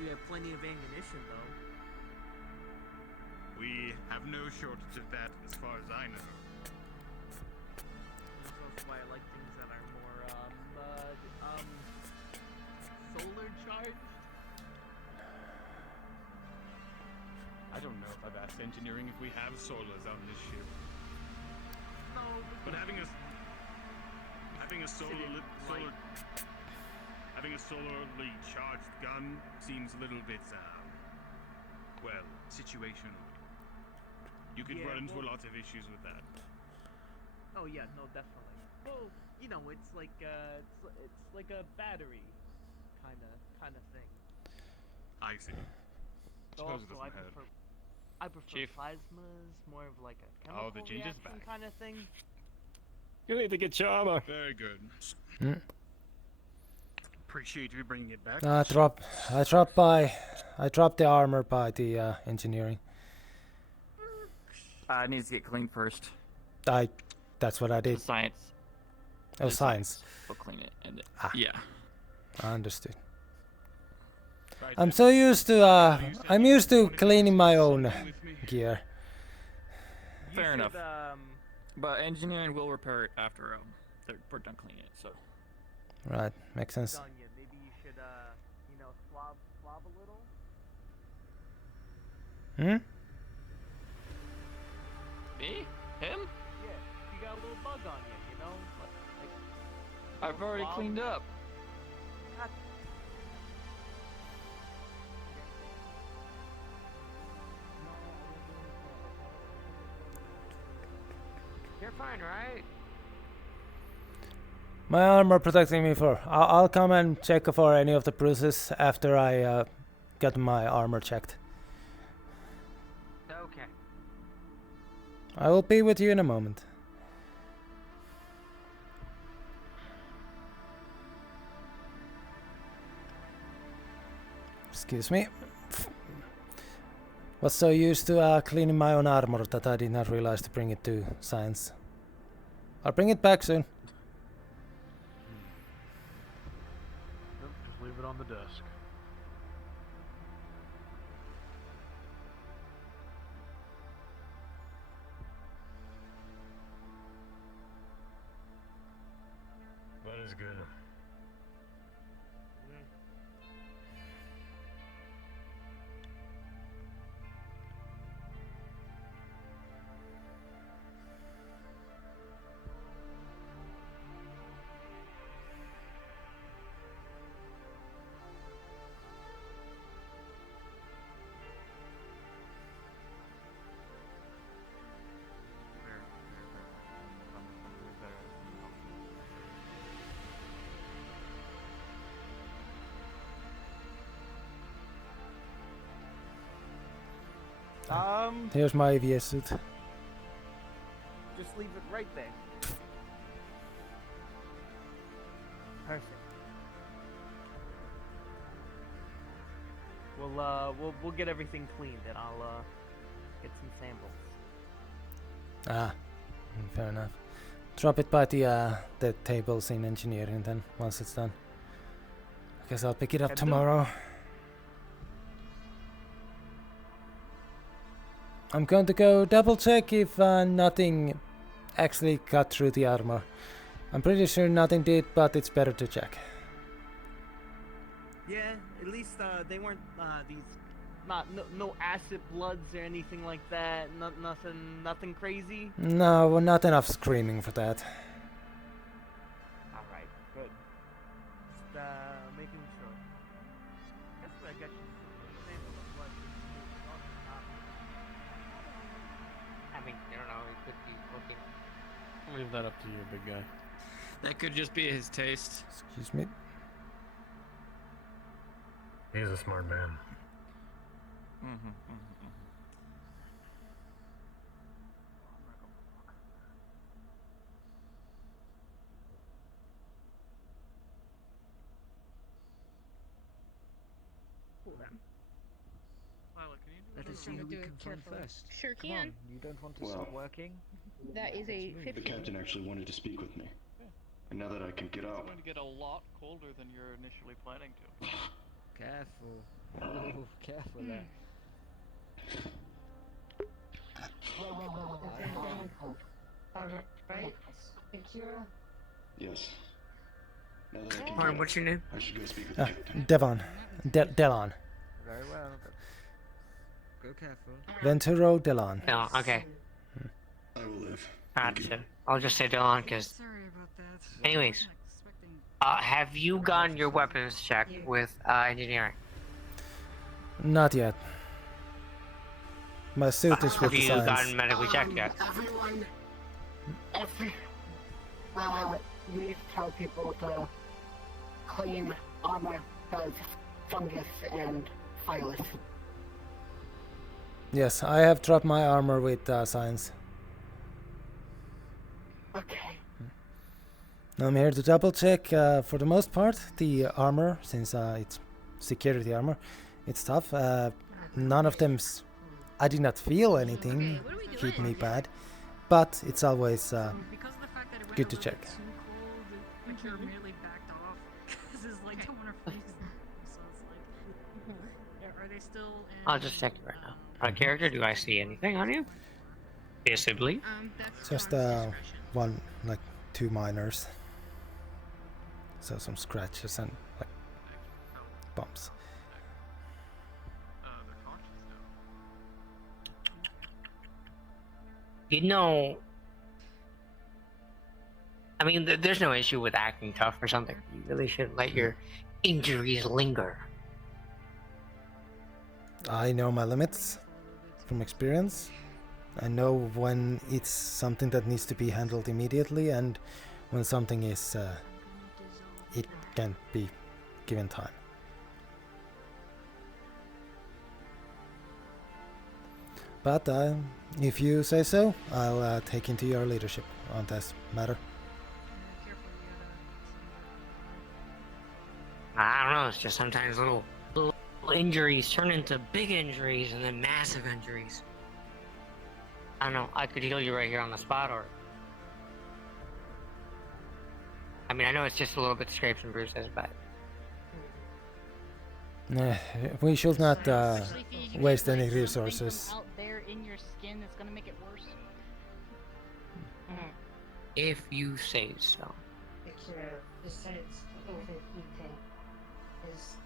like we have plenty of ammunition, though. We have no shortage of that, as far as I know. That's also why I like things that are more, solar charged. I don't know if I've asked engineering if we have solars on this ship. No, but having a solarly charged gun seems a little bit, well, situational. You could run into a lot of issues with that. Oh yeah, no, definitely. Well, you know, it's like a battery kind of thing. I see. So Suppose it also, doesn't hurt. I prefer Chief. plasmas, more of like a chemical the ginger's reaction back. kind of thing. You need to get your armor. Very good. Appreciate you bringing it back. I dropped the armor by the engineering. It needs to get cleaned first. That's what I did. Science. Oh, science. We'll clean it and yeah. I understood. Right, I'm so used to I'm used to cleaning my own gear. Fair enough. But engineering will repair it after we're done cleaning it. So. Right, makes sense. Sonya, maybe you should you know, swab a little. Me? Him? Yeah, you got a little bug on you, you know? Like I've already swab. cleaned up. God. You're fine, right? My armor protecting me for. I'll come and check for any of the bruises after I get my armor checked. Okay. I will be with you in a moment. Excuse me. Was so used to cleaning my own armor that I did not realize to bring it to science. I'll bring it back soon. Nope, just leave it on the desk. That is good. Here's my AVS suit. Just leave it right there. Perfect. We'll get everything cleaned and I'll get some samples. Fair enough. Drop it by the tables in engineering then once it's done. I guess I'll pick it up tomorrow. I'm going to go double check if nothing actually cut through the armor. I'm pretty sure nothing did, but it's better to check. Yeah, at least they weren't these no acid bloods or anything like that. Nothing crazy. No, not enough screaming for that. All right, good. Just making sure. Guess what? I got you a sample of blood. I mean, I don't know, it could be working. I'll leave that up to you, big guy. That could just be his taste. Excuse me. He's a smart man. Let us see who we can find first. Sure Come can. on, you don't want to Well, stop working? That is a The 15. captain actually wanted to speak with me. And now that I can get It's up, going to get a lot colder than you're initially planning to. Careful. Ooh, careful there. Yes. Now that I can Alright, get what's up, your name? I should go speak with the captain. Devon. Delon. Very well. Go careful. Venturo Delon. Oh, okay. I will live. Gotcha. I'll just say Delon, because... Anyways. Have you gotten your weapons check with engineering? Not yet. My suit is with Have the you science. gotten medically checked yet? You need to tell people to clean armor has fungus and virus. Yes, I have dropped my armor with science. Okay. I'm here to double check, for the most part, the armor, since it's security armor. It's tough. None of them's... I did not feel anything hit me bad, but it's always good to check. Like you're immediately backed off because it's like don't want to freeze them. So it's like, are they still in? I'll just check it right now. My character, do I see anything on you? Visibly? Just one, like 2 minors. So some scratches and like bumps. You know, I mean, there's no issue with acting tough or something. You really shouldn't let your injuries linger. I know my limits from experience. I know when it's something that needs to be handled immediately and when something is, it can be given time. But if you say so, I'll take into your leadership on this matter. I don't know, it's just sometimes little injuries turn into big injuries and then massive injuries. I don't know, I could heal you right here on the spot, or... I mean, I know it's just a little bit scrapes and bruises, but... We should not waste any resources. Out there in your skin that's gonna make it worse. If you say so.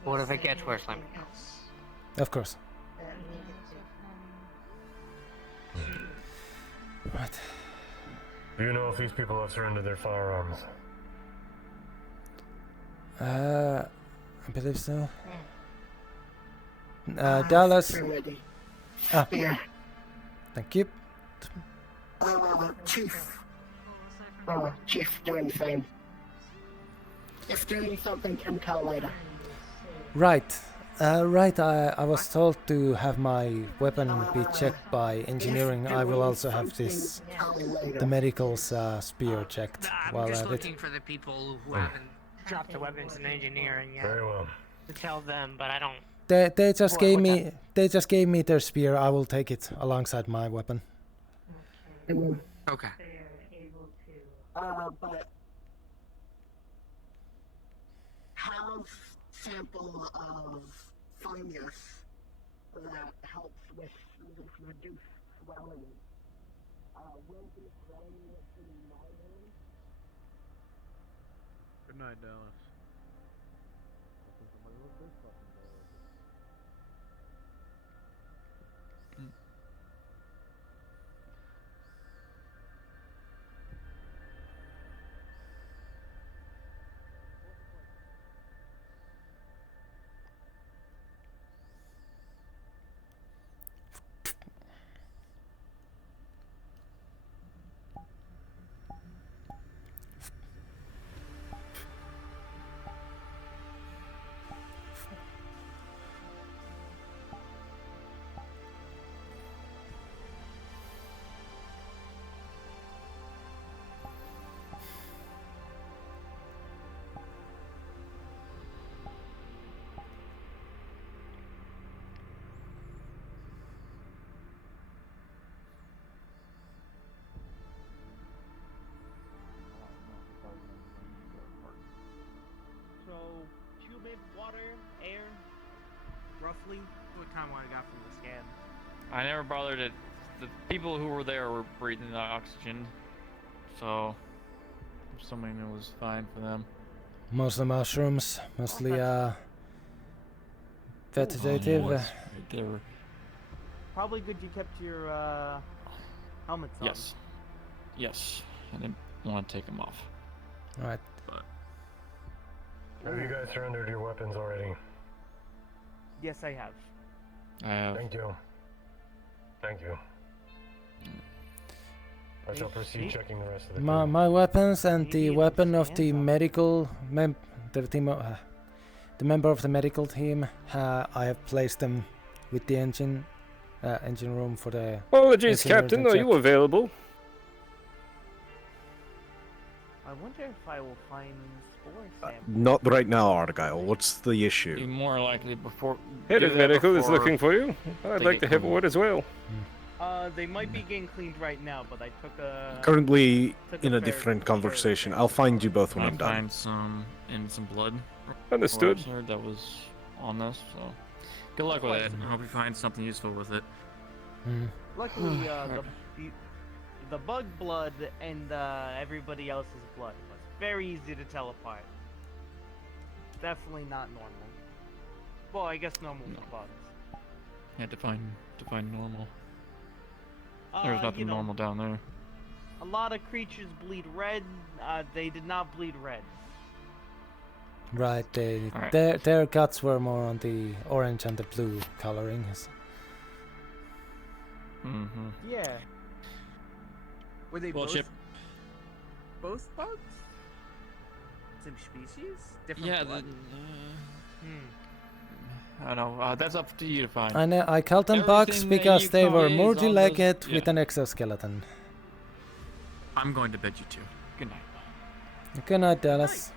What if it gets worse, let me know. Of course. Right. Do you know if these people have surrendered their firearms? I believe so. Dallas. Yeah. Thank you. Chief. Chief doing the same. If doing something, can tell later. Right. Right, I was told to have my weapon be checked by engineering. I will also have this, the medical's spear checked I'm while just at looking it. for the people who haven't dropped their weapons in engineering yet. Very well. To tell them, but I don't... They just gave me their spear. I will take it alongside my weapon. Okay. But have sample of fungus that helps with reduced swelling. Good night, Dallas. So, humid water, air, roughly what kind of what I got from the scan. I never bothered it. The people who were there were breathing the oxygen, so I'm assuming it was fine for them. Mostly mushrooms, mostly vegetative. Right there. Probably good you kept your helmets on. Yes. Yes. I didn't want to take them off. Right. But Have you guys surrendered your weapons already? Yes, I have. I have. Thank you. Thank you. I shall proceed checking the rest of the My weapons and the weapon of the medical the member of the medical team. I have placed them with the engine room for the. Apologies, engineers Captain. and Are check. you available? I wonder if I will find spore samples. Not right now, Argyle. What's the issue? Be more likely before. Head of do that medical is before looking for you. I'd they like to get have a cleaned. word as well. They might be getting cleaned right now, but I took a. Currently took in a fair- different conversation. I'll find you both when Might I'm done. find some blood. Understood. That was on this. So good luck with it. I hope you find something useful with it. Luckily, the bug blood and everybody else's blood was very easy to tell apart. Definitely not normal. Well, I guess normal for bugs. Had to find normal. There's nothing you know, normal down there. A lot of creatures bleed red. They did not bleed red. Right, Alright. their guts were more on the orange and the blue colorings. Mm-hmm. Yeah. Were they Well, both Chip. both bugs? Same species? Different Yeah. blood? I don't know. That's up to you to find. I called them bugs Everything that because you they were find is on multi-legged those- with yeah. an exoskeleton. I'm going to bed you two. Good night. Good night, Dallas.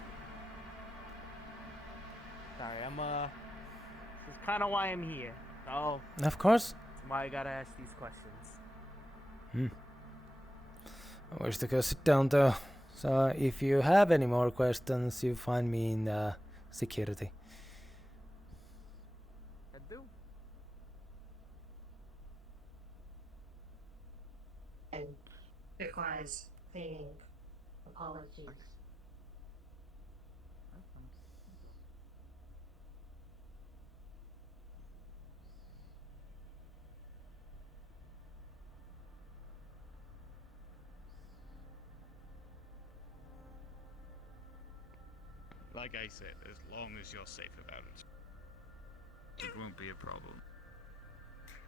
Sorry, this is kind of why I'm here. Oh. Of course. That's why I gotta ask these questions. I wish to go sit down though. So if you have any more questions, you find me in security. I do. And requires cleaning. Apologies. Like I said, as long as you're safe about it, it won't be a problem.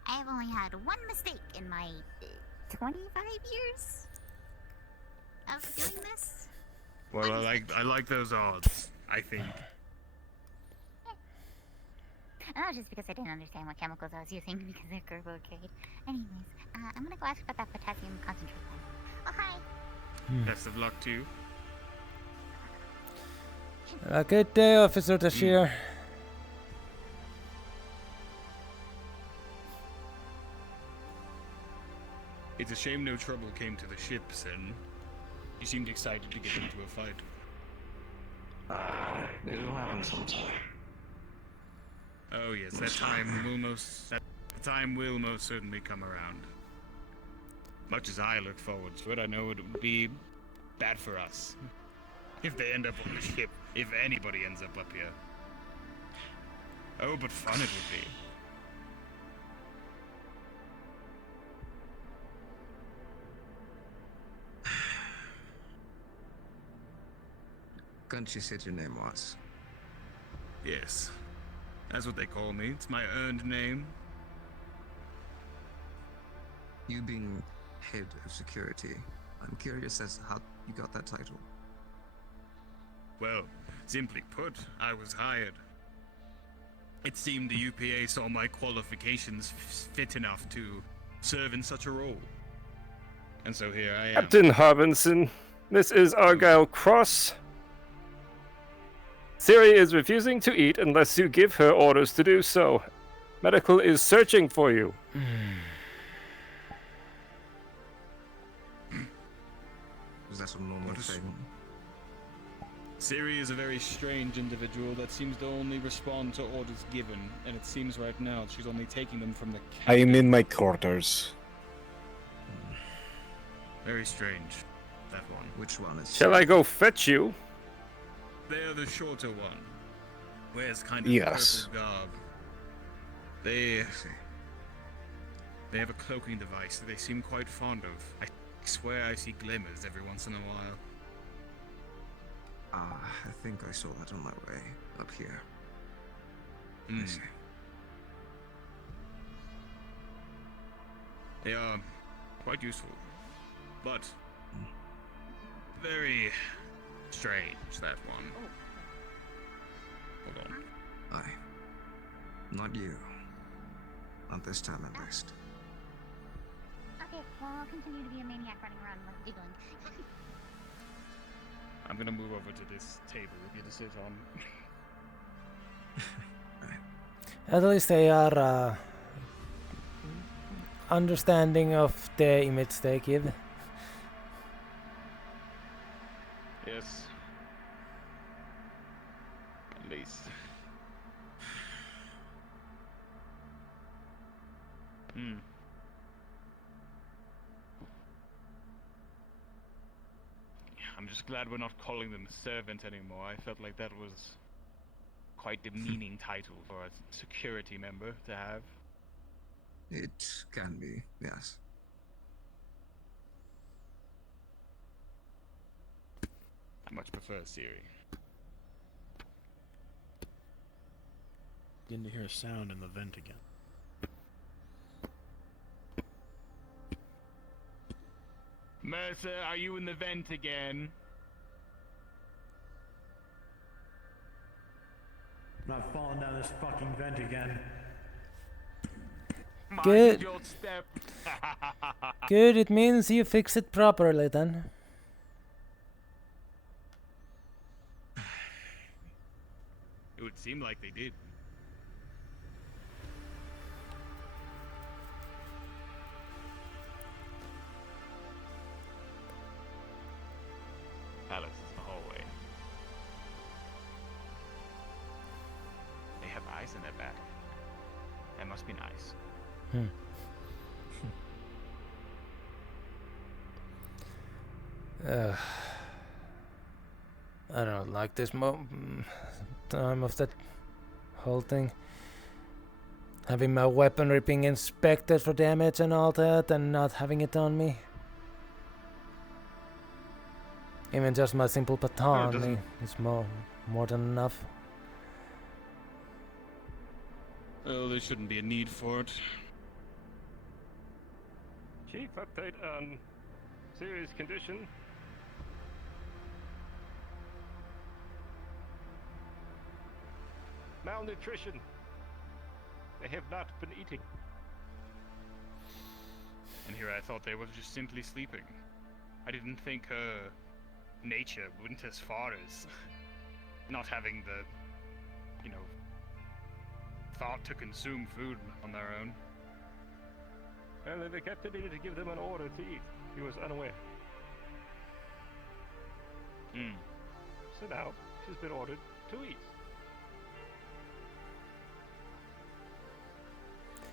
I've only had one mistake in my 25 years of doing this. Well, I like those odds. I think. Oh, just because I didn't understand what chemicals I was using because they're carbohydrate. Anyways, I'm gonna go ask about that potassium concentrate then. Oh, hi. Best of luck to you. A good day, Officer Tashir. It's a shame no trouble came to the ships, and you seemed excited to get into a fight. It'll happen sometime. Oh yes, that time will most certainly come around. Much as I look forward to it, I know it would be bad for us if they end up on the ship. If anybody ends up here. Oh, but fun it would be. Gunch, you said your name was? Yes. That's what they call me. It's my earned name. You being head of security, I'm curious as to how you got that title. Well, simply put, I was hired. It seemed the UPA saw my qualifications fit enough to serve in such a role. And so here I am. Captain Harbinson, this is Argyle Cross. Siri is refusing to eat unless you give her orders to do so. Medical is searching for you. Is that some normal thing? Siri is a very strange individual that seems to only respond to orders given, and it seems right now she's only taking them from the I am in my quarters. Very strange, that one. Which one is? Shall I go fetch you? They're the shorter one. Wears kind of Yes. purple garb. They have a cloaking device that they seem quite fond of. I swear I see glimmers every once in a while. I think I saw that on my way up here. I see. They are quite useful, but very strange, that one. Hold on. Aye. Not you. Not this time, at least. Okay, well, I'll continue to be a maniac running around like giggling. I'm gonna move over to this table with you to sit on. At least they are understanding of the image they give. Yes. At least. I'm just glad we're not calling them servant anymore. I felt like that was quite demeaning title for a security member to have. It can be, yes. I much prefer Siri. Begin to hear a sound in the vent again. Mercer, are you in the vent again? Not falling down this fucking vent again. Good. Your step. Good, it means you fix it properly then. It would seem like they did. Palace is the hallway. They have eyes in their back. That must be nice. I don't like this time of that whole thing. Having my weaponry being inspected for damage and all that, and not having it on me. Even just my simple baton is more than enough. Well, there shouldn't be a need for it. Chief, update on Siri's condition. Malnutrition. They have not been eating. And here I thought they were just simply sleeping. I didn't think her nature went as far as not having the, thought to consume food on their own. And the captain needed to give them an order to eat. He was unaware. So now, she's been ordered to eat.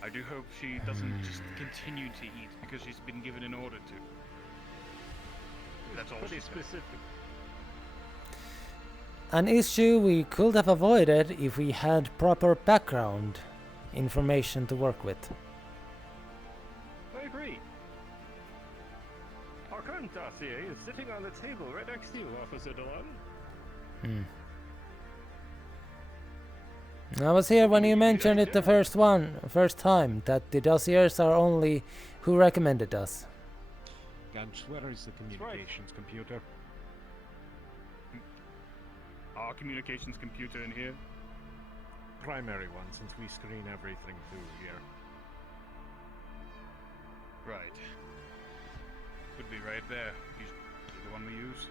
I do hope she doesn't just continue to eat because she's been given an order to. That's all Pretty she's specific. An issue we could have avoided if we had proper background information to work with. I agree. Our current dossier is sitting on the table right next to you, Officer Delon. I was here when you mentioned it the first time, that the dossiers are only who recommended us. Gantz, where is the communications computer? Our communications computer in here? Primary one, since we screen everything through here. Right. Could be right there. Usually the one we use.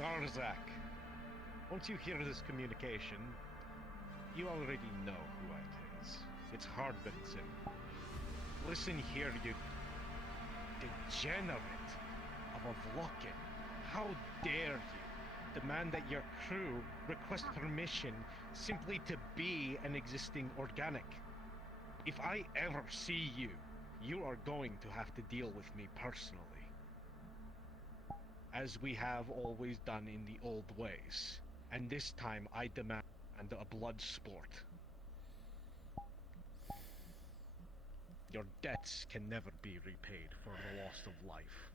Narzak, once you hear this communication, you already know who it is. It's hard, Benson. Listen here, you degenerate of a Vlokin. How dare you demand that your crew request permission simply to be an existing organic? If I ever see you, you are going to have to deal with me personally. As we have always done in the old ways. And this time I demand a blood sport. Your debts can never be repaid for the loss of life.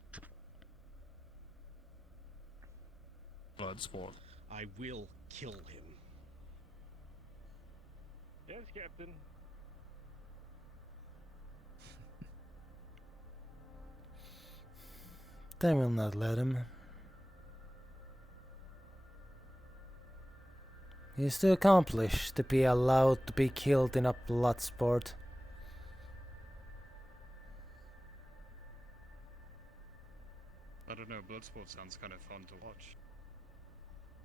Blood sport. I will kill him. Yes, Captain. They will not let him. He is too accomplished to be allowed to be killed in a blood sport. I don't know, Bloodsport sounds kind of fun to watch.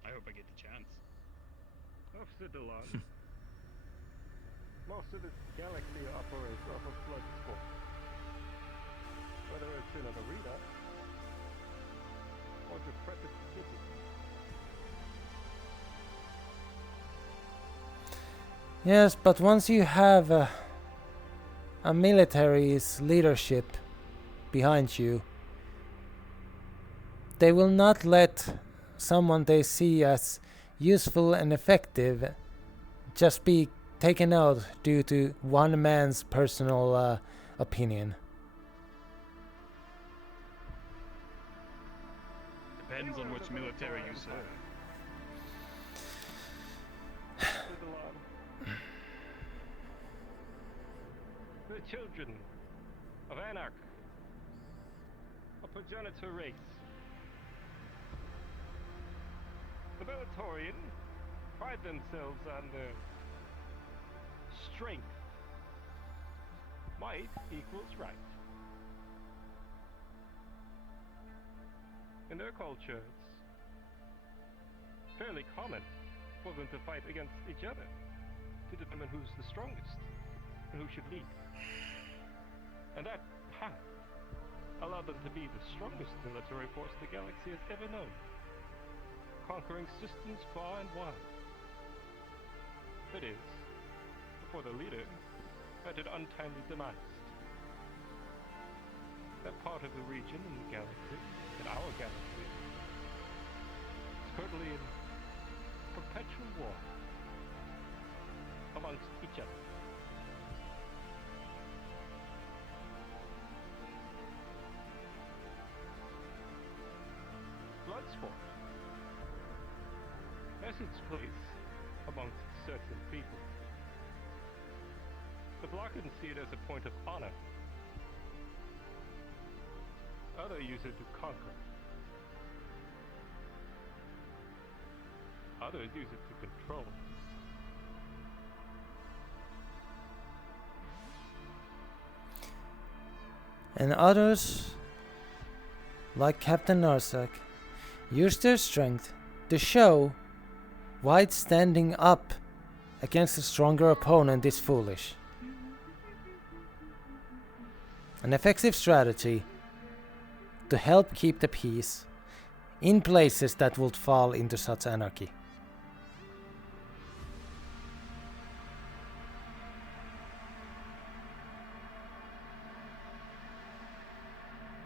I hope I get the chance. Officer Delon. Most of this galaxy operates off of blood sport. Whether it's in an arena or decrepit city. Yes, but once you have a military's leadership behind you, they will not let someone they see as useful and effective just be taken out due to one man's personal opinion. Depends on which military you serve. The children of Anarch, a progenitor race. The Bellatorian pride themselves on their strength. Might equals right. In their culture, it's fairly common for them to fight against each other to determine who's the strongest and who should lead. And that path allowed them to be the strongest military force the galaxy has ever known, conquering systems far and wide. That is, before the leader met an untimely demise. That part of the region in the galaxy, in our galaxy, is currently in perpetual war amongst each other. Bloodsport has its place amongst certain people. The Blockens see it as a point of honor. Others use it to conquer. Others use it to control. And others, like Captain Narsak, use their strength to show why standing up against a stronger opponent is foolish. An effective strategy to help keep the peace in places that would fall into such anarchy.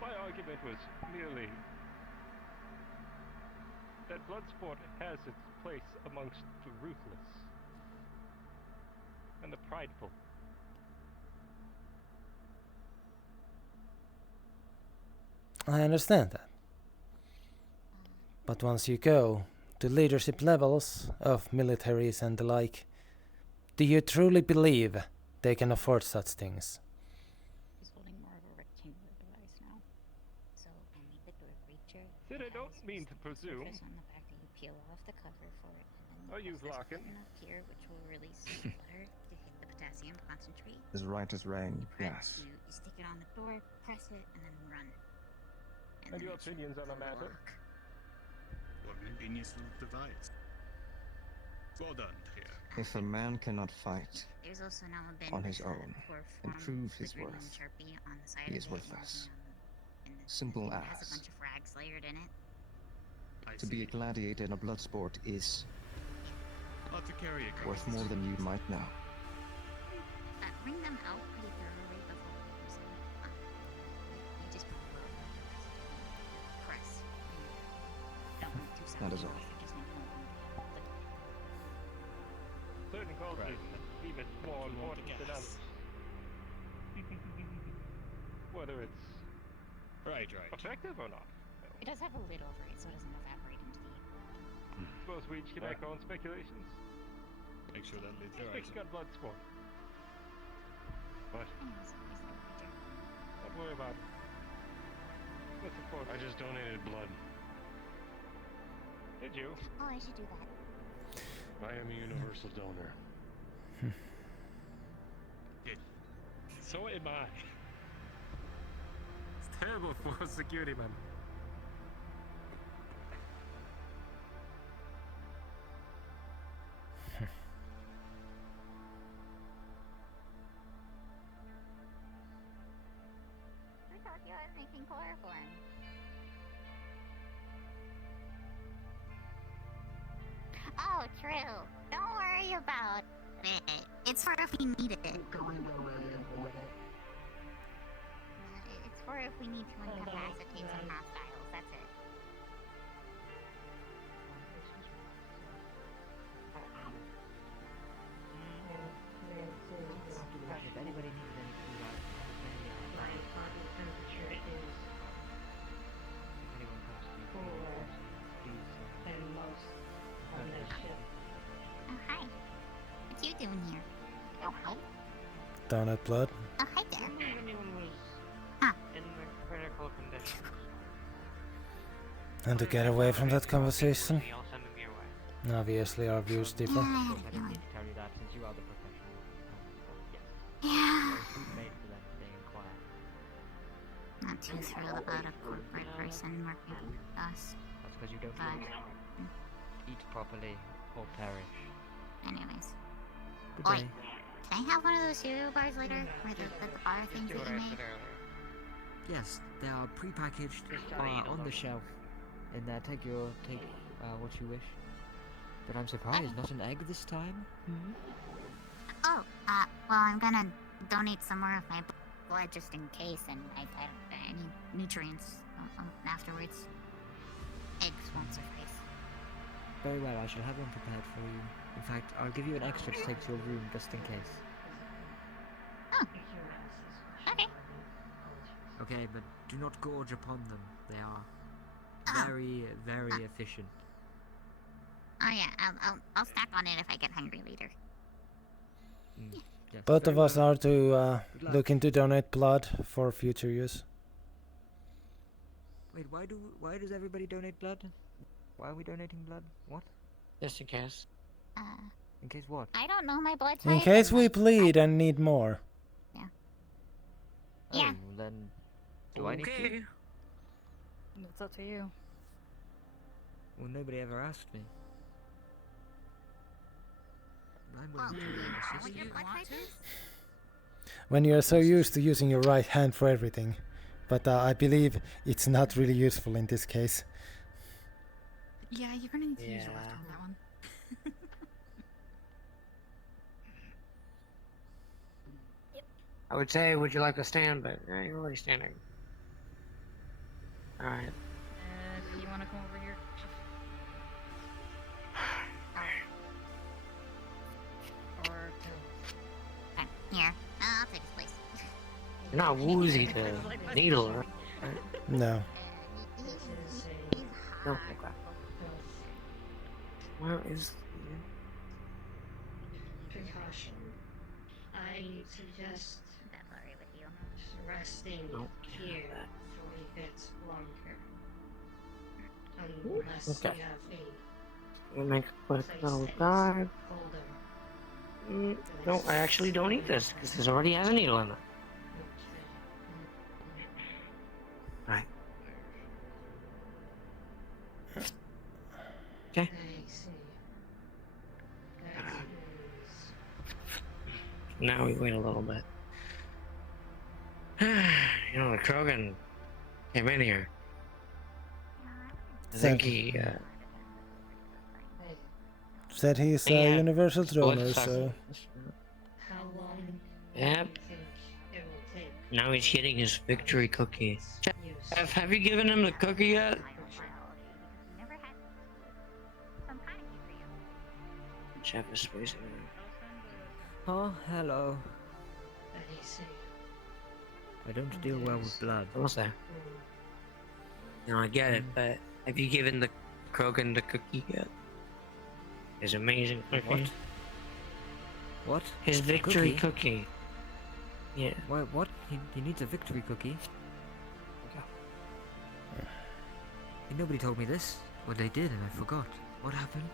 My argument was merely that Bloodsport has its place amongst the ruthless and the prideful. I understand that. But once you go to leadership levels of militaries and the like, do you truly believe they can afford such things? He's holding more of a rectangular device now. So I need the door breacher. Then I don't mean to presume. Surface on the back that you peel off the cover for it, and then I'll you use press this locking. button up here, which will release the butter to hit the potassium concentrate. As right as rain, Press, yes. you stick it on the door, press it, and then run. And your it should opinions on the matter? What an ingenious little device. Well done, Trier. If a man cannot fight There's also now a bin on his with own core and form prove his flickering worth, Sharpie on the side he of is it, worthless. and the Simple bin has a as. bunch of rags layered in it. To be a gladiator in a blood sport is To carry a worth more than you might know. Wring them out pretty thoroughly before you use them. You just press. Don't want too That is all. Just make one. Certain cultures leave it more important than others. Whether it's right. effective or not. It does have a lid over it, so it doesn't evaporate into the. Suppose we each can make our own speculations. Make sure that lid's Suspect you got blood sport. What? Don't worry about it. That's important. I just donated blood. Did you? Oh, I should do that. I am a universal donor. So am I. It's terrible for security, man. Who told you I was making chloroform? Oh, true. Don't worry about it. It's for if we need it. It's for if we need to incapacitate some hostiles. That's it. If anybody needs anything, Oh, hi. What you doing here? Oh, hi. Donut blood. Oh, hi there. Anyone was in the critical condition. And to get away from that conversation, I'll send them your way. obviously our views differ. I didn't need to tell you that since you are the professional. Yes. Yeah. It's made for them to stay in quiet. Not too thrilled about a corporate person working with us. That's because you don't eat properly or perish. Anyways. Good Oi, day. can I have one of those cereal bars later? Or the bar things that you made? Yes, they are prepackaged on the shelf. And take what you wish. But I'm surprised, not an egg this time. Oh, well, I'm gonna donate some more of my blood just in case, and I need nutrients afterwards. Eggs won't suffice. Very well, I shall have one prepared for you. In fact, I'll give you an extra to take to your room just in case. Oh. Okay. Okay, but do not gorge upon them. They are very, very efficient. Oh yeah, I'll snack on it if I get hungry later. Yes, Both very of us well. are to Good luck. look into donate blood for future use. Wait, why does everybody donate blood? Why are we donating blood? What? Just in case. In case what? I don't know my blood type. In case we bleed and need more. Yeah. Oh, Yeah. then do I need to? It's up to you. Well, nobody ever asked me. I'm willing to assist you. When you're so used to using your right hand for everything. But I believe it's not really useful in this case. Yeah, you're gonna need to use your left on that one. I would say, would you like to stand, but you're already standing. Alright. Do you want to come over here? Or Here, I'll take his place. You're not woozy to needle, right? No. No, okay. Where is... Precaution. I suggest resting here for a bit longer. Unless Okay. you have a We'll make a quick little dive. No, I actually don't eat this, because this already has a needle in it. Right. Okay. now we wait a little bit. You know, the Krogan came in here. I think he, said he's he a had universal donor, blood so... Yep. Now he's getting his victory cookie. Jeff, have you given him the cookie yet? Jeff is space man. Oh, hello. I don't deal well with blood. What's that? No, I get it, but have you given the Krogan the cookie yet? His amazing cookie. What? What? His victory cookie. Yeah. Why, what? He needs a victory cookie? Nobody told me this. Well, they did, and I forgot. What happened?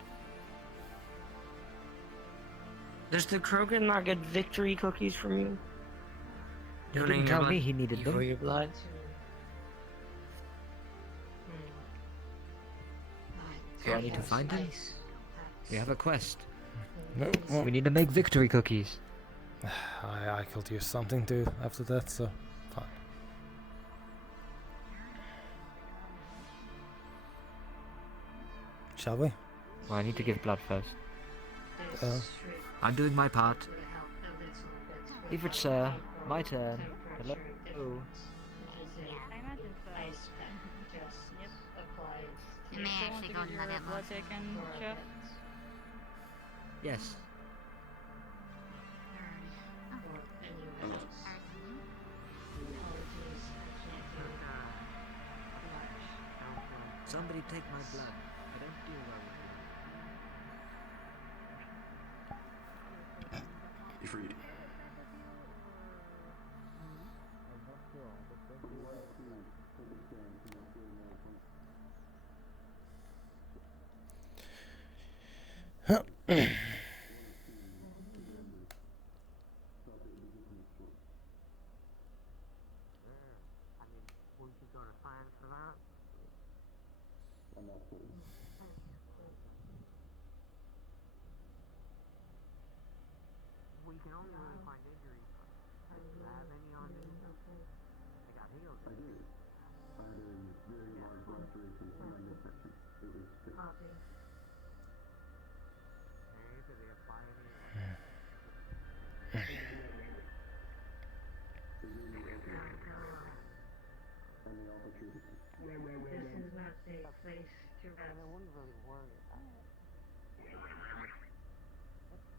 Does the Krogan not get victory cookies from you? He didn't tell me he needed them. For your blood? So I need to find him? We have a quest. No, We need to make victory cookies. I could use something too after that, so fine. Shall we? Well, I need to give blood first. I'm doing my part. If it's my turn. Hello. You may actually go to that blood taken, Jeff. Yes. Somebody take my blood. I don't deal well with you. You're free. We can only really find injuries. Do you have any on you? I got healed. I did. I had a very large laceration in my midsection. It was good. And they all treated me. This is not a place to rest.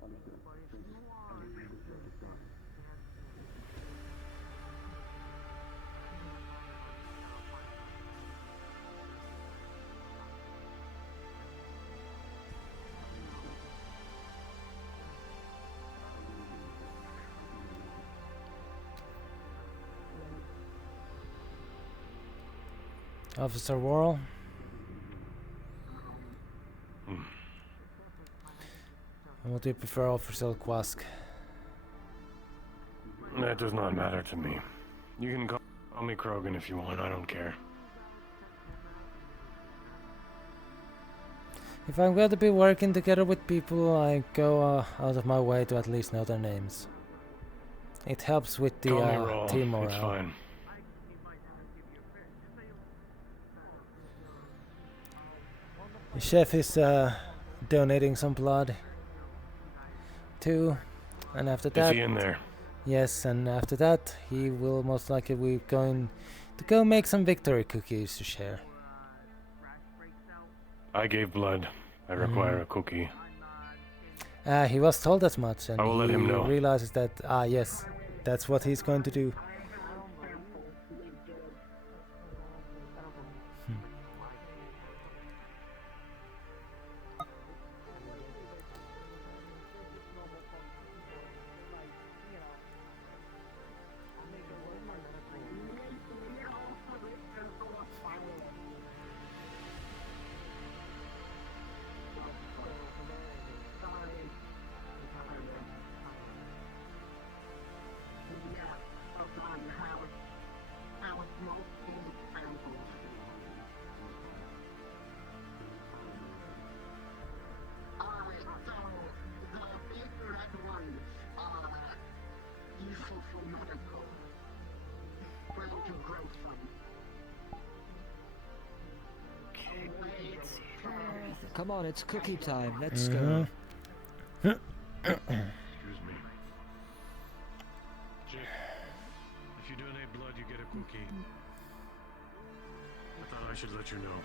Understood. Thank you. I didn't need this to start. Officer Worrell? What do you prefer, Officer Quask? That does not matter to me. You can call me Krogan if you want, I don't care. If I'm going to be working together with people, I go out of my way to at least know their names. It helps with the Call me Raw. team morale. It's fine. The chef is donating some blood too, and after that, Is he in there? yes, and after that he will most likely be going to go make some victory cookies to share. I gave blood. I require a cookie. He was told as much, and I will let him know. realizes that yes, that's what he's going to do. Come on, it's cookie time. Let's Mhm. go. Excuse me. Chick, if you donate blood, you get a cookie. I thought I should let you know.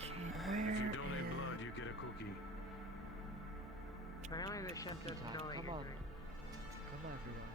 If you donate blood, you get a cookie. Apparently the chef doesn't know that Come you're on. doing Come on, everyone.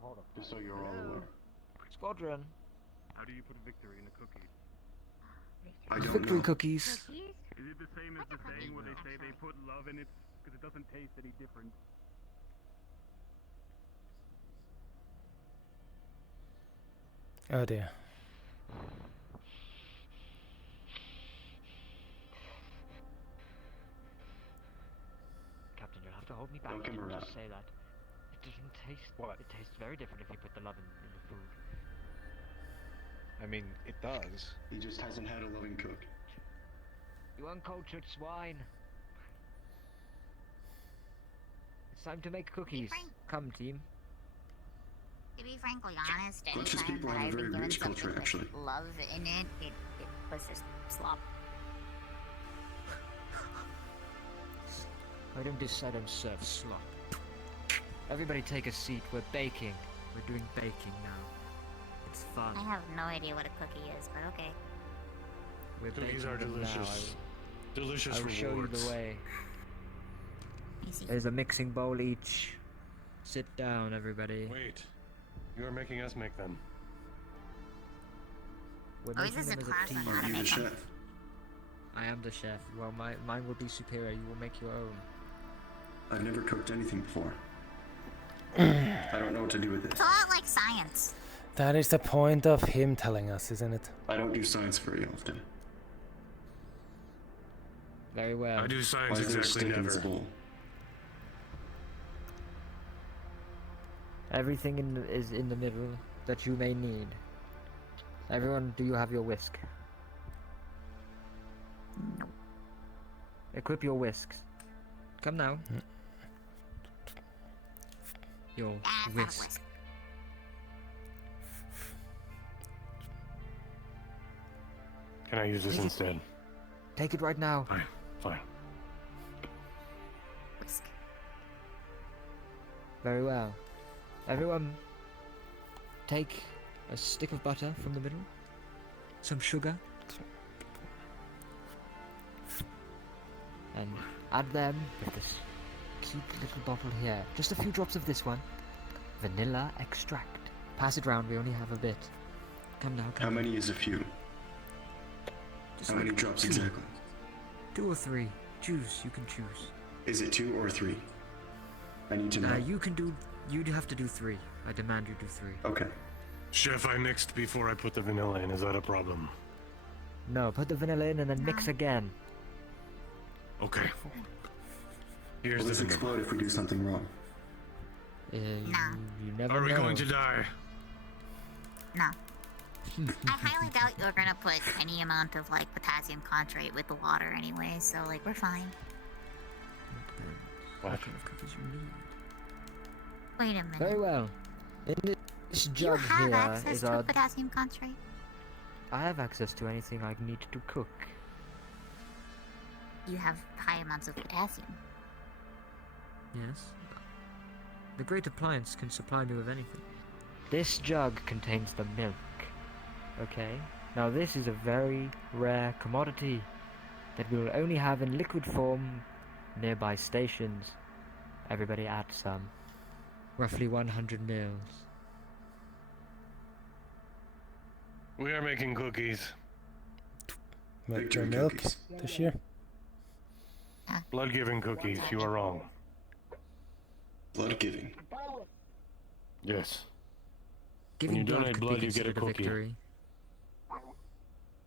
Hold up. Just so you're all aware. Squadron. How do you put victory in a cookie? I don't Victory know. cookies. Is it the same as the saying where they say they put love in it because it doesn't taste any different? Oh dear. Captain, you'll have to hold me back. Don't come I didn't around. just say that. It doesn't taste. What? It tastes very different if you put the love in the food. I mean, it does. He just hasn't had a loving cook. You uncultured swine. It's time to make cookies. Come, team. To be frankly honest, Conscious anytime people that have a I've very been given rich culture, something with actually. love in it, it was just slop. I don't decide and serve slop. Everybody take a seat. We're baking. We're doing baking now. It's fun. I have no idea what a cookie is, but okay. We're Cookies baking are them delicious. Delicious I will show you rewards. the way. Easy. There's a mixing bowl each. Sit down, everybody. Wait. You are making us make them. We're Oh, is making this a them as class a on team. how to Are you the make them? chef? I am the chef. Well, mine will be superior. You will make your own. I've never cooked anything before. I don't know what to do with It's this. a lot like science. That is the point of him telling us, isn't it? I don't do science very often. Very well. I do Why science is there a exactly steak in this never. bowl? Everything is in the middle that you may need. Everyone, do you have your whisk? No. Equip your whisks. Come now. Your Ah, it's not a whisk. whisk. Can I use this instead? Take it right now. Fine. Fine. Whisk. Very well. Everyone, take a stick of butter from the middle, some sugar, and add them with this cute little bottle here. Just a few drops of this one. Vanilla extract. Pass it round, we only have a bit. Come now, come How now. many is a few? Just How like many drops 2. exactly? 2 or 3. Choose, you can choose. Is it 2 or 3? I need to know. You'd have to do 3. I demand you do 3. Okay. Chef, I mixed before I put the vanilla in. Is that a problem? No, put the vanilla in and then mix again. Okay. Here's Will the this vanilla. explode if we do something wrong? You never Are we know. going to die? No. I highly doubt you're gonna put any amount of like potassium contrate with the water anyway, so like we're fine. What? kind of cookies you need? Wait a minute. Very well. In this Do you jug have here access is to our... potassium contrate? I have access to anything I need to cook. You have high amounts of potassium. Yes. The great appliance can supply me with anything. This jug contains the milk. Okay? Now this is a very rare commodity that we will only have in liquid form nearby stations. Everybody add some. Roughly 100 mils. We are making cookies. Make your milk this year. Blood-giving cookies. You are wrong. Blood giving. Yes. Giving you blood donate could blood, be you get a considered a cookie. victory.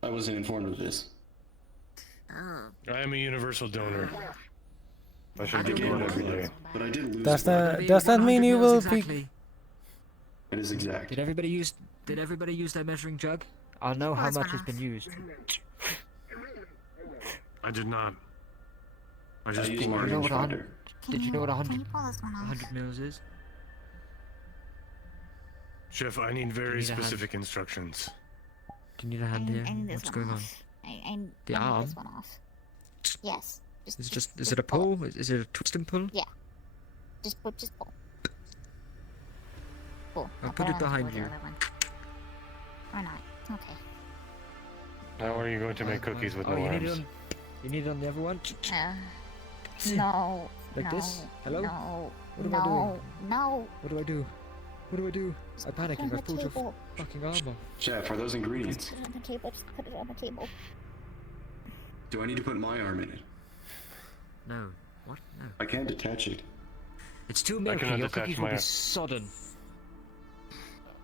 I wasn't informed of this. Oh. I am a universal donor. I I should did give blood get every blood, day. but I did lose Does blood. that mean you will be? exactly. It is exact. Did everybody use their measuring jug? I'll know how much has been used. I did not. I just used poured. my range finder. Did you know what Can you pull this one off? 100 mils is? Chef, I need very need a hand? specific instructions. Do you need a hand here? I need this What's one going on? off. I The need arm? this one off. Yes. Is it a pull? Is it a twist and pull? Yeah. Just pull. Pull. I'll put it on behind for the you. other one. Or not. Okay. How are you going to make cookies with no you need it arms? on. You need it on the other one. No. Like no, this? Hello? No. What am I doing? No. What do I do? What do I do? I panic if I pulled your table. fucking arm off. Chef, are those ingredients? Put it on the table. Just put it on the table. Do I need to put my arm in it? No. What? No. I can't detach it. It's too I milky. cannot Your detach cookies will my be arm. sodden.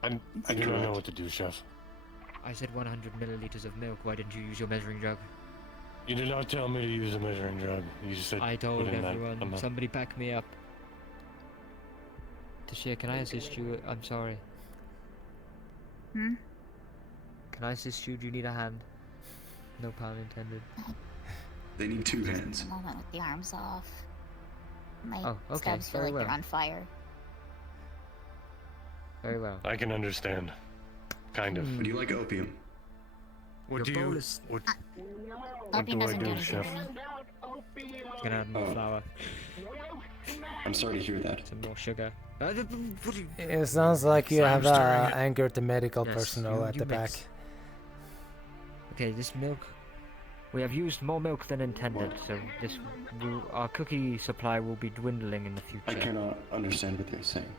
I do not know what to do, Chef. I said 100 milliliters of milk. Why didn't you use your measuring jug? You did not tell me to use a measuring jug. You just said I told put in that everyone. amount. Somebody back me up. Tashia, can I assist you? I'm sorry. Hmm? Can I assist you? Do you need a hand? No pun intended. They need two hands. A moment with the arms off. My Oh, okay, stabs feel very like they're well. on fire. Very well. I can understand. Kind of. Would you like opium? What do Your bowl you? is- What Opium do I doesn't do do, anything Chef? to me. You can add more Oh. flour, I'm sorry to hear that. some more sugar. It sounds like you have stirring it. angered the medical Yes, personnel you- at you the back. mix. Okay, this milk. We have used more milk than intended, so our cookie supply will be dwindling in the future. I cannot understand what they're saying.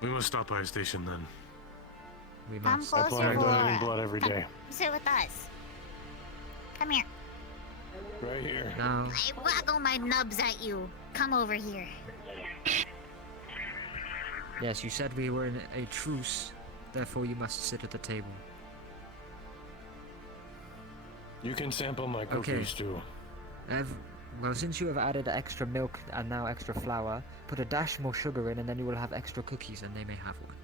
We must stop by a station then. We Come must. I closer, plan on donating Laura. blood every day. Sit with us. Come here. Right here. Now, I waggle my nubs at you. Come over here. yes, you said we were in a truce, therefore you must sit at the table. You can sample my cookies too. Well, since you have added extra milk and now extra flour, put a dash more sugar in and then you will have extra cookies and they may have one.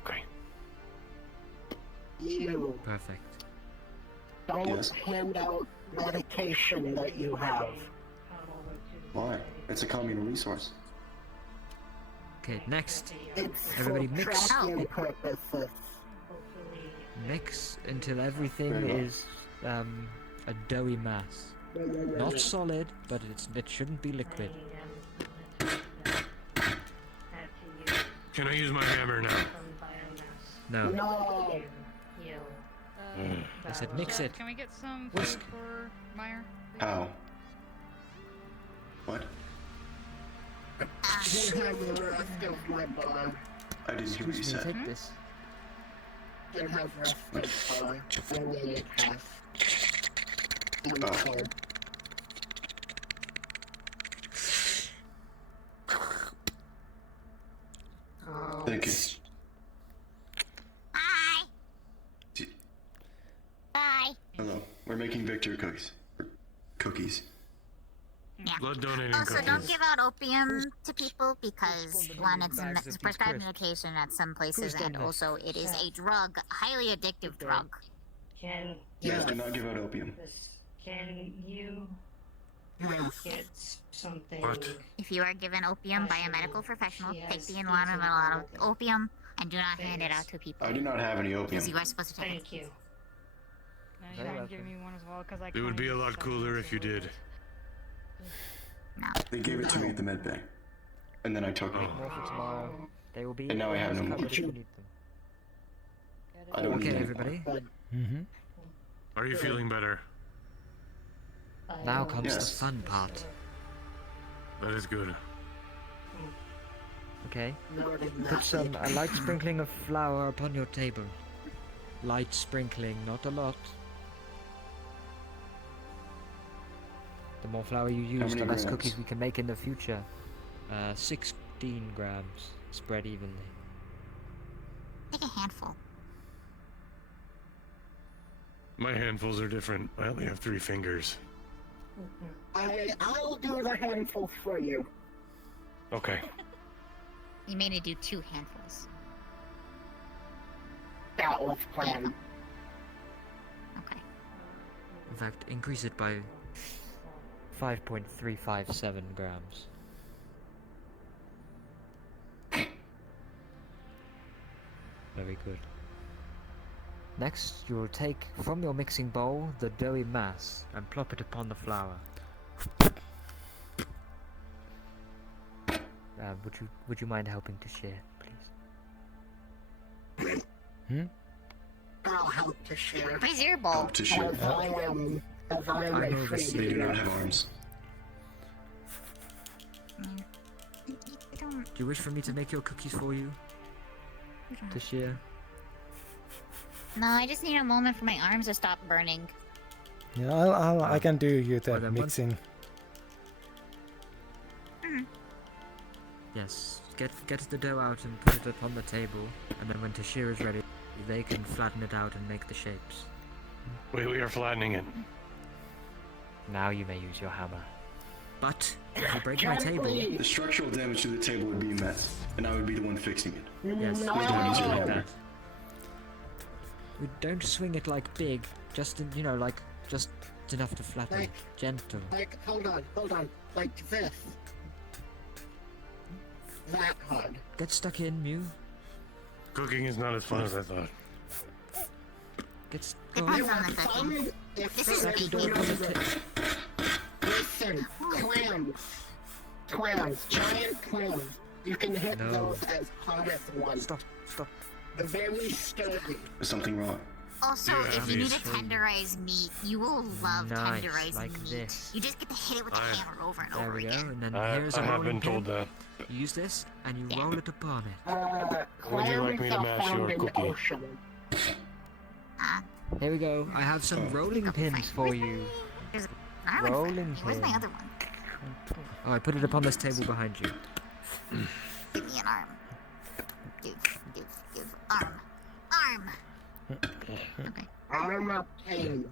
Okay. You Perfect. don't Yes. hand out medication that you have. Why? It's a communal resource. Okay, next. It's Everybody for mix. tracking purposes. Mix until everything Very well. is a doughy mass. Not solid, but it shouldn't be liquid. Can I use my hammer now? No. No. I said mix it. Can we get some food Whisk. for Meyer? please? How? What? You have the rest of my blood. I didn't hear what you Excuse me, said. take this. You have rest of blood. I need half. Oh. Thank you. Hi. D- Bye. Hello. We're making Victor cookies. Cookies. Yeah. Blood donating Also, cookies. don't give out opium to people because one, it's bags of a prescribed these crisps? medication at some places, done and this? also it is a drug, a highly addictive drug. Can Yes, do not give out opium. can you get something? What? If you are given opium by a medical professional, take the allotted amount of opium and do not hand it out to people. I do not have any opium. Because you are supposed to take it. Thank you. No, you Very haven't welcome. given me one as well because I. It would be a lot cooler if you did. No. They gave it to me at the med bay. And then I took it. More for tomorrow. They will be. And now I have no more. covered if you need them. I don't Okay, need any. everybody. Mm-hmm. Are you feeling better? Now comes Yes. the fun part. That is good. Okay. Put some a light sprinkling of flour upon your table. Light sprinkling, not a lot. The more flour you use, many the less grams? cookies we can make in the future. 16 grams, spread evenly. handful. My handfuls are different. I only have 3 fingers. I'll do the handful for you. Okay. You made it do 2 handfuls. That was planned. Okay. In fact, increase it by 5.357 grams. Very good. Next, you will take from your mixing bowl the doughy mass and plop it upon the flour. Would you mind helping to share, please? I'll help to share. Where's your bowl? Help to share. As I am a free They do not have arms. Do you wish for me to make your cookies for you? To share? No, I just need a moment for my arms to stop burning. Yeah, I can do you the mixing. Yes. Get the dough out and put it upon the table, and then when Tashir is ready, they can flatten it out and make the shapes. Wait, we are flattening it. Now you may use your hammer. But if you break my table, The structural damage to the table would be met, and I would be the one fixing it. yes, We we don't don't use do your it like hammer. that. We don't swing it like big, just in, like just enough to flatten it. Gentle. Like, hold on. Like this. That hard. Get stuck in, Mew. Cooking is not as fun as I thought. Get Depends on the cooking. This is Listen, clams, giant clams. You can hit those as hard as one. Stop. They're very sturdy. Is something wrong? Also, if you need to tenderize meat, you will love Nice, tenderizing like meat. this. You just get to hit it with the hammer over and There over we go, again. and then I here's a have rolling been told pin. that. You use this, and you roll it upon it. Would you like me to Clams are mash your found in the cookie? ocean. Here we go. I have some rolling pins for you. There's an arm in Rolling front of me. Where's my pin. other one? Oh, I put it upon this table behind you. Give me an arm. Give. Arm. Okay. Arm up pain.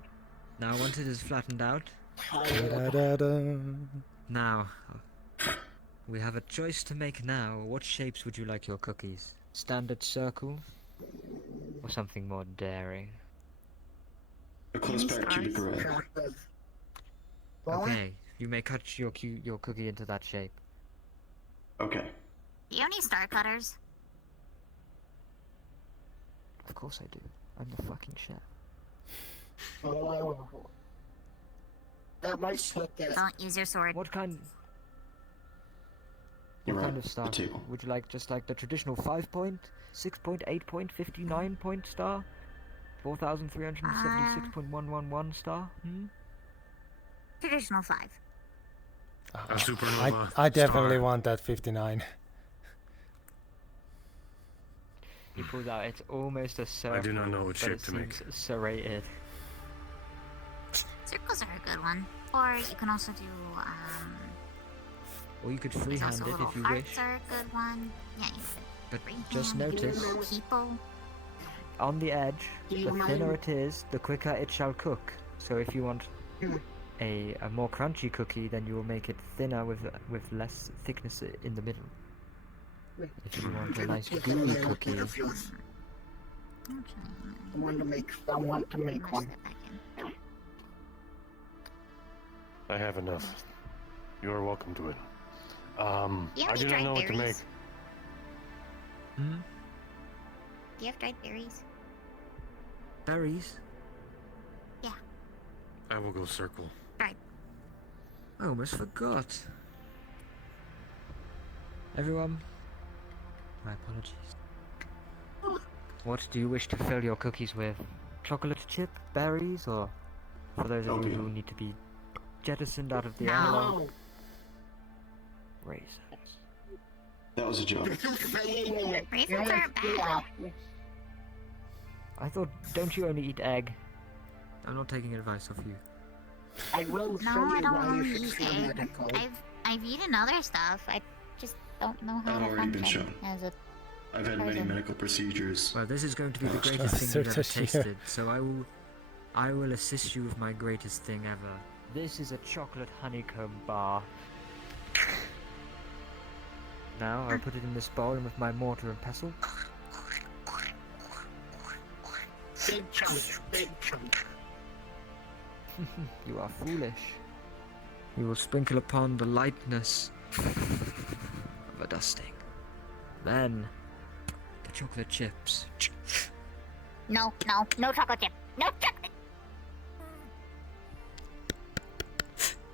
Now, once it is flattened out, Da-da-da-da. now we have a choice to make. Now, what shapes would you like your cookies? Standard circle, or something more daring? A close packed cubic array. Okay, you may cut your cookie into that shape. Okay. Do you have any star cutters? Of course I do. I'm the fucking chef. That might take it. Don't use your sword. What kind? You're What kind right. of star? The table. Would you like just like the traditional 5-point, 6-point, 8-point, 59-point star? 4,376.111 star? Traditional 5. A supernova. I definitely star. want that 59. He pulls out. It's almost a circle. I do not know what but shape it to make. seems serrated. Circles are a good one. Or you can also do, Or you could there's freehand also it little if you hearts wish. are a good one. Yeah, you But could just freehand, you notice, could do people. on the edge, Do you the thinner mind? it is, the quicker it shall cook. So if you want a more crunchy cookie, then you will make it thinner with less thickness in the middle. If you want a nice gooey cookie, I want to make one. I have enough. You are welcome to it. Do you have I any do not dried know what to make. berries? Do you have dried berries? berries. I will go circle. Right. I almost forgot. Everyone, my apologies. What do you wish to fill your cookies with? Chocolate chip, berries, or for those of you who need to be jettisoned out of the envelope? Raisins. That was a joke. Raisins aren't bad. I thought, don't you only eat egg? I'm not taking advice off you. I will No, show I you don't why you want to should eat see egg. medical. I've eaten other stuff. I just don't know how I've to already been function shown. as a I've had many medical procedures. Well, this is going to be the Oh, greatest thing you've ever Certainly. tasted, so I will assist you with my greatest thing ever. This is a chocolate honeycomb bar. Now, I'll put it in this bowl and with my mortar and pestle. Big chunk, big chunk. You are foolish. You will sprinkle upon the lightness of a dusting. Then, the chocolate chips. No chocolate chip. No chocolate.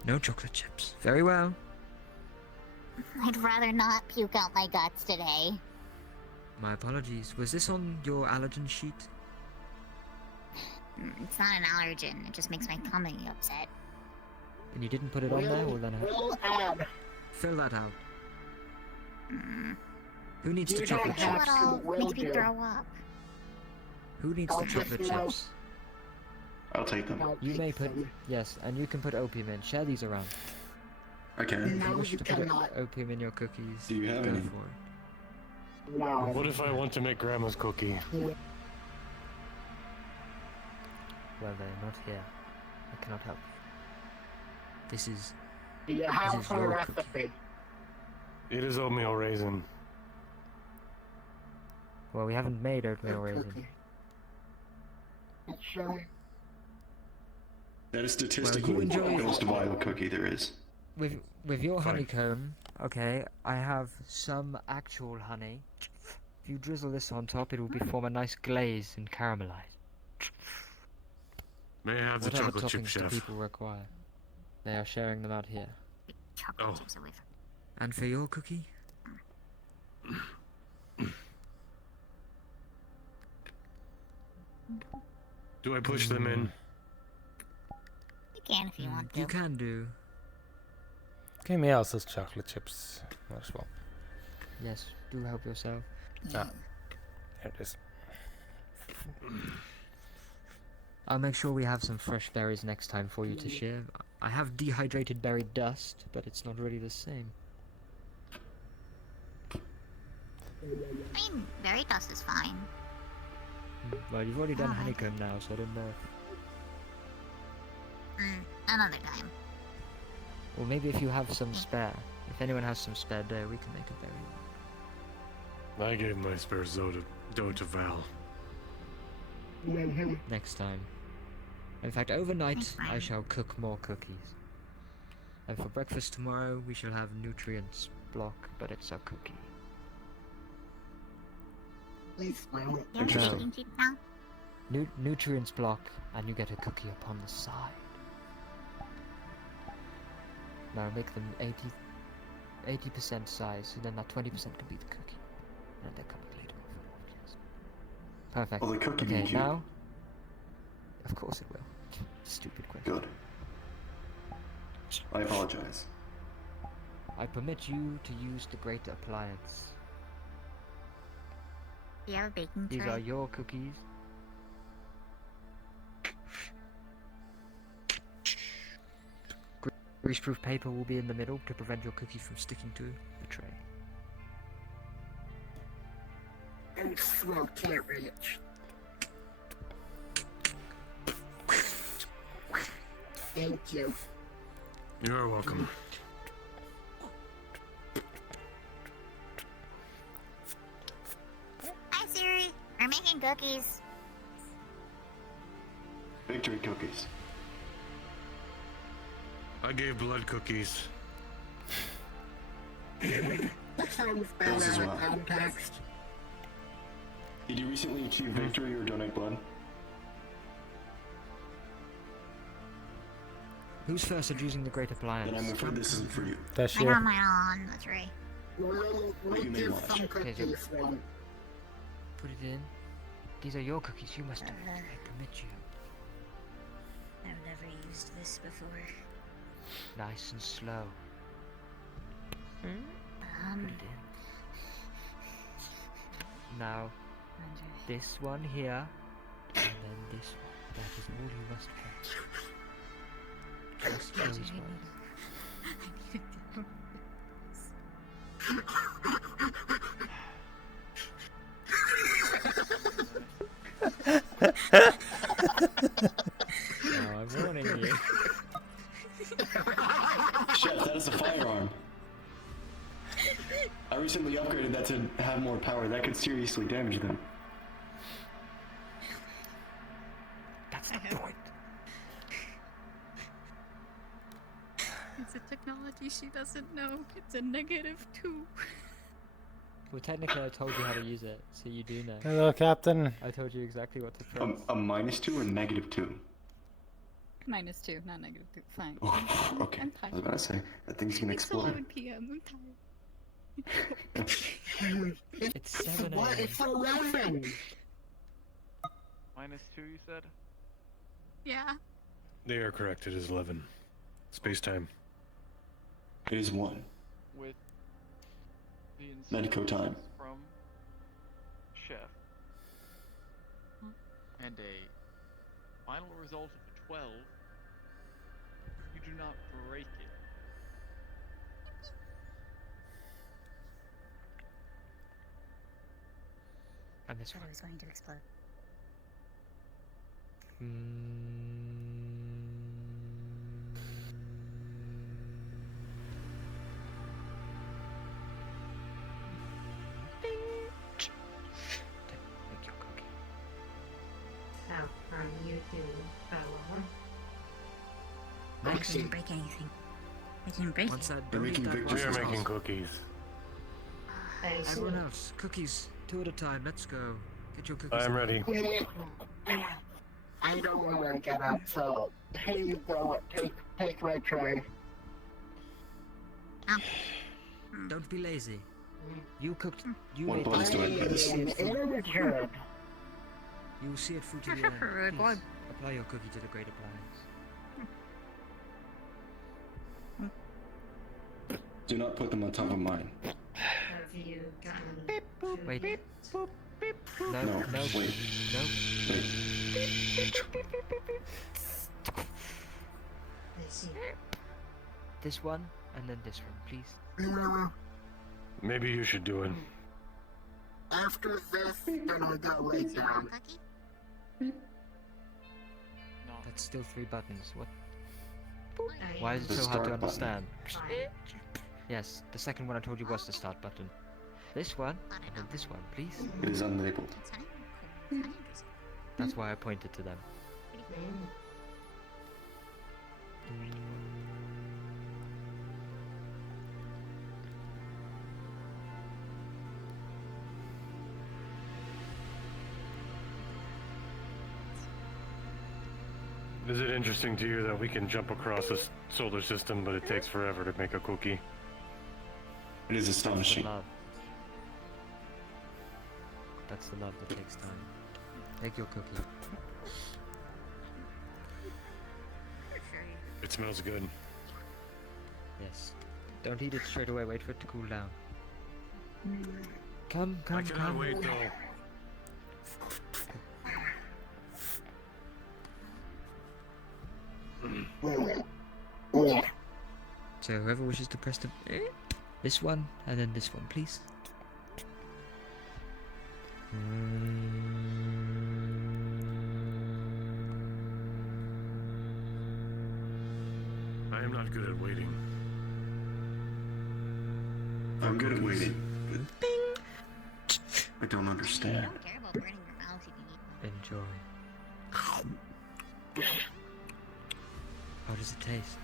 No chocolate chips. Very well. I'd rather not puke out my guts today. My apologies. Was this on your allergen sheet? It's not an allergen. It just makes my tummy upset. And you didn't put it on there? Well then, fill that out. Who needs the chocolate chips? Makes me throw up. Who needs the chocolate chips? I'll take them. You may put, yes, and you can put opium in. Share these around. Okay. If you wish to put opium in your cookies, Do you have go any? for it. What if I want to make Grandma's cookie? Well, they're not here. I cannot help you. This is Yeah, how for a recipe? It is oatmeal raisin. Well, we haven't made oatmeal raisin. That is statistically Well, you the enjoy- most viable cookie there is. With your honeycomb, okay, I have some actual honey. If you drizzle this on top, it will form a nice glaze and caramelize. May I have the Whatever chocolate chip, toppings do chef? people require. They are sharing them out here. Chocolate chips away from And for your cookie? Do I push them in? You can if you want to. You can do. Give me also chocolate chips as well. Yes, do help yourself. Ah, there it is. I'll make sure we have some fresh berries next time for you to share. I have dehydrated berry dust, but it's not really the same. I mean, berry dust is fine. Well, you've already done honeycomb now, so I don't know. Another time. Or maybe if you have some spare. If anyone has some spare dough, we can make a berry. I gave my spare dough to Val. Next time. In fact, overnight, I shall cook more cookies. And for breakfast tomorrow, we shall have nutrients block, but it's a cookie. Please, well, You have a baking sheet now? Nutrients block, and you get a cookie upon the side. Now make them 80% size, so then that 20% can be the cookie. And they're coming later. Perfect. Will the cookie be Okay, cute? now... Of course it will. Stupid question. Good. I apologize. I permit you to use the great appliance. Do you have a baking tray? These are your cookies. Greaseproof paper will be in the middle to prevent your cookies from sticking to the tray. and slow can't reach. Thank you. You're welcome. Hi, Siri. We're making cookies. Victory cookies. I gave blood cookies. That sounds bad Those as out well. of context. Did you recently achieve victory or donate blood? Who's first at using the great appliance? Then I'm afraid this isn't for you. That's I got mine on. That's right. But you may watch. Okay, so put it in. These are your cookies. You must do it. I permit you. I've never used this before. Nice and slow. Put it in. Now, this one here, and then this one. That is all you must do. Just those ones. I'm warning you. Chef, that is a firearm. I recently upgraded that to have more power. That could seriously damage them. That's the point. It's a technology she doesn't know. It's a -2. Well, technically, I told you how to use it, so you do know. Hello, Captain. I told you exactly what to press. A -2 or -2? -2, not -2. Fine. Oh, okay. I'm I tired. was about to say, that thing's gonna It's explode. 11 p.m. I'm tired. It's 7 What? a.m. It's 11. -2, you said? Yeah. They are correct. It is 11. Space time. It is 1. With the Medico time. from Chef and a final result of a 12, you do not break it. And this I thought one. it was going to explode. How are you doing, Bella? I didn't break anything. I didn't break Once it. I They're making delete that victories. We are one, making cookies. Everyone else, cookies, 2 at a time. Let's go. Get your cookies. I'm out. ready. I don't want to get up, so here you go. Take my tray. Don't be lazy. You cooked. You One made bonus to it. You will see it through. Amateur. You will see it through to the end. Please, apply your cookie to the great appliance. Do not put them on top of mine. Have you gotten Wait. food? No, No, no, wait. no. Wait. This one, and then this one, please. Maybe you should do it. After this, then I'll go lay down. That's still 3 buttons. What? I Why is it The so hard to start button. understand? Fine. Yes, the second one I told you was the start button. This one, and then this one, please. It is unlabeled. That's why I pointed to them. Is it interesting to you that we can jump across this solar system, but it takes forever to make a cookie? It is astonishing. Love. That's the love that takes time. Take your cookie. It smells good. Yes. Don't eat it straight away, wait for it to cool down. Come, I come, cannot come. wait though. So whoever wishes to press the this one and then this one, please. I am not good at waiting. I'm good at waiting. I don't understand. I don't care about burning your mouth if you eat them. Enjoy. How does it taste?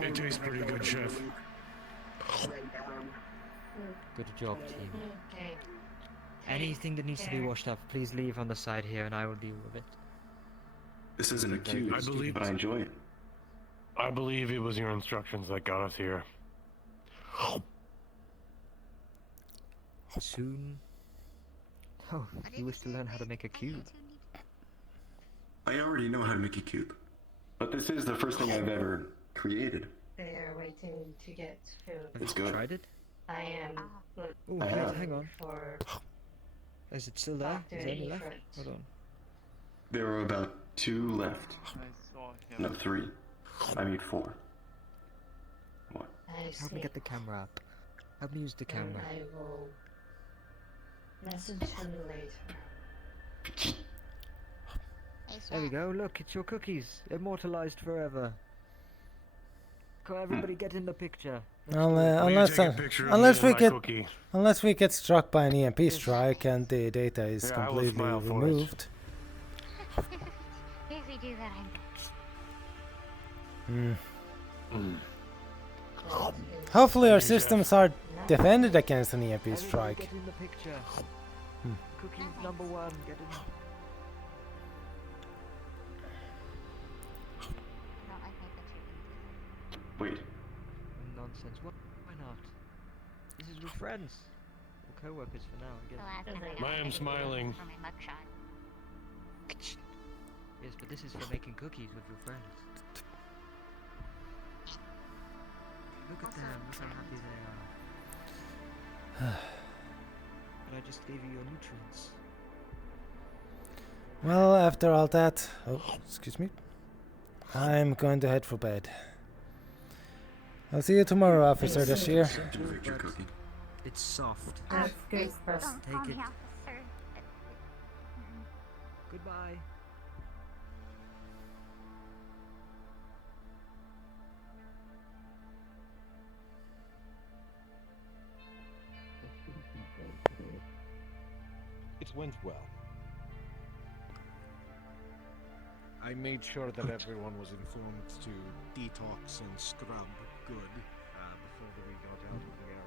It tastes pretty good, Chef. Good job, team. Anything that needs to be washed up, please leave on the side here and I will deal with it. This isn't accused, I believe- but I enjoy it. I believe it was your instructions that got us here. Soon. Oh, you wish to learn how to make a cube? I already know how to make a cube. But this is the first thing I've ever created. They are waiting to get food. Have It's you good. tried it? I am Oh, I have. hang on. for Is it still there? Is there any left? Different. Hold on. There are about 2 left. I saw him. No, 3. I need 4. What? I Help me see. get the camera up. Help me use the camera. I will Message from you later. There we go. Look, it's your cookies, immortalized forever. Come on, everybody, get in the picture. Unless we get struck by an EMP strike and the data is completely removed. If we do that, Hopefully our systems are defended against an EMP strike. Get in the picture. Cookie number 1, get in. Wait. Nonsense. Why not? This is with friends. Or co-workers for now, I guess. I am smiling. Yes, but this is for making cookies with your friends. Look at them, look how happy they are. And I just gave you your nutrients. Well, after all that... Oh, excuse me. I'm going to head for bed. I'll see you tomorrow, Officer Dashir. It's soft. Good Take it. Goodbye. It went well. I made sure that everyone was informed to detox and scrub good before we got out of the air.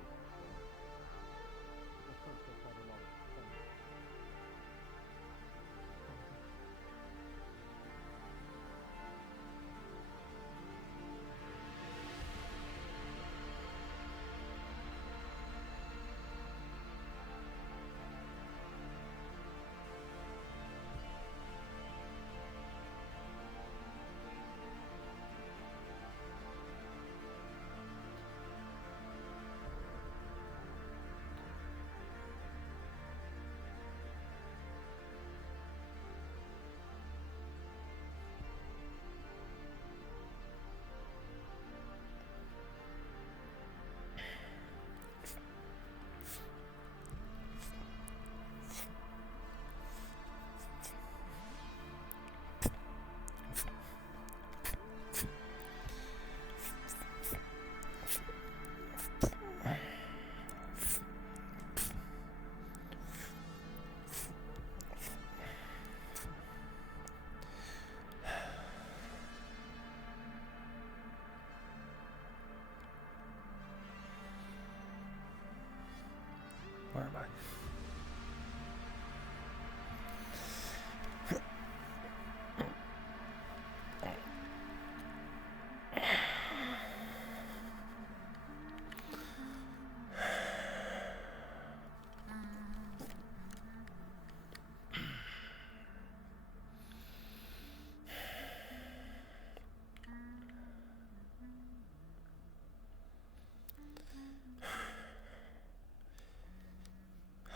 Where am I?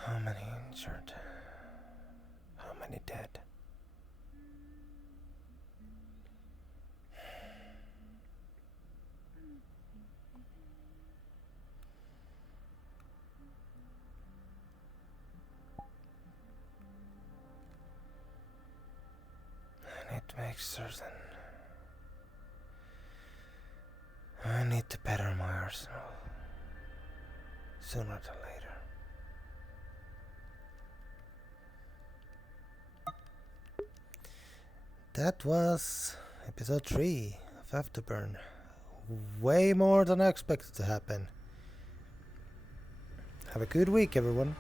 How many injured? How many dead? I need to make certain. I need to better my arsenal. Sooner than later. That was episode 3 of Afterburn. Way more than I expected to happen. Have a good week, everyone.